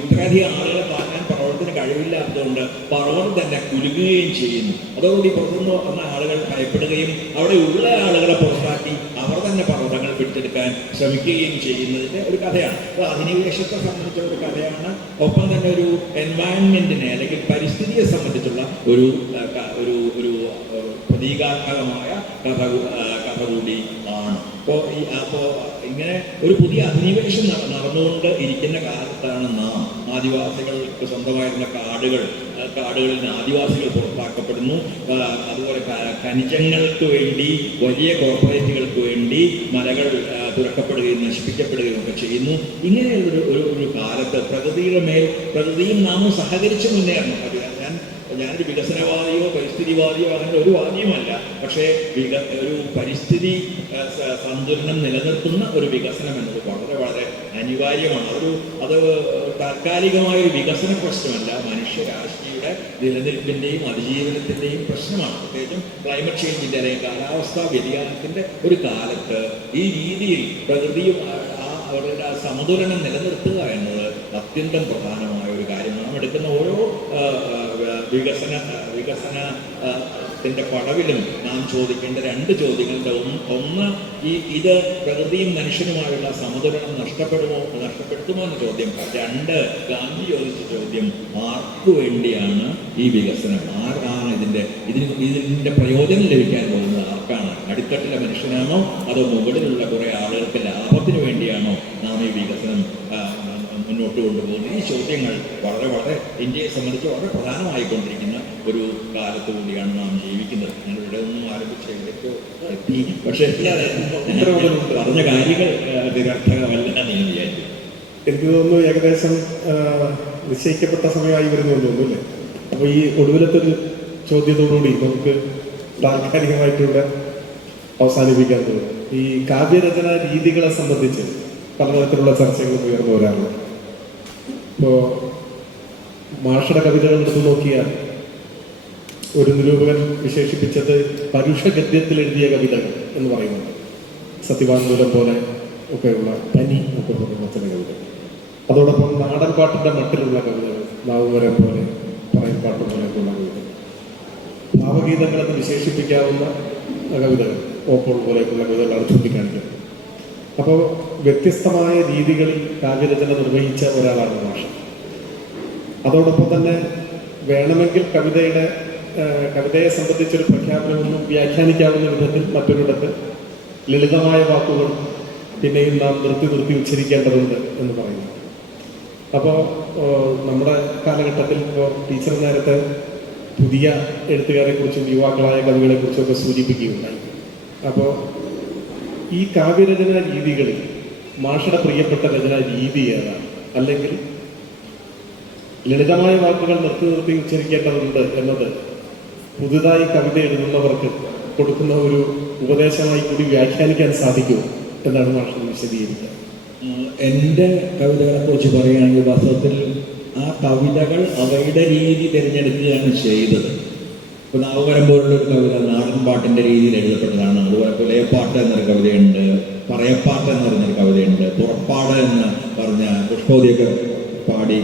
ഇത്രയധികം ആളുകളെ താങ്ങാൻ പർവ്വതത്തിന് കഴിവില്ലാത്തതുകൊണ്ട് പർവ്വതം തന്നെ കുലുങ്ങുകയും ചെയ്യുന്നു. അതോടുകൂടി പുറത്തുനിന്ന് വന്ന ആളുകൾ ഭയപ്പെടുകയും അവിടെ ഉള്ള ആളുകളെ പുറത്താക്കി അവർ തന്നെ പർവ്വതങ്ങൾ പിടിച്ചെടുക്കാൻ ശ്രമിക്കുകയും ചെയ്യുന്നതിൻ്റെ ഒരു കഥയാണ്. അത് അധിനിവേശത്തെ സംബന്ധിച്ച ഒരു കഥയാണ്. ഒപ്പം തന്നെ ഒരു എൻവയൺമെന്റിനെ അല്ലെങ്കിൽ പരിസ്ഥിതിയെ സംബന്ധിച്ചുള്ള ഒരു പ്രതീകാത്മകമായ കഥ കൂടി ആണ്. അപ്പോൾ ഇങ്ങനെ ഒരു പുതിയ അധിനിവേശം നടന്നുകൊണ്ട് ഇരിക്കുന്ന കാലത്താണ് നാം ആദിവാസികൾക്ക് സ്വന്തമായിരുന്ന കാടുകളിൽ നിന്ന് ആദിവാസികൾ പുറത്താക്കപ്പെടുന്നു. അതുപോലെ ഖനിജങ്ങൾക്ക് വേണ്ടി വലിയ കോർപ്പറേറ്റുകൾക്ക് വേണ്ടി മലകൾ തുറക്കപ്പെടുകയും നശിപ്പിക്കപ്പെടുകയും ഒക്കെ ചെയ്യുന്നു. ഇങ്ങനെയുള്ള ഒരു കാലത്ത് പ്രകൃതിയും നാമും സഹകരിച്ച് മുന്നേറണം. ഞാനൊരു വികസനവാദിയോ പരിസ്ഥിതിവാദിയോ അങ്ങനെ ഒരു വാദിയുമല്ല. പക്ഷേ ഒരു പരിസ്ഥിതി സന്തുലനം നിലനിർത്തുന്ന ഒരു വികസനം എന്നത് വളരെ വളരെ അനിവാര്യമാണ്. അത് താൽക്കാലികമായ ഒരു വികസന പ്രശ്നമല്ല, മനുഷ്യരാശിയുടെ നിലനിൽപ്പിൻ്റെയും അതിജീവനത്തിൻ്റെയും പ്രശ്നമാണ്. പ്രത്യേകിച്ചും ക്ലൈമറ്റ് ചേഞ്ചിൻ്റെ അല്ലെങ്കിൽ കാലാവസ്ഥാ വ്യതിയാനത്തിൻ്റെ ഒരു കാലത്ത് ഈ രീതിയിൽ പ്രകൃതിയും അവരുടെ സമതുലനം നിലനിർത്തുക എന്നത് അത്യന്തം പ്രധാനമായ ഒരു കാര്യമാണ്. നാം എടുക്കുന്ന ഓരോ വികസനത്തിൻ്റെ പടവിലും നാം ചോദിക്കേണ്ട രണ്ട് ചോദ്യങ്ങളുടെ ഒന്ന് ഇത് പ്രകൃതിയും മനുഷ്യനുമായുള്ള സമതുലനം നഷ്ടപ്പെടുത്തുമോ എന്ന ചോദ്യം. രണ്ട്, ഗാന്ധി ചോദിച്ച ചോദ്യം, ആർക്കു വേണ്ടിയാണ് ഈ വികസനം, ആർക്കാണ് ഇതിൻ്റെ പ്രയോജനം ലഭിക്കാൻ പോകുന്നത്, ആർക്കാണ്? അടിത്തട്ടിലെ മനുഷ്യനാണോ അതോ മുകളിലുള്ള കുറേ ആളുകൾക്ക് ലാഭത്തിന് വേണ്ടിയാണോ നാം ഈ വികസനം മുന്നോട്ട് കൊണ്ടുപോകുന്നത്? ഈ ചോദ്യങ്ങൾ വളരെ വളരെ ഇന്ത്യയെ സംബന്ധിച്ച് വളരെ പ്രധാനമായിക്കൊണ്ടിരിക്കുന്ന ഒരു കാലത്ത് കൂടിയാണ് നാം ജീവിക്കുന്നത്. ഞാൻ ഇവിടെ ഒന്നും ആരംഭിച്ച എവിടേക്കോ എത്തി, പക്ഷേ പറഞ്ഞ കാര്യങ്ങൾ നിരർത്ഥകമല്ല എന്ന് വിചാരിച്ചു. എനിക്ക് തോന്നുന്നു ഏകദേശം നിശ്ചയിക്കപ്പെട്ട സമയമായി വരുന്നു തോന്നുന്നു, അല്ലേ? അപ്പോൾ ഈ ഒടുവിലത്തെ ഒരു ചോദ്യത്തോടുകൂടി നമുക്ക് താൽക്കാലികമായിട്ടിവിടെ അവസാനിപ്പിക്കാൻ തോന്നുന്നു. ഈ കാവ്യരചന രീതികളെ സംബന്ധിച്ച് പലതരത്തിലുള്ള ചർച്ചകൾ ഉയർന്നു വരാറുണ്ട്. ഇപ്പോൾ മാഷയുടെ കവിതകൾ എടുത്തു നോക്കിയാൽ ഒരു നിരൂപകൻ വിശേഷിപ്പിച്ചത് പരുഷഗദ്യത്തിൽ എഴുതിയ കവിതകൾ എന്ന് പറയുന്നുണ്ട്. സത്യവാങ്മൂലം പോലെ ഒക്കെയുള്ള പനി ഒക്കെ പറയുന്ന ചില കവിതകൾ. അതോടൊപ്പം നാടൻ പാട്ടിൻ്റെ മട്ടിലുള്ള കവിതകൾ, നാവുമരം പോലെ, പറയും പാട്ട് പോലെയൊക്കെയുള്ള കവിതകൾ, ഭാവഗീതങ്ങളെന്ന് വിശേഷിപ്പിക്കാവുന്ന കവിതകൾ, ഓപ്പോൾ പോലെയൊക്കെയുള്ള കവിതകളാണ് ചൂണ്ടിക്കാണിക്കുന്നത്. അപ്പോൾ വ്യത്യസ്തമായ രീതികളിൽ കാവ്യരചന നിർവഹിച്ച ഒരാളാണ് മാഷ. അതോടൊപ്പം തന്നെ വേണമെങ്കിൽ കവിതയെ സംബന്ധിച്ചൊരു പ്രഖ്യാപനമൊന്നും വ്യാഖ്യാനിക്കാവുന്ന വിധത്തിൽ മറ്റൊരിടത്ത് ലളിതമായ വാക്കുകൾ പിന്നെയും നാം നിർത്തി ഉച്ചരിക്കേണ്ടതുണ്ട് എന്ന് പറയുന്നു. അപ്പോൾ നമ്മുടെ കാലഘട്ടത്തിൽ ഇപ്പോൾ ടീച്ചർ നേരത്തെ പുതിയ എഴുത്തുകാരെക്കുറിച്ചും യുവാക്കളായ കവികളെക്കുറിച്ചും ഒക്കെ സൂചിപ്പിക്കുകയുണ്ടായി. അപ്പോൾ ഈ കാവ്യരചനാ രീതികളിൽ മാഷയുടെ പ്രിയപ്പെട്ട രചനാ രീതി ഏതാണ്? അല്ലെങ്കിൽ ലളിതമായ വാക്കുകൾ നിർത്തി ഉച്ചരിക്കേണ്ടതുണ്ട് എന്നത് പുതുതായി കവിത എഴുതുന്നവർക്ക് കൊടുക്കുന്ന ഒരു ഉപദേശമായി കൂടി വ്യാഖ്യാനിക്കാൻ സാധിക്കുമോ എന്നാണ് മാഷ് വിശദീകരിക്കുക. എൻ്റെ കവിതകളെക്കുറിച്ച് പറയുകയാണെങ്കിൽ വാസ്തവത്തിൽ ആ കവിതകൾ അവയുടെ രീതി തിരഞ്ഞെടുക്കുകയാണ് ചെയ്തത്. ഇപ്പോൾ നാവുമരം പോലുള്ളൊരു കവിത നാടൻ പാട്ടിൻ്റെ രീതിയിൽ എഴുതപ്പെട്ടതാണ്. അതുപോലെ പുലയപ്പാട്ട് എന്നൊരു കവിതയുണ്ട്, പറയപ്പാട്ട് എന്ന് പറഞ്ഞൊരു കവിതയുണ്ട്, തുറപ്പാട് എന്ന് പറഞ്ഞ പുഷ്പൗതിയൊക്കെ പാടി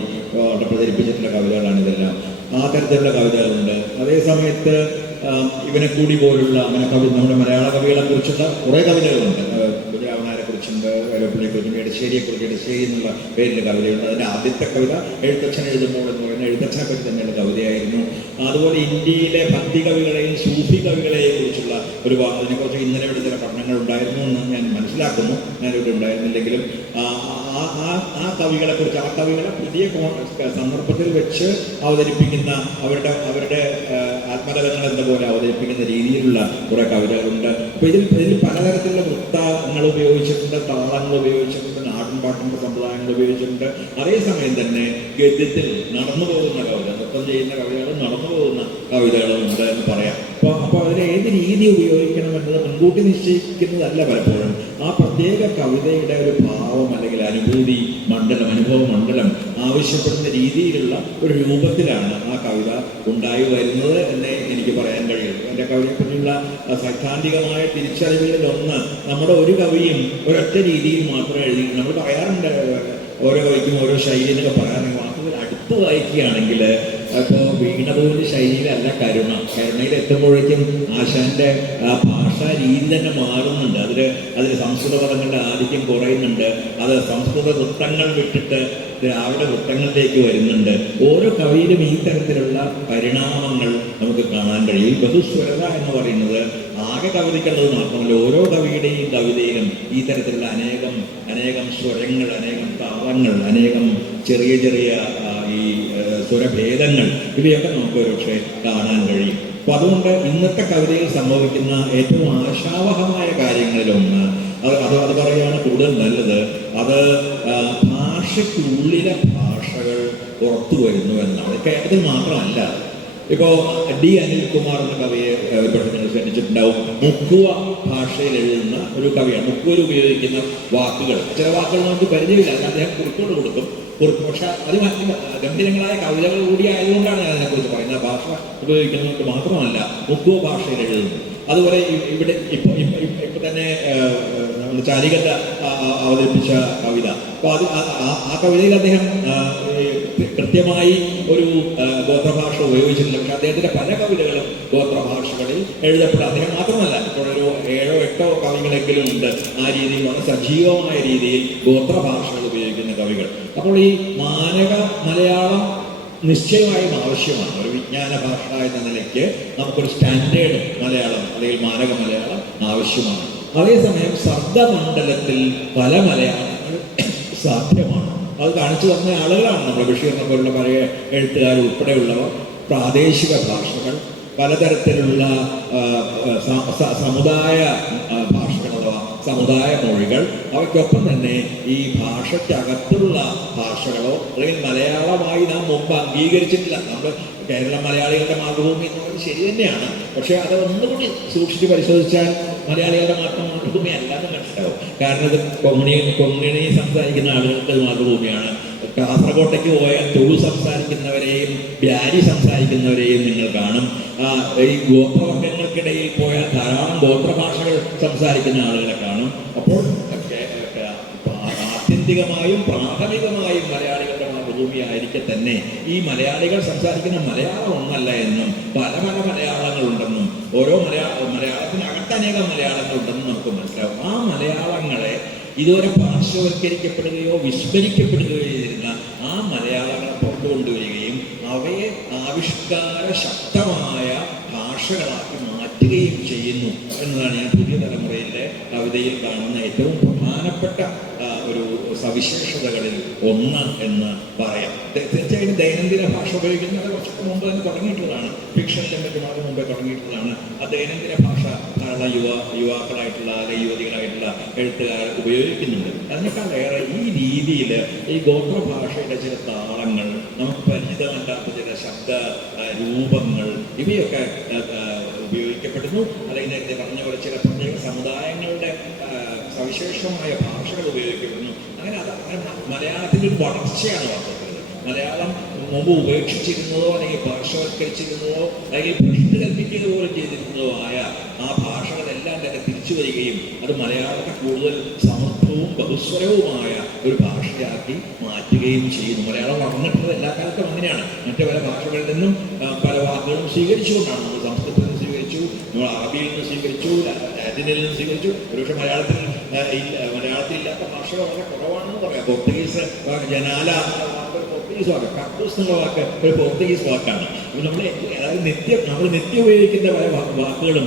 പ്രചരിപ്പിച്ചിട്ടുള്ള കവിതകളാണ് ഇതെല്ലാം. ആ തരത്തിലുള്ള കവിതകളുണ്ട്. അതേ സമയത്ത് ഇവനെക്കൂടി പോലുള്ള നമ്മുടെ മലയാള കവികളെ കുറിച്ചുള്ള കുറേ കവിതകളുണ്ട്. രാവണാരെ കുറിച്ചുണ്ട്, വേലപ്പിള്ളിയെ കുറിച്ചുണ്ട്, ഇടശ്ശേരിയെക്കുറിച്ച് ഇടശ്ശേരി എന്നുള്ള പേരിൽ കവിതയുണ്ട്. അതിൻ്റെ ആദ്യത്തെ കവിത എഴുത്തച്ഛൻ എഴുതുമ്പോൾ എന്ന് പറയുന്ന എഴുത്തച്ഛനെ പറ്റി തന്നെയുള്ള കവിതയായിരുന്നു. അതുപോലെ ഇന്ത്യയിലെ ഭക്തി കവികളെയും സൂഫി കവികളെയും കുറിച്ചുള്ള അതിനെക്കുറിച്ച് ഇന്നലെ ഇവിടെ ചില പഠനങ്ങൾ ഉണ്ടായിരുന്നു എന്ന് ഞാൻ മനസ്സിലാക്കുന്നു. ഞാനിവിടെ ഉണ്ടായിരുന്നില്ലെങ്കിലും ആ കവികളെക്കുറിച്ച് ആ കവികളെ പുതിയ സന്ദർഭത്തിൽ വെച്ച് അവതരിപ്പിക്കുന്ന അവരുടെ ആത്മകഥകൾ എന്ന പോലെ അവതരിപ്പിക്കുന്ന രീതിയിലുള്ള കുറെ കവിതകളുണ്ട്. അപ്പോൾ ഇതിൽ പലതരത്തിലുള്ള വൃത്തങ്ങൾ ഉപയോഗിച്ചിട്ടുണ്ട്, താളങ്ങൾ ഉപയോഗിച്ചിട്ടുണ്ട്, നാടൻ പാട്ടിൻ്റെ സമ്പ്രദായങ്ങൾ ഉപയോഗിച്ചിട്ടുണ്ട്. അതേസമയം തന്നെ ഗദ്യത്തിൽ നടന്നു പോകുന്ന കവിത, നൃത്തം ചെയ്യുന്ന കവിതകളും നടന്നു പോകുന്ന കവിതകളും ഉണ്ട് എന്ന് പറയാം. അപ്പോൾ അതിൽ ഏത് രീതി ഉപയോഗിക്കണമെന്നത് മുൻകൂട്ടി നിശ്ചയിക്കുന്നതല്ല പലപ്പോഴും. ആ പ്രത്യേക കവിതയുടെ ഒരു ഭാവം അല്ലെങ്കിൽ അനുഭൂതി മണ്ഡലം, അനുഭവ മണ്ഡലം ആവശ്യപ്പെടുന്ന രീതിയിലുള്ള ഒരു രൂപത്തിലാണ് ആ കവിത ഉണ്ടായി വരുന്നത് എന്നേ എനിക്ക് പറയാൻ കഴിയുള്ളൂ. എൻ്റെ കവിതയെപ്പറ്റിയുള്ള സൈദ്ധാന്തികമായ തിരിച്ചറിവുകളിൽ ഒന്ന്, നമ്മുടെ ഒരു കവിയും ഒരൊറ്റ രീതിയിൽ മാത്രമേ എഴുതി. നമ്മൾ പറയാറുണ്ട് ഓരോ കവിക്കും ഓരോ ശൈലി എന്നൊക്കെ പറയാറുണ്ട്. വാക്കുകൾ അടുത്ത് വായിക്കുകയാണെങ്കിൽ ഇപ്പോൾ വീണപോലിൻ്റെ ശൈലിയിലല്ല കരുണയിൽ എത്തുമ്പോഴേക്കും ആശാന്റെ ആ ഭാഷാ രീതി തന്നെ മാറുന്നുണ്ട്. അതിൽ സംസ്കൃത പദങ്ങളുടെ ആധിക്യം കുറയുന്നുണ്ട്. അത് സംസ്കൃത വൃത്തങ്ങൾ വിട്ടിട്ട് ദ്രാവിഡ വൃത്തങ്ങളിലേക്ക് വരുന്നുണ്ട്. ഓരോ കവിയിലും ഈ തരത്തിലുള്ള പരിണാമങ്ങൾ നമുക്ക് കാണാൻ കഴിയും. ബഹുസ്വരത എന്ന് പറയുന്നത് ആകെ കവിതയ്ക്കുള്ളത് മാത്രമല്ല, ഓരോ കവിയുടെയും കവിതയിലും ഈ തരത്തിലുള്ള അനേകം സ്വരങ്ങൾ, അനേകം താളങ്ങൾ, അനേകം ചെറിയ ഈ സ്വരഭേദങ്ങൾ ഇവയൊക്കെ നമുക്ക് ഒരുപക്ഷെ കാണാൻ കഴിയും. അപ്പൊ അതുകൊണ്ട് ഇന്നത്തെ കവിതയിൽ സംഭവിക്കുന്ന ഏറ്റവും ആശാവഹമായ കാര്യങ്ങളിലൊന്ന് അത് പറയുകയാണ് കൂടുതൽ നല്ലത്. അത് ഭാഷയ്ക്കുള്ളിലെ ഭാഷകൾ പുറത്തു വരുന്നു എന്നാണ്. കേരളത്തിൽ മാത്രമല്ല. ഇപ്പോൾ ഡി അനിൽകുമാർ എന്ന കവിയെ ഒരുപക്ഷെ നിങ്ങൾ ശ്രദ്ധിച്ചിട്ടുണ്ടാവും. മുക്കുവ ഭാഷയിൽ എഴുതുന്ന ഒരു കവിയാണ്. മുക്കുവയിൽ ഉപയോഗിക്കുന്ന വാക്കുകൾ, ചില വാക്കുകൾ നമുക്ക് പരിചയമില്ല, അദ്ദേഹം കുറിപ്പുകൾ കൊടുക്കും. പക്ഷെ അത് ഗംഭീരങ്ങളായ കവിതകൾ കൂടി ആയതുകൊണ്ടാണ് ഞാൻ അതിനെക്കുറിച്ച് പറയുന്നത്. ഭാഷ ഉപയോഗിക്കുന്നത് മാത്രമല്ല, മുക്കുവ ഭാഷയിൽ എഴുതുന്നു. അതുപോലെ ഇവിടെ ഇപ്പൊ തന്നെ ചാരികത അവതരിപ്പിച്ച കവിത, അപ്പോൾ ആ കവിതയിൽ അദ്ദേഹം കൃത്യമായി ഒരു ഗോത്രഭാഷ ഉപയോഗിച്ചിട്ടില്ല. പക്ഷെ അദ്ദേഹത്തിന്റെ പല കവിതകളും ഗോത്രഭാഷകളിൽ എഴുതപ്പെടും. അദ്ദേഹം മാത്രമല്ല, ഇപ്പോഴൊരു 7-8 കവികളെങ്കിലും ഉണ്ട് ആ രീതിയിൽ വളരെ സജീവമായ രീതിയിൽ ഗോത്രഭാഷകൾ ഉപയോഗിക്കുന്ന കവികൾ. അപ്പോൾ ഈ മാനക മലയാളം നിശ്ചയമായും ആവശ്യമാണ്. ഒരു വിജ്ഞാന ഭാഷ എന്ന നിലയ്ക്ക് നമുക്കൊരു സ്റ്റാൻഡേർഡ് മലയാളം അല്ലെങ്കിൽ മാനക മലയാളം ആവശ്യമാണ്. അതേസമയം സർഗമണ്ഡലത്തിൽ പല മലയാളങ്ങൾ സാധ്യമാണ്. അത് കാണിച്ചു തന്ന ആളുകളാണ് നമ്മുടെ ബഷീറിനെ പോലുള്ള പല എഴുത്തുകാർ ഉൾപ്പെടെയുള്ളവർ. പ്രാദേശിക ഭാഷകൾ, പലതരത്തിലുള്ള സമുദായ ഭാഷകൾ അഥവാ സമുദായ മൊഴികൾ, അവയ്ക്കൊപ്പം തന്നെ ഈ ഭാഷയ്ക്കകത്തുള്ള ഭാഷകളോ അല്ലെങ്കിൽ മലയാളമായി നാം മുമ്പ് അംഗീകരിച്ചിട്ടില്ല. നമ്മൾ കേരള മലയാളികളുടെ മാതൃഭൂമി എന്നുള്ളത് ശരി തന്നെയാണ്. പക്ഷെ അത് ഒന്നുകൂടി സൂക്ഷിച്ച് പരിശോധിച്ചാൽ മലയാളികളുടെ മാതൃഭൂമി അല്ലാതെ മനസ്സിലാവും. കാരണം ഇത് കൊങ്ങിണി സംസാരിക്കുന്ന ആളുകൾക്ക് മാതൃഭൂമിയാണ്. കാസർഗോട്ടേക്ക് പോയാൽ തുളു സംസാരിക്കുന്നവരെയും ബ്യാരി സംസാരിക്കുന്നവരെയും നിങ്ങൾ കാണും. ഈ ഗോത്രവർഗങ്ങൾക്കിടയിൽ പോയാൽ ധാരാളം ഗോത്രഭാഷകൾ സംസാരിക്കുന്ന ആളുകളെ കാണും. അപ്പോൾ ആത്യന്തികമായും പ്രാഥമികമായും മലയാളികളുടെ മാതൃഭൂമിയായിരിക്കെ തന്നെ ഈ മലയാളികൾ സംസാരിക്കുന്ന മലയാളം ഒന്നല്ല എന്നും പല മലയാളങ്ങളുണ്ടെന്നും ഓരോ മലയാളത്തിനകത്ത് അനേകം മലയാളങ്ങളുണ്ടെന്നും നമുക്ക് മനസ്സിലാവും. ആ മലയാളങ്ങളെ ഇതുവരെ പാർശ്വവൽക്കരിക്കപ്പെടുകയോ വിസ്മരിക്കപ്പെടുകയോ ചെയ്തിരുന്ന ആ മലയാളങ്ങളെ പുറത്തുകൊണ്ടുവരികയും അവയെ ആവിഷ്കാര ശക്തമായ ഭാഷകളാക്കി മാറ്റുകയും ചെയ്യുന്നു എന്നതാണ് ഞാൻ പുതിയ തലമുറയിലെ കവിതയിൽ കാണുന്ന ഏറ്റവും പ്രധാനപ്പെട്ട ഒരു സവിശേഷതകളിൽ ഒന്ന് എന്ന് പറയാം. തീർച്ചയായും ദൈനംദിന ഭാഷ ഉപയോഗിക്കുന്നത് കുറച്ചൊക്കെ മുമ്പ് തന്നെ തുടങ്ങിയിട്ടുള്ളതാണ്. ഫിക്ഷനിലും മറ്റും വളരെ മുമ്പേ തുടങ്ങിയിട്ടുള്ളതാണ്. ആ ദൈനംദിന ഭാഷ ധാരാളം യുവാക്കളായിട്ടുള്ള അല്ലെങ്കിൽ യുവതികളായിട്ടുള്ള എഴുത്തുകാർ ഉപയോഗിക്കുന്നുണ്ട്. അതിനേക്കാളേറെ ഈ രീതിയിൽ ഈ ഗോത്രഭാഷയുടെ ചില താളങ്ങൾ, നമുക്ക് പരിചിതമല്ലാത്ത ചില ശബ്ദ രൂപങ്ങൾ ഇവയൊക്കെ ഉപയോഗിക്കപ്പെടുന്നു. അല്ലെങ്കിൽ നേരത്തെ പറഞ്ഞ പോലെ ചില പ്രത്യേക സമുദായങ്ങളുടെ സവിശേഷമായ ഭാഷകൾ ഉപയോഗിക്കപ്പെടുന്നു. അങ്ങനെ മലയാളത്തിൻ്റെ ഒരു വളർച്ചയാണ് വാർത്തത്. മലയാളം മുമ്പ് ഉപേക്ഷിച്ചിരുന്നതോ അല്ലെങ്കിൽ പാർശ്വവൽക്കരിച്ചിരുന്നതോ അല്ലെങ്കിൽ ഭ്രഷ്ട് കൽപ്പിക്കുക പോലും ചെയ്തിരുന്നതോ ആയ ആ ഭാഷകളെല്ലാം തന്നെ തിരിച്ചു വരികയും അത് മലയാളത്തെ കൂടുതൽ സമൃദ്ധവും ബഹുസ്വരവുമായ ഒരു ഭാഷയാക്കി മാറ്റുകയും ചെയ്യുന്നു. മലയാളം വളർന്നിട്ടുള്ളത് എല്ലാ കാലത്തും അങ്ങനെയാണ്. മറ്റു പല ഭാഷകളിൽ നിന്നും പല വാക്കുകളും സ്വീകരിച്ചുകൊണ്ടാണ്. നമ്മൾ സംസ്കൃതത്തിൽ നിന്ന് സ്വീകരിച്ചു, നമ്മൾ അറബിയിൽ നിന്ന് സ്വീകരിച്ചു, ലാറ്റിൻ ലാറ്റിനിൽ നിന്ന് സ്വീകരിച്ചു. ഒരുപക്ഷെ മലയാളത്തിൽ ഇല്ലാത്ത ഭാഷകൾ വളരെ കുറവാണെന്ന് പറയാം. പോർച്ചുഗീസ് ജനാല ഒരു പോർച്ചുഗീസ് വാക്ക്, കക്കൂസ് എന്നുള്ള വാക്ക് ഒരു പോർച്ചുഗീസ് വാക്കാണ്. അപ്പോൾ നമ്മൾ നിത്യം ഉപയോഗിക്കുന്ന പല വാക്കുകളും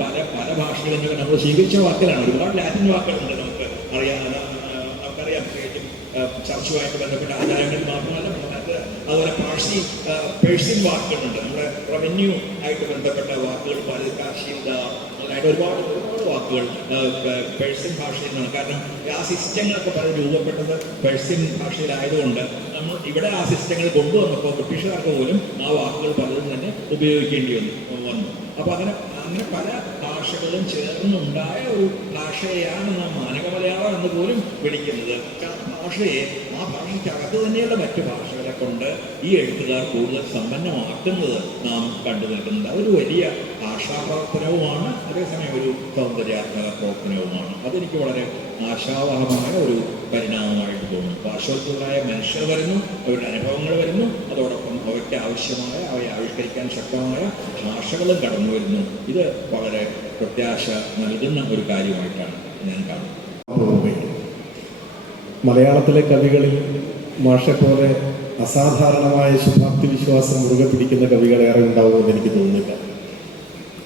പല ഭാഷകളിൽ നമ്മൾ സ്വീകരിച്ച വാക്കുകളാണ്. ഒരുപാട് ലാറ്റിൻ വാക്കുകളുണ്ട് നമുക്കറിയാം. പ്രത്യേകിച്ചും ചർച്ചുമായിട്ട് ബന്ധപ്പെട്ട ആചാരങ്ങളിൽ മാത്രമല്ല, അതുപോലെ പേഴ്സ്യൻ വാക്കുകളുണ്ട്. നമ്മുടെ റവന്യൂ ആയിട്ട് ബന്ധപ്പെട്ട വാക്കുകൾ, കാർഷിക ഒരുപാട് വാക്കുകൾ പേഴ്സ്യൻ ഭാഷയിൽ നിന്നാണ്. കാരണം ആ സിസ്റ്റങ്ങളൊക്കെ പല രൂപപ്പെട്ടത് പേഴ്സ്യൻ ഭാഷയിലായതുകൊണ്ട് നമ്മൾ ഇവിടെ ആ സിസ്റ്റങ്ങൾ കൊണ്ടുവന്നപ്പോൾ ബ്രിട്ടീഷുകാർക്ക് പോലും ആ വാക്കുകൾ പലതും തന്നെ ഉപയോഗിക്കേണ്ടി വന്നു. അപ്പോൾ അങ്ങനെ പല ഭാഷകളും ചേർന്നുണ്ടായ ഒരു ഭാഷയെയാണ് നാം മാനക മലയാളം എന്ന് പോലും വിളിക്കുന്നത്. ആ ഭാഷയ്ക്കകത്ത് തന്നെയുള്ള മറ്റു ഭാഷകളെ കൊണ്ട് ഈ എഴുത്തുകാർ കൂടുതൽ സമ്പന്നമാക്കുന്നത് നാം കണ്ടു നിൽക്കുന്നത്. അതൊരു വലിയ ഭാഷാപ്രവർത്തനവുമാണ്, അതേസമയം ഒരു സൗന്ദര്യാത്മക പ്രവർത്തനവുമാണ്. അതെനിക്ക് വളരെ ആശാവഹമായ ഒരു പരിണാമമായിട്ട് തോന്നുന്നു. ഭാഷോത്സവരായ മനുഷ്യർ വരുന്നു, അവരുടെ അനുഭവങ്ങൾ വരുന്നു, അതോടൊപ്പം അവയ്ക്ക് ആവശ്യമായ, അവയെ ആവിഷ്കരിക്കാൻ ശക്തമായ ഭാഷകളും കടന്നു വരുന്നു. ഇത് വളരെ പ്രത്യാശ നൽകുന്ന ഒരു കാര്യമായിട്ടാണ് ഞാൻ കാണുന്നത്. മലയാളത്തിലെ കവികളിൽ മാഷെപ്പോലെ അസാധാരണമായ ശുഭാപ്തി വിശ്വാസം മുറുകെ പിടിക്കുന്ന കവികളേറെ ഉണ്ടാവുമെന്ന് എനിക്ക് തോന്നുന്നില്ല.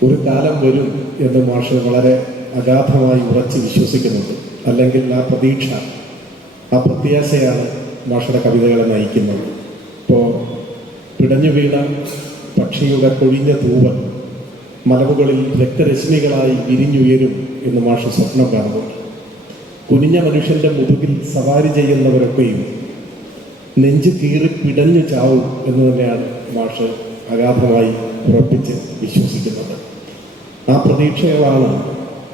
ഒരു കാലം വരും എന്ന് മാഷ് വളരെ അഗാധമായി ഉറച്ച് വിശ്വസിക്കുന്നുണ്ട്. അല്ലെങ്കിൽ ആ പ്രതീക്ഷ, ആ പ്രത്യാശയാണ് മാഷയുടെ കവിതകളെ നയിക്കുന്നത്. ഇപ്പോൾ പിടഞ്ഞു വീണ പക്ഷിയുടെ കൊഴിഞ്ഞ തൂവൽ മലമുകളിൽ രക്തരശ്മികളായി വിരിഞ്ഞുയരും എന്ന് മാഷ് സ്വപ്നം കാണുന്നുണ്ട്. കുനിഞ്ഞ മനുഷ്യന്റെ മുതുകിൽ സവാരി ചെയ്യുന്നവരൊക്കെയും നെഞ്ചു കീറി പിടഞ്ഞു ചാവും എന്ന് തന്നെയാണ് മാഷ് അഗാധമായി ഉറപ്പിച്ച് വിശ്വസിക്കുന്നത്. ആ പ്രതീക്ഷകളാണ്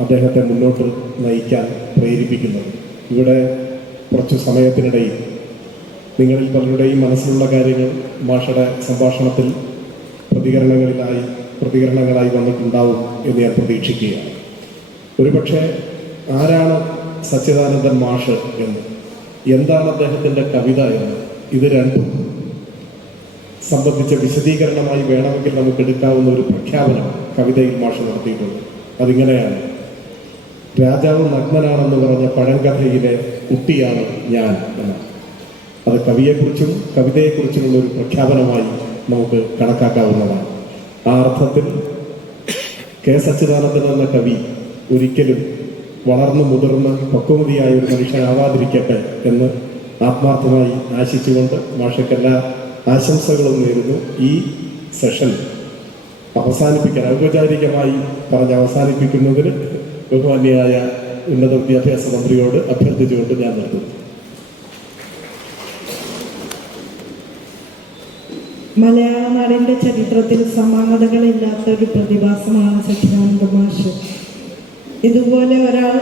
അദ്ദേഹത്തെ മുന്നോട്ട് നയിക്കാൻ പ്രേരിപ്പിക്കുന്നത്. ഇവിടെ കുറച്ച് സമയത്തിനിടയിൽ നിങ്ങളിൽ പലരുടെയും മനസ്സിലുള്ള കാര്യങ്ങൾ മാഷയുടെ സംഭാഷണത്തിൽ പ്രതികരണങ്ങളായി വന്നിട്ടുണ്ടാവും എന്ന് ഞാൻ പ്രതീക്ഷിക്കുകയാണ്. ഒരുപക്ഷെ ആരാണ് സച്ചിദാനന്ദൻ മാഷ് എന്ന്, എന്താണ് അദ്ദേഹത്തിൻ്റെ കവിത എന്ന്, ഇത് രണ്ടും സംബന്ധിച്ച വിശദീകരണമായി വേണമെങ്കിൽ നമുക്ക് എടുക്കാവുന്ന ഒരു പ്രഖ്യാപനം കവിതയിൽ മാഷ് നടത്തിയിട്ടുണ്ട്. അതിങ്ങനെയാണ്: രാജാവ് നഗ്നനാണെന്ന് പറഞ്ഞ പഴങ്കഥയിലെ കുട്ടിയാണ് ഞാൻ എന്ന്. അത് കവിയെക്കുറിച്ചും കവിതയെക്കുറിച്ചുമുള്ള ഒരു പ്രഖ്യാപനമായി നമുക്ക് കണക്കാക്കാവുന്നതാണ്. ആ അർത്ഥത്തിൽ കെ സച്ചിദാനന്ദൻ എന്ന കവി ഒരിക്കലും വളർന്നു മുതിർന്ന് പക്വമതിയായ ഒരു മനുഷ്യനാവാതിരിക്കട്ടെ എന്ന് ആത്മാർത്ഥമായി ആശിച്ചുകൊണ്ട് മാഷയ്ക്കെല്ലാ ആശംസകളും നേരുന്നു. ഈ സെഷൻ അവസാനിപ്പിക്കാൻ, ഔപചാരികമായി പറഞ്ഞ് അവസാനിപ്പിക്കുന്നതിന് ബഹുമാന്യയായ ഉന്നത വിദ്യാഭ്യാസ മന്ത്രിയോട് അഭ്യർത്ഥിച്ചുകൊണ്ട് ഞാൻ നിർത്തുന്നു. മലയാള നാടിൻ്റെ ചരിത്രത്തിൽ സമാനതകളില്ലാത്ത ഒരു പ്രതിഭാസമാണ് സച്ചിദാനന്ദ മാഷ്. ഇതുപോലെ ഒരാൾ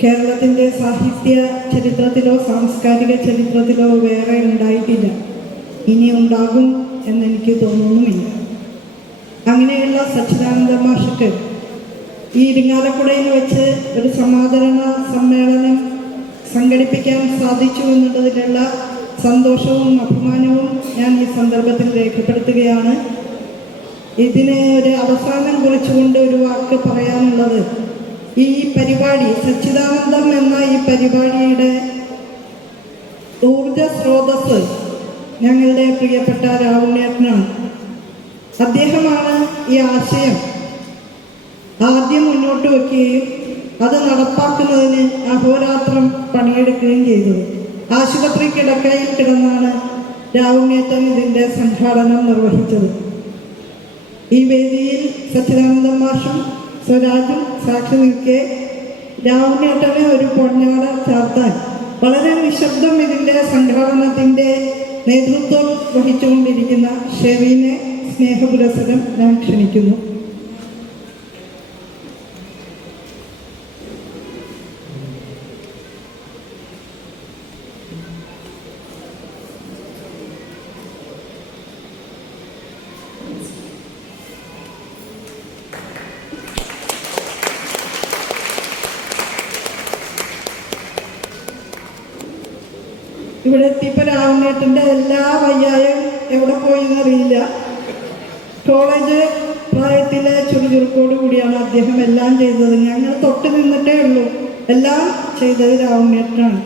കേരളത്തിൻ്റെ സാഹിത്യ ചരിത്രത്തിലോ സാംസ്കാരിക ചരിത്രത്തിലോ വേറെ ഉണ്ടായിട്ടില്ല, ഇനി ഉണ്ടാകും എന്നെനിക്ക് തോന്നുന്നുമില്ല. അങ്ങനെയുള്ള സച്ചിദാനന്ദ മാഷക്ക് ഈ ഇരിങ്ങാലക്കുടയിൽ വെച്ച് ഒരു സമാദരണ സമ്മേളനം സംഘടിപ്പിക്കാൻ സാധിച്ചു എന്നുള്ളതിലുള്ള സന്തോഷവും അഭിമാനവും ഞാൻ ഈ സന്ദർഭത്തിൽ രേഖപ്പെടുത്തുകയാണ്. ഇതിന് ഒരു അവസാനം കുറിച്ചുകൊണ്ട് ഒരു വാക്ക് പറയാനുള്ളത്, ഈ പരിപാടി സച്ചിദാനന്ദം എന്ന ഈ പരിപാടിയുടെ ഊർജ സ്രോതസ് ഞങ്ങളുടെ പ്രിയപ്പെട്ട രാവുണ്ണേട്ടനാണ്. അദ്ദേഹമാണ് ഈ ആശയം ആദ്യം മുന്നോട്ട് വയ്ക്കുകയും അത് നടപ്പാക്കുന്നതിന് അഹോരാത്രം പണിയെടുക്കുകയും ചെയ്തത്. ആശുപത്രി കിടക്കയിൽ കിടന്നാണ് രാവുണ്ണേട്ടൻ ഇതിൻ്റെ സംഘാടനം നിർവഹിച്ചത്. ഈ വേദിയിൽ സച്ചിദാനന്ദ മാഷും സ്വരാജും സാക്ഷി നിൽക്കെ രാവുണ്ണേട്ടന് ഒരു പൊന്നാട ചാർത്താൻ വളരെ നിശബ്ദം ഇതിൻ്റെ സംഘാടനത്തിൻ്റെ നേതൃത്വം വഹിച്ചുകൊണ്ടിരിക്കുന്ന ഷെറീനെ സ്നേഹപുരസ്സരം ഞാൻ ക്ഷണിക്കുന്നു. ഇവിടെ എത്തിയപ്പോൾ രാവുണ്ണേട്ടൻ്റെ എല്ലാ വയ്യായും എവിടെ പോയി എന്നറിയില്ല. കോളേജ് പ്രായത്തിലെ ചുറുചുറുക്ക് ചുറുചുറുക്കോടു കൂടിയാണ് അദ്ദേഹം എല്ലാം ചെയ്തത്. ഞങ്ങൾ തൊട്ട് നിന്നിട്ടേ ഉള്ളൂ. എല്ലാം ചെയ്തത് രാവുണ്ണേട്ടനാണ്.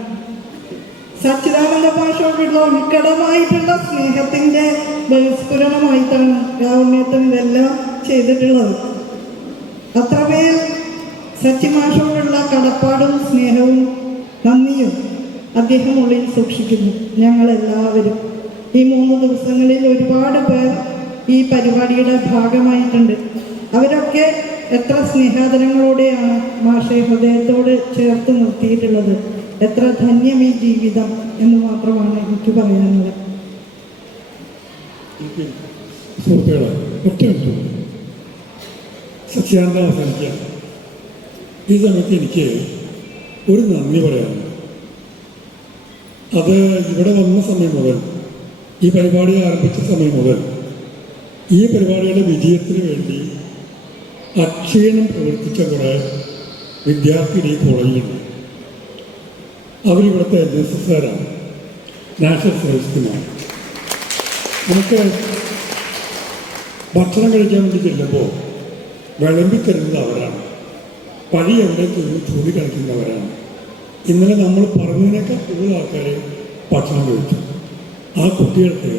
സച്ചിദാനന്ദ ഭാഷയോടുള്ള ഉത്കടമായിട്ടുള്ള സ്നേഹത്തിൻ്റെ ബഹിസ്ഫുരണമായിട്ടാണ് രാവുണ്ണേട്ടൻ ഇതെല്ലാം ചെയ്തിട്ടുള്ളത്. അത്രമേൽ സച്ചിമാഷോടുള്ള കടപ്പാടും സ്നേഹവും നന്ദിയും അദ്ദേഹം ഉള്ളിൽ സൂക്ഷിക്കുന്നു. ഞങ്ങളെല്ലാവരും ഈ 3 ദിവസങ്ങളിൽ ഒരുപാട് പേർ ഈ പരിപാടിയുടെ ഭാഗമായിട്ടുണ്ട്. അവരൊക്കെ എത്ര സ്നേഹാദരങ്ങളോടെയാണ് മാഷെ ഹൃദയത്തോട് ചേർത്ത് നിർത്തിയിട്ടുള്ളത്. എത്ര ധന്യം ഈ ജീവിതം എന്ന് മാത്രമാണ് എനിക്ക് പറയാനുള്ളത്. സുഹൃത്തുക്കളെ, ഒറ്റ മിനിറ്റ് സത്യാനന്ദ അവസാനിക്കുക. ഈ സമയത്ത് എനിക്ക് ഒരു നന്ദി പറയാനുണ്ട്. അത് ഇവിടെ വന്ന സമയം മുതൽ, ഈ പരിപാടി ആരംഭിച്ച സമയം മുതൽ ഈ പരിപാടിയുടെ വിജയത്തിന് വേണ്ടി അക്ഷീണം പ്രവർത്തിച്ച കുറേ വിദ്യാർത്ഥികൾ ഈ കോളേജിലുണ്ട്. അവരിവിടുത്തെ NSSകാരാണ്, നാഷണൽ സർവീസ് സ്കീമാണ്. നമുക്ക് ഭക്ഷണം കഴിക്കാൻ വേണ്ടി ചെല്ലുമ്പോൾ വിളമ്പിത്തരുന്നത് അവരാണ്. പഴി എവിടെ ചൂണ്ടിക്കാണിക്കുന്നവരാണ്. ഇന്നലെ നമ്മൾ പറഞ്ഞതിനേക്കാൾ കൂടുതൽ ആൾക്കാർ ഭക്ഷണം കഴിച്ചു. ആ കുട്ടികൾക്ക്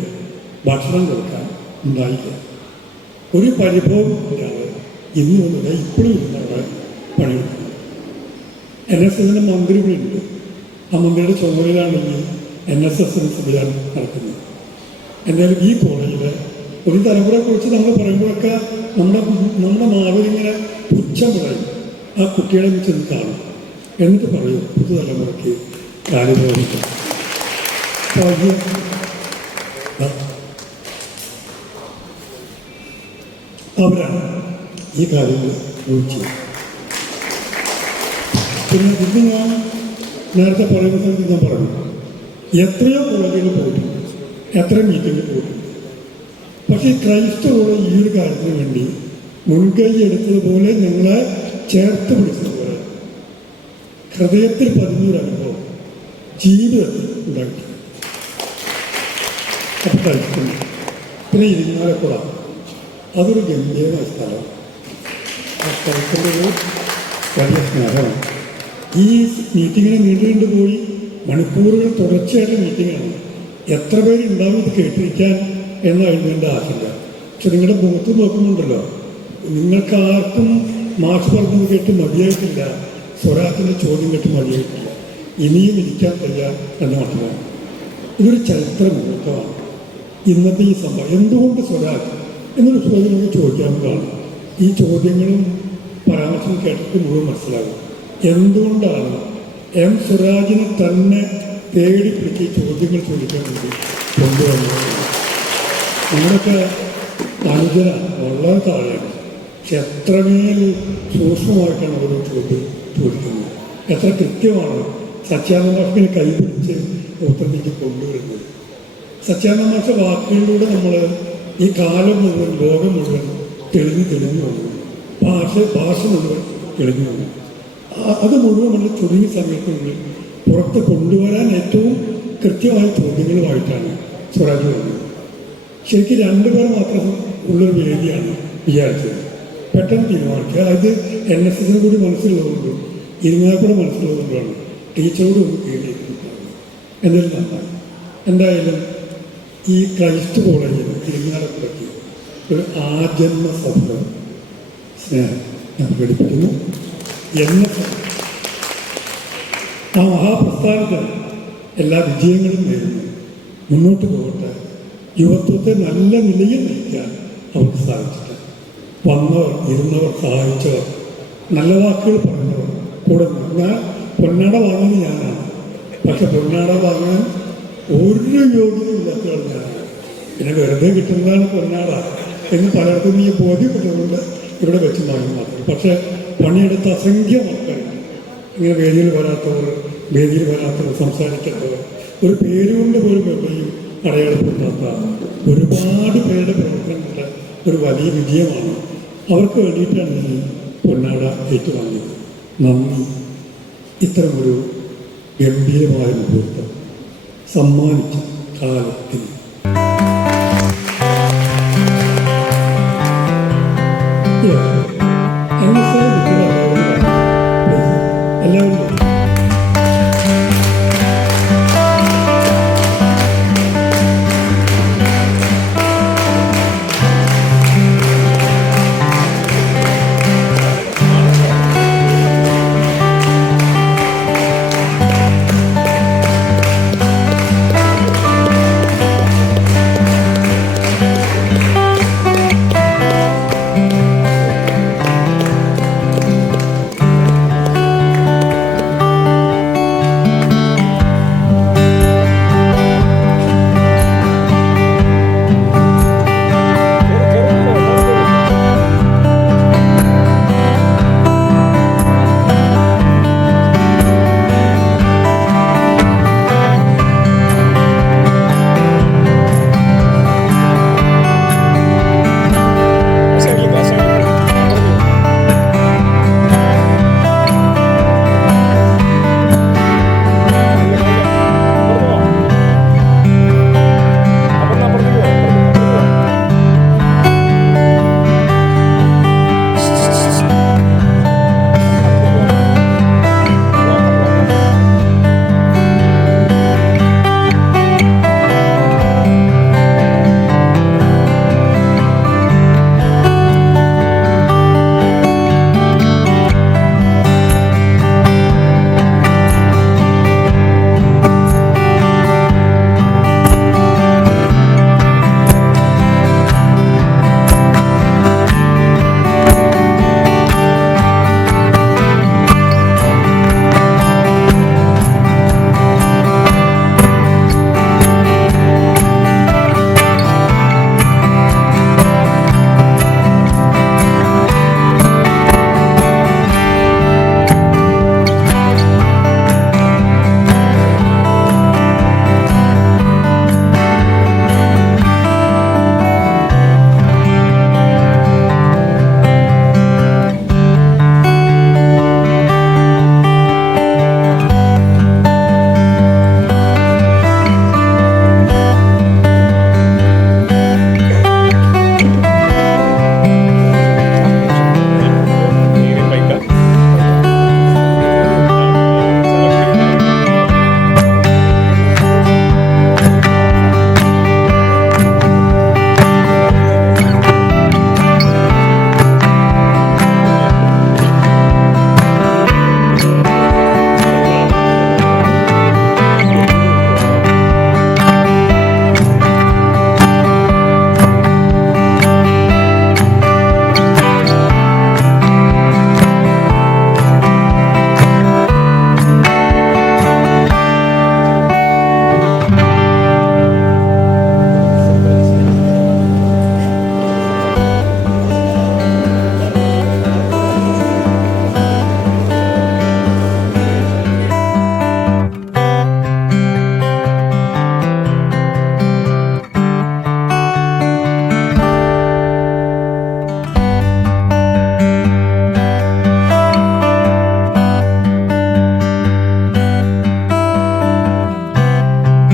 ഭക്ഷണം കൊടുക്കാൻ ഉണ്ടായില്ല. ഒരു പരിഭവം ഇല്ലാതെ ഇന്ന് വന്നിട്ട് ഇപ്പോഴും ഇരുന്നവിടെ പണിയെടുക്കുന്നത്. NSSൻ്റെ മന്ത്രി ഇവിടെ ഉണ്ട്. ആ മന്ത്രിയുടെ ചുമതലയാണ് ഈ NSS സംവിധാനം നടക്കുന്നത്. എന്തായാലും ഈ കോളേജിലെ ഒരു തലമുറയെക്കുറിച്ച് നമ്മൾ പറയുമ്പോഴൊക്കെ നമ്മുടെ മാവിലിങ്ങനെ പുച്ഛം പറയും. ആ കുട്ടികളെ ചെന്ന് കാണും, എന്നിട്ട് പറയും പുതുതലമുറയ്ക്ക് കാര്യബോധിക്കും. അവരാണ് ഈ കാര്യങ്ങൾ ചോദിച്ചത്. പിന്നെ ഇത് ഞാൻ നേരത്തെ പറയുന്ന സ്ഥലത്ത് ഞാൻ പറഞ്ഞു, എത്രയോ കോളേജുകൾ പോയിട്ടുണ്ട്, എത്ര മീറ്റിങ്ങിൽ പോയിട്ടുണ്ട്. പക്ഷേ ക്രൈസ്തവോട് ഈ ഒരു കാര്യത്തിന് വേണ്ടി മുൻകൈ എടുത്തതുപോലെ ഞങ്ങളെ ചേർത്ത് പിടിച്ചതുപോലെ ഹൃദയത്തിൽ പതിഞ്ഞൊരു അനുഭവം ജീവിതത്തിൽ ഉണ്ടാക്കി. അപ്പം കഴിക്കുന്നു. പിന്നെ ഇരിങ്ങാലക്കുട അതൊരു ഗംഭീരമായ സ്ഥലം. ആ സ്ഥലത്തിൻ്റെ ഒരു വലിയ സ്നേഹമാണ്. ഈ മീറ്റിങ്ങിനെ നീണ്ടു പോയി മണിക്കൂറുകൾ തുടർച്ചയായിട്ട് മീറ്റിങ്ങാണ്. എത്ര പേരുണ്ടാവും ഇത് കേട്ടിരിക്കാൻ എന്നായിരുന്നു എൻ്റെ ആശങ്ക. പക്ഷെ നിങ്ങളുടെ മുഖത്ത് നോക്കുന്നുണ്ടല്ലോ, നിങ്ങൾക്ക് ആർക്കും മാഷ് പറഞ്ഞത് കേട്ട് മതിയായിട്ടില്ല, സ്വരാജിൻ്റെ ചോദ്യം കേട്ട് മതിയായിട്ടില്ല, ഇനിയും ഇരിക്കാൻ തയ്യാർ എന്ന് മനസ്സിലാവും. ഇതൊരു ചരിത്ര മുഹൂർത്തമാണ് ഇന്നത്തെ ഈ സംഭവം. എന്തുകൊണ്ട് സ്വരാജ് എന്നൊരു ചോദ്യം നമുക്ക് ചോദിക്കാവുന്നതാണ്. ഈ ചോദ്യങ്ങളും പരാമർശം കേട്ടിട്ട് മുഴുവൻ മനസ്സിലാകും. എന്തുകൊണ്ടാണ് M. സ്വരാജിനെ തന്നെ തേടി പിടിച്ച് ചോദ്യങ്ങൾ ചോദിക്കാൻ വേണ്ടി കൊണ്ടുവന്നത്? നമ്മളൊക്കെ അനുജന വളരെ താഴെയാണ്. പക്ഷെ എത്രമേൽ സൂക്ഷ്മമായിട്ടാണ് ഓരോ ചോദ്യം ചോദിക്കുന്നത്. എത്ര കൃത്യമാണ് സത്യാനന്ദ മാഷിനെ കൈപിടിച്ച് ഉത്തരത്തിലേക്ക് കൊണ്ടുവരുന്നത്. സത്യാനന്ദ മാഷ വാക്കുകളിലൂടെ നമ്മൾ ഈ കാലം മുഴുവൻ, ലോകം മുഴുവൻ തെളിഞ്ഞു വന്നു. ഭാഷ മുഴുവൻ തെളിഞ്ഞു വന്നു. അത് മുഴുവൻ നമ്മൾ ചുരുങ്ങിയ സമയത്തിനുള്ളിൽ പുറത്ത് കൊണ്ടുവരാൻ ഏറ്റവും കൃത്യമായ ചോദ്യങ്ങളുമായിട്ടാണ് സ്വരാജ് വന്നത്. ശരിക്കും 2 പേർ മാത്രം ഉള്ളൊരു വേദിയാണ് വിചാരിച്ചത്. പെട്ടെന്ന് തീരുമാനിക്കുക. അത് NSSന് കൂടി മനസ്സിലുള്ളതുകൊണ്ടും ഇരിങ്ങാലക്കുട മനസ്സിലുള്ളതുകൊണ്ടാണ് ടീച്ചറോട് ഒന്ന് കയറിയിരിക്കുന്നത്. എന്തായാലും നന്നായി. എന്തായാലും ഈ ക്രൈസ്റ്റ് കോളേജിൽ ഇരിങ്ങാലക്കുടയ്ക്ക് ഒരു ആജന്മ സഫലം സ്നേഹം ഞാൻ പ്രകടിപ്പിക്കുന്നു. ആ മഹാപ്രസ്ഥാനത്തിന് എല്ലാ വിജയങ്ങളും നേരുന്നു. മുന്നോട്ട് പോകട്ടെ. യുവത്വത്തെ നല്ല നിലയിൽ നയിക്കാൻ അവർക്ക് സാധിച്ചിട്ട് വന്നവർ, ഇരുന്നവർ, സഹായിച്ചവർ, നല്ല വാക്കുകൾ പറഞ്ഞവർ കൂടെ. ഞാൻ പൊന്നാട വാങ്ങുന്നത് ഞാനാണ്. പക്ഷെ പൊന്നാട വാങ്ങാൻ ഒരു യോഗ്യതയില്ലാത്തവർ ഞാനാണ്. പിന്നെ വെറുതെ കിട്ടുന്നതാണ് പൊന്നാട എന്ന് പലർക്കും ഈ ബോധ്യപ്പെട്ടതുകൊണ്ട് ഇവിടെ വെച്ച് വാങ്ങി മാത്രം. പക്ഷെ പണിയെടുത്ത അസംഖ്യം ആൾക്കാരുണ്ട്. ഇങ്ങനെ വേദിയിൽ വരാത്തവർ, സംസാരിക്കാത്തവർ, ഒരു പേരുകൊണ്ട് പോലും എവിടെയും അടയാളപ്പെടുത്താത്ത ഒരുപാട് പേരുടെ പ്രവർത്തനങ്ങളുടെ ഒരു വലിയ വിജയമാണ്. അവർക്ക് വേണ്ടിയിട്ടാണ് ഈ പൊന്നാട ഏറ്റുവാങ്ങിയത്. നന്ദി. ഇത്തരമൊരു ഗംഭീരമായ മുഹൂർത്തം സമ്മാനിച്ച കാലത്തിന്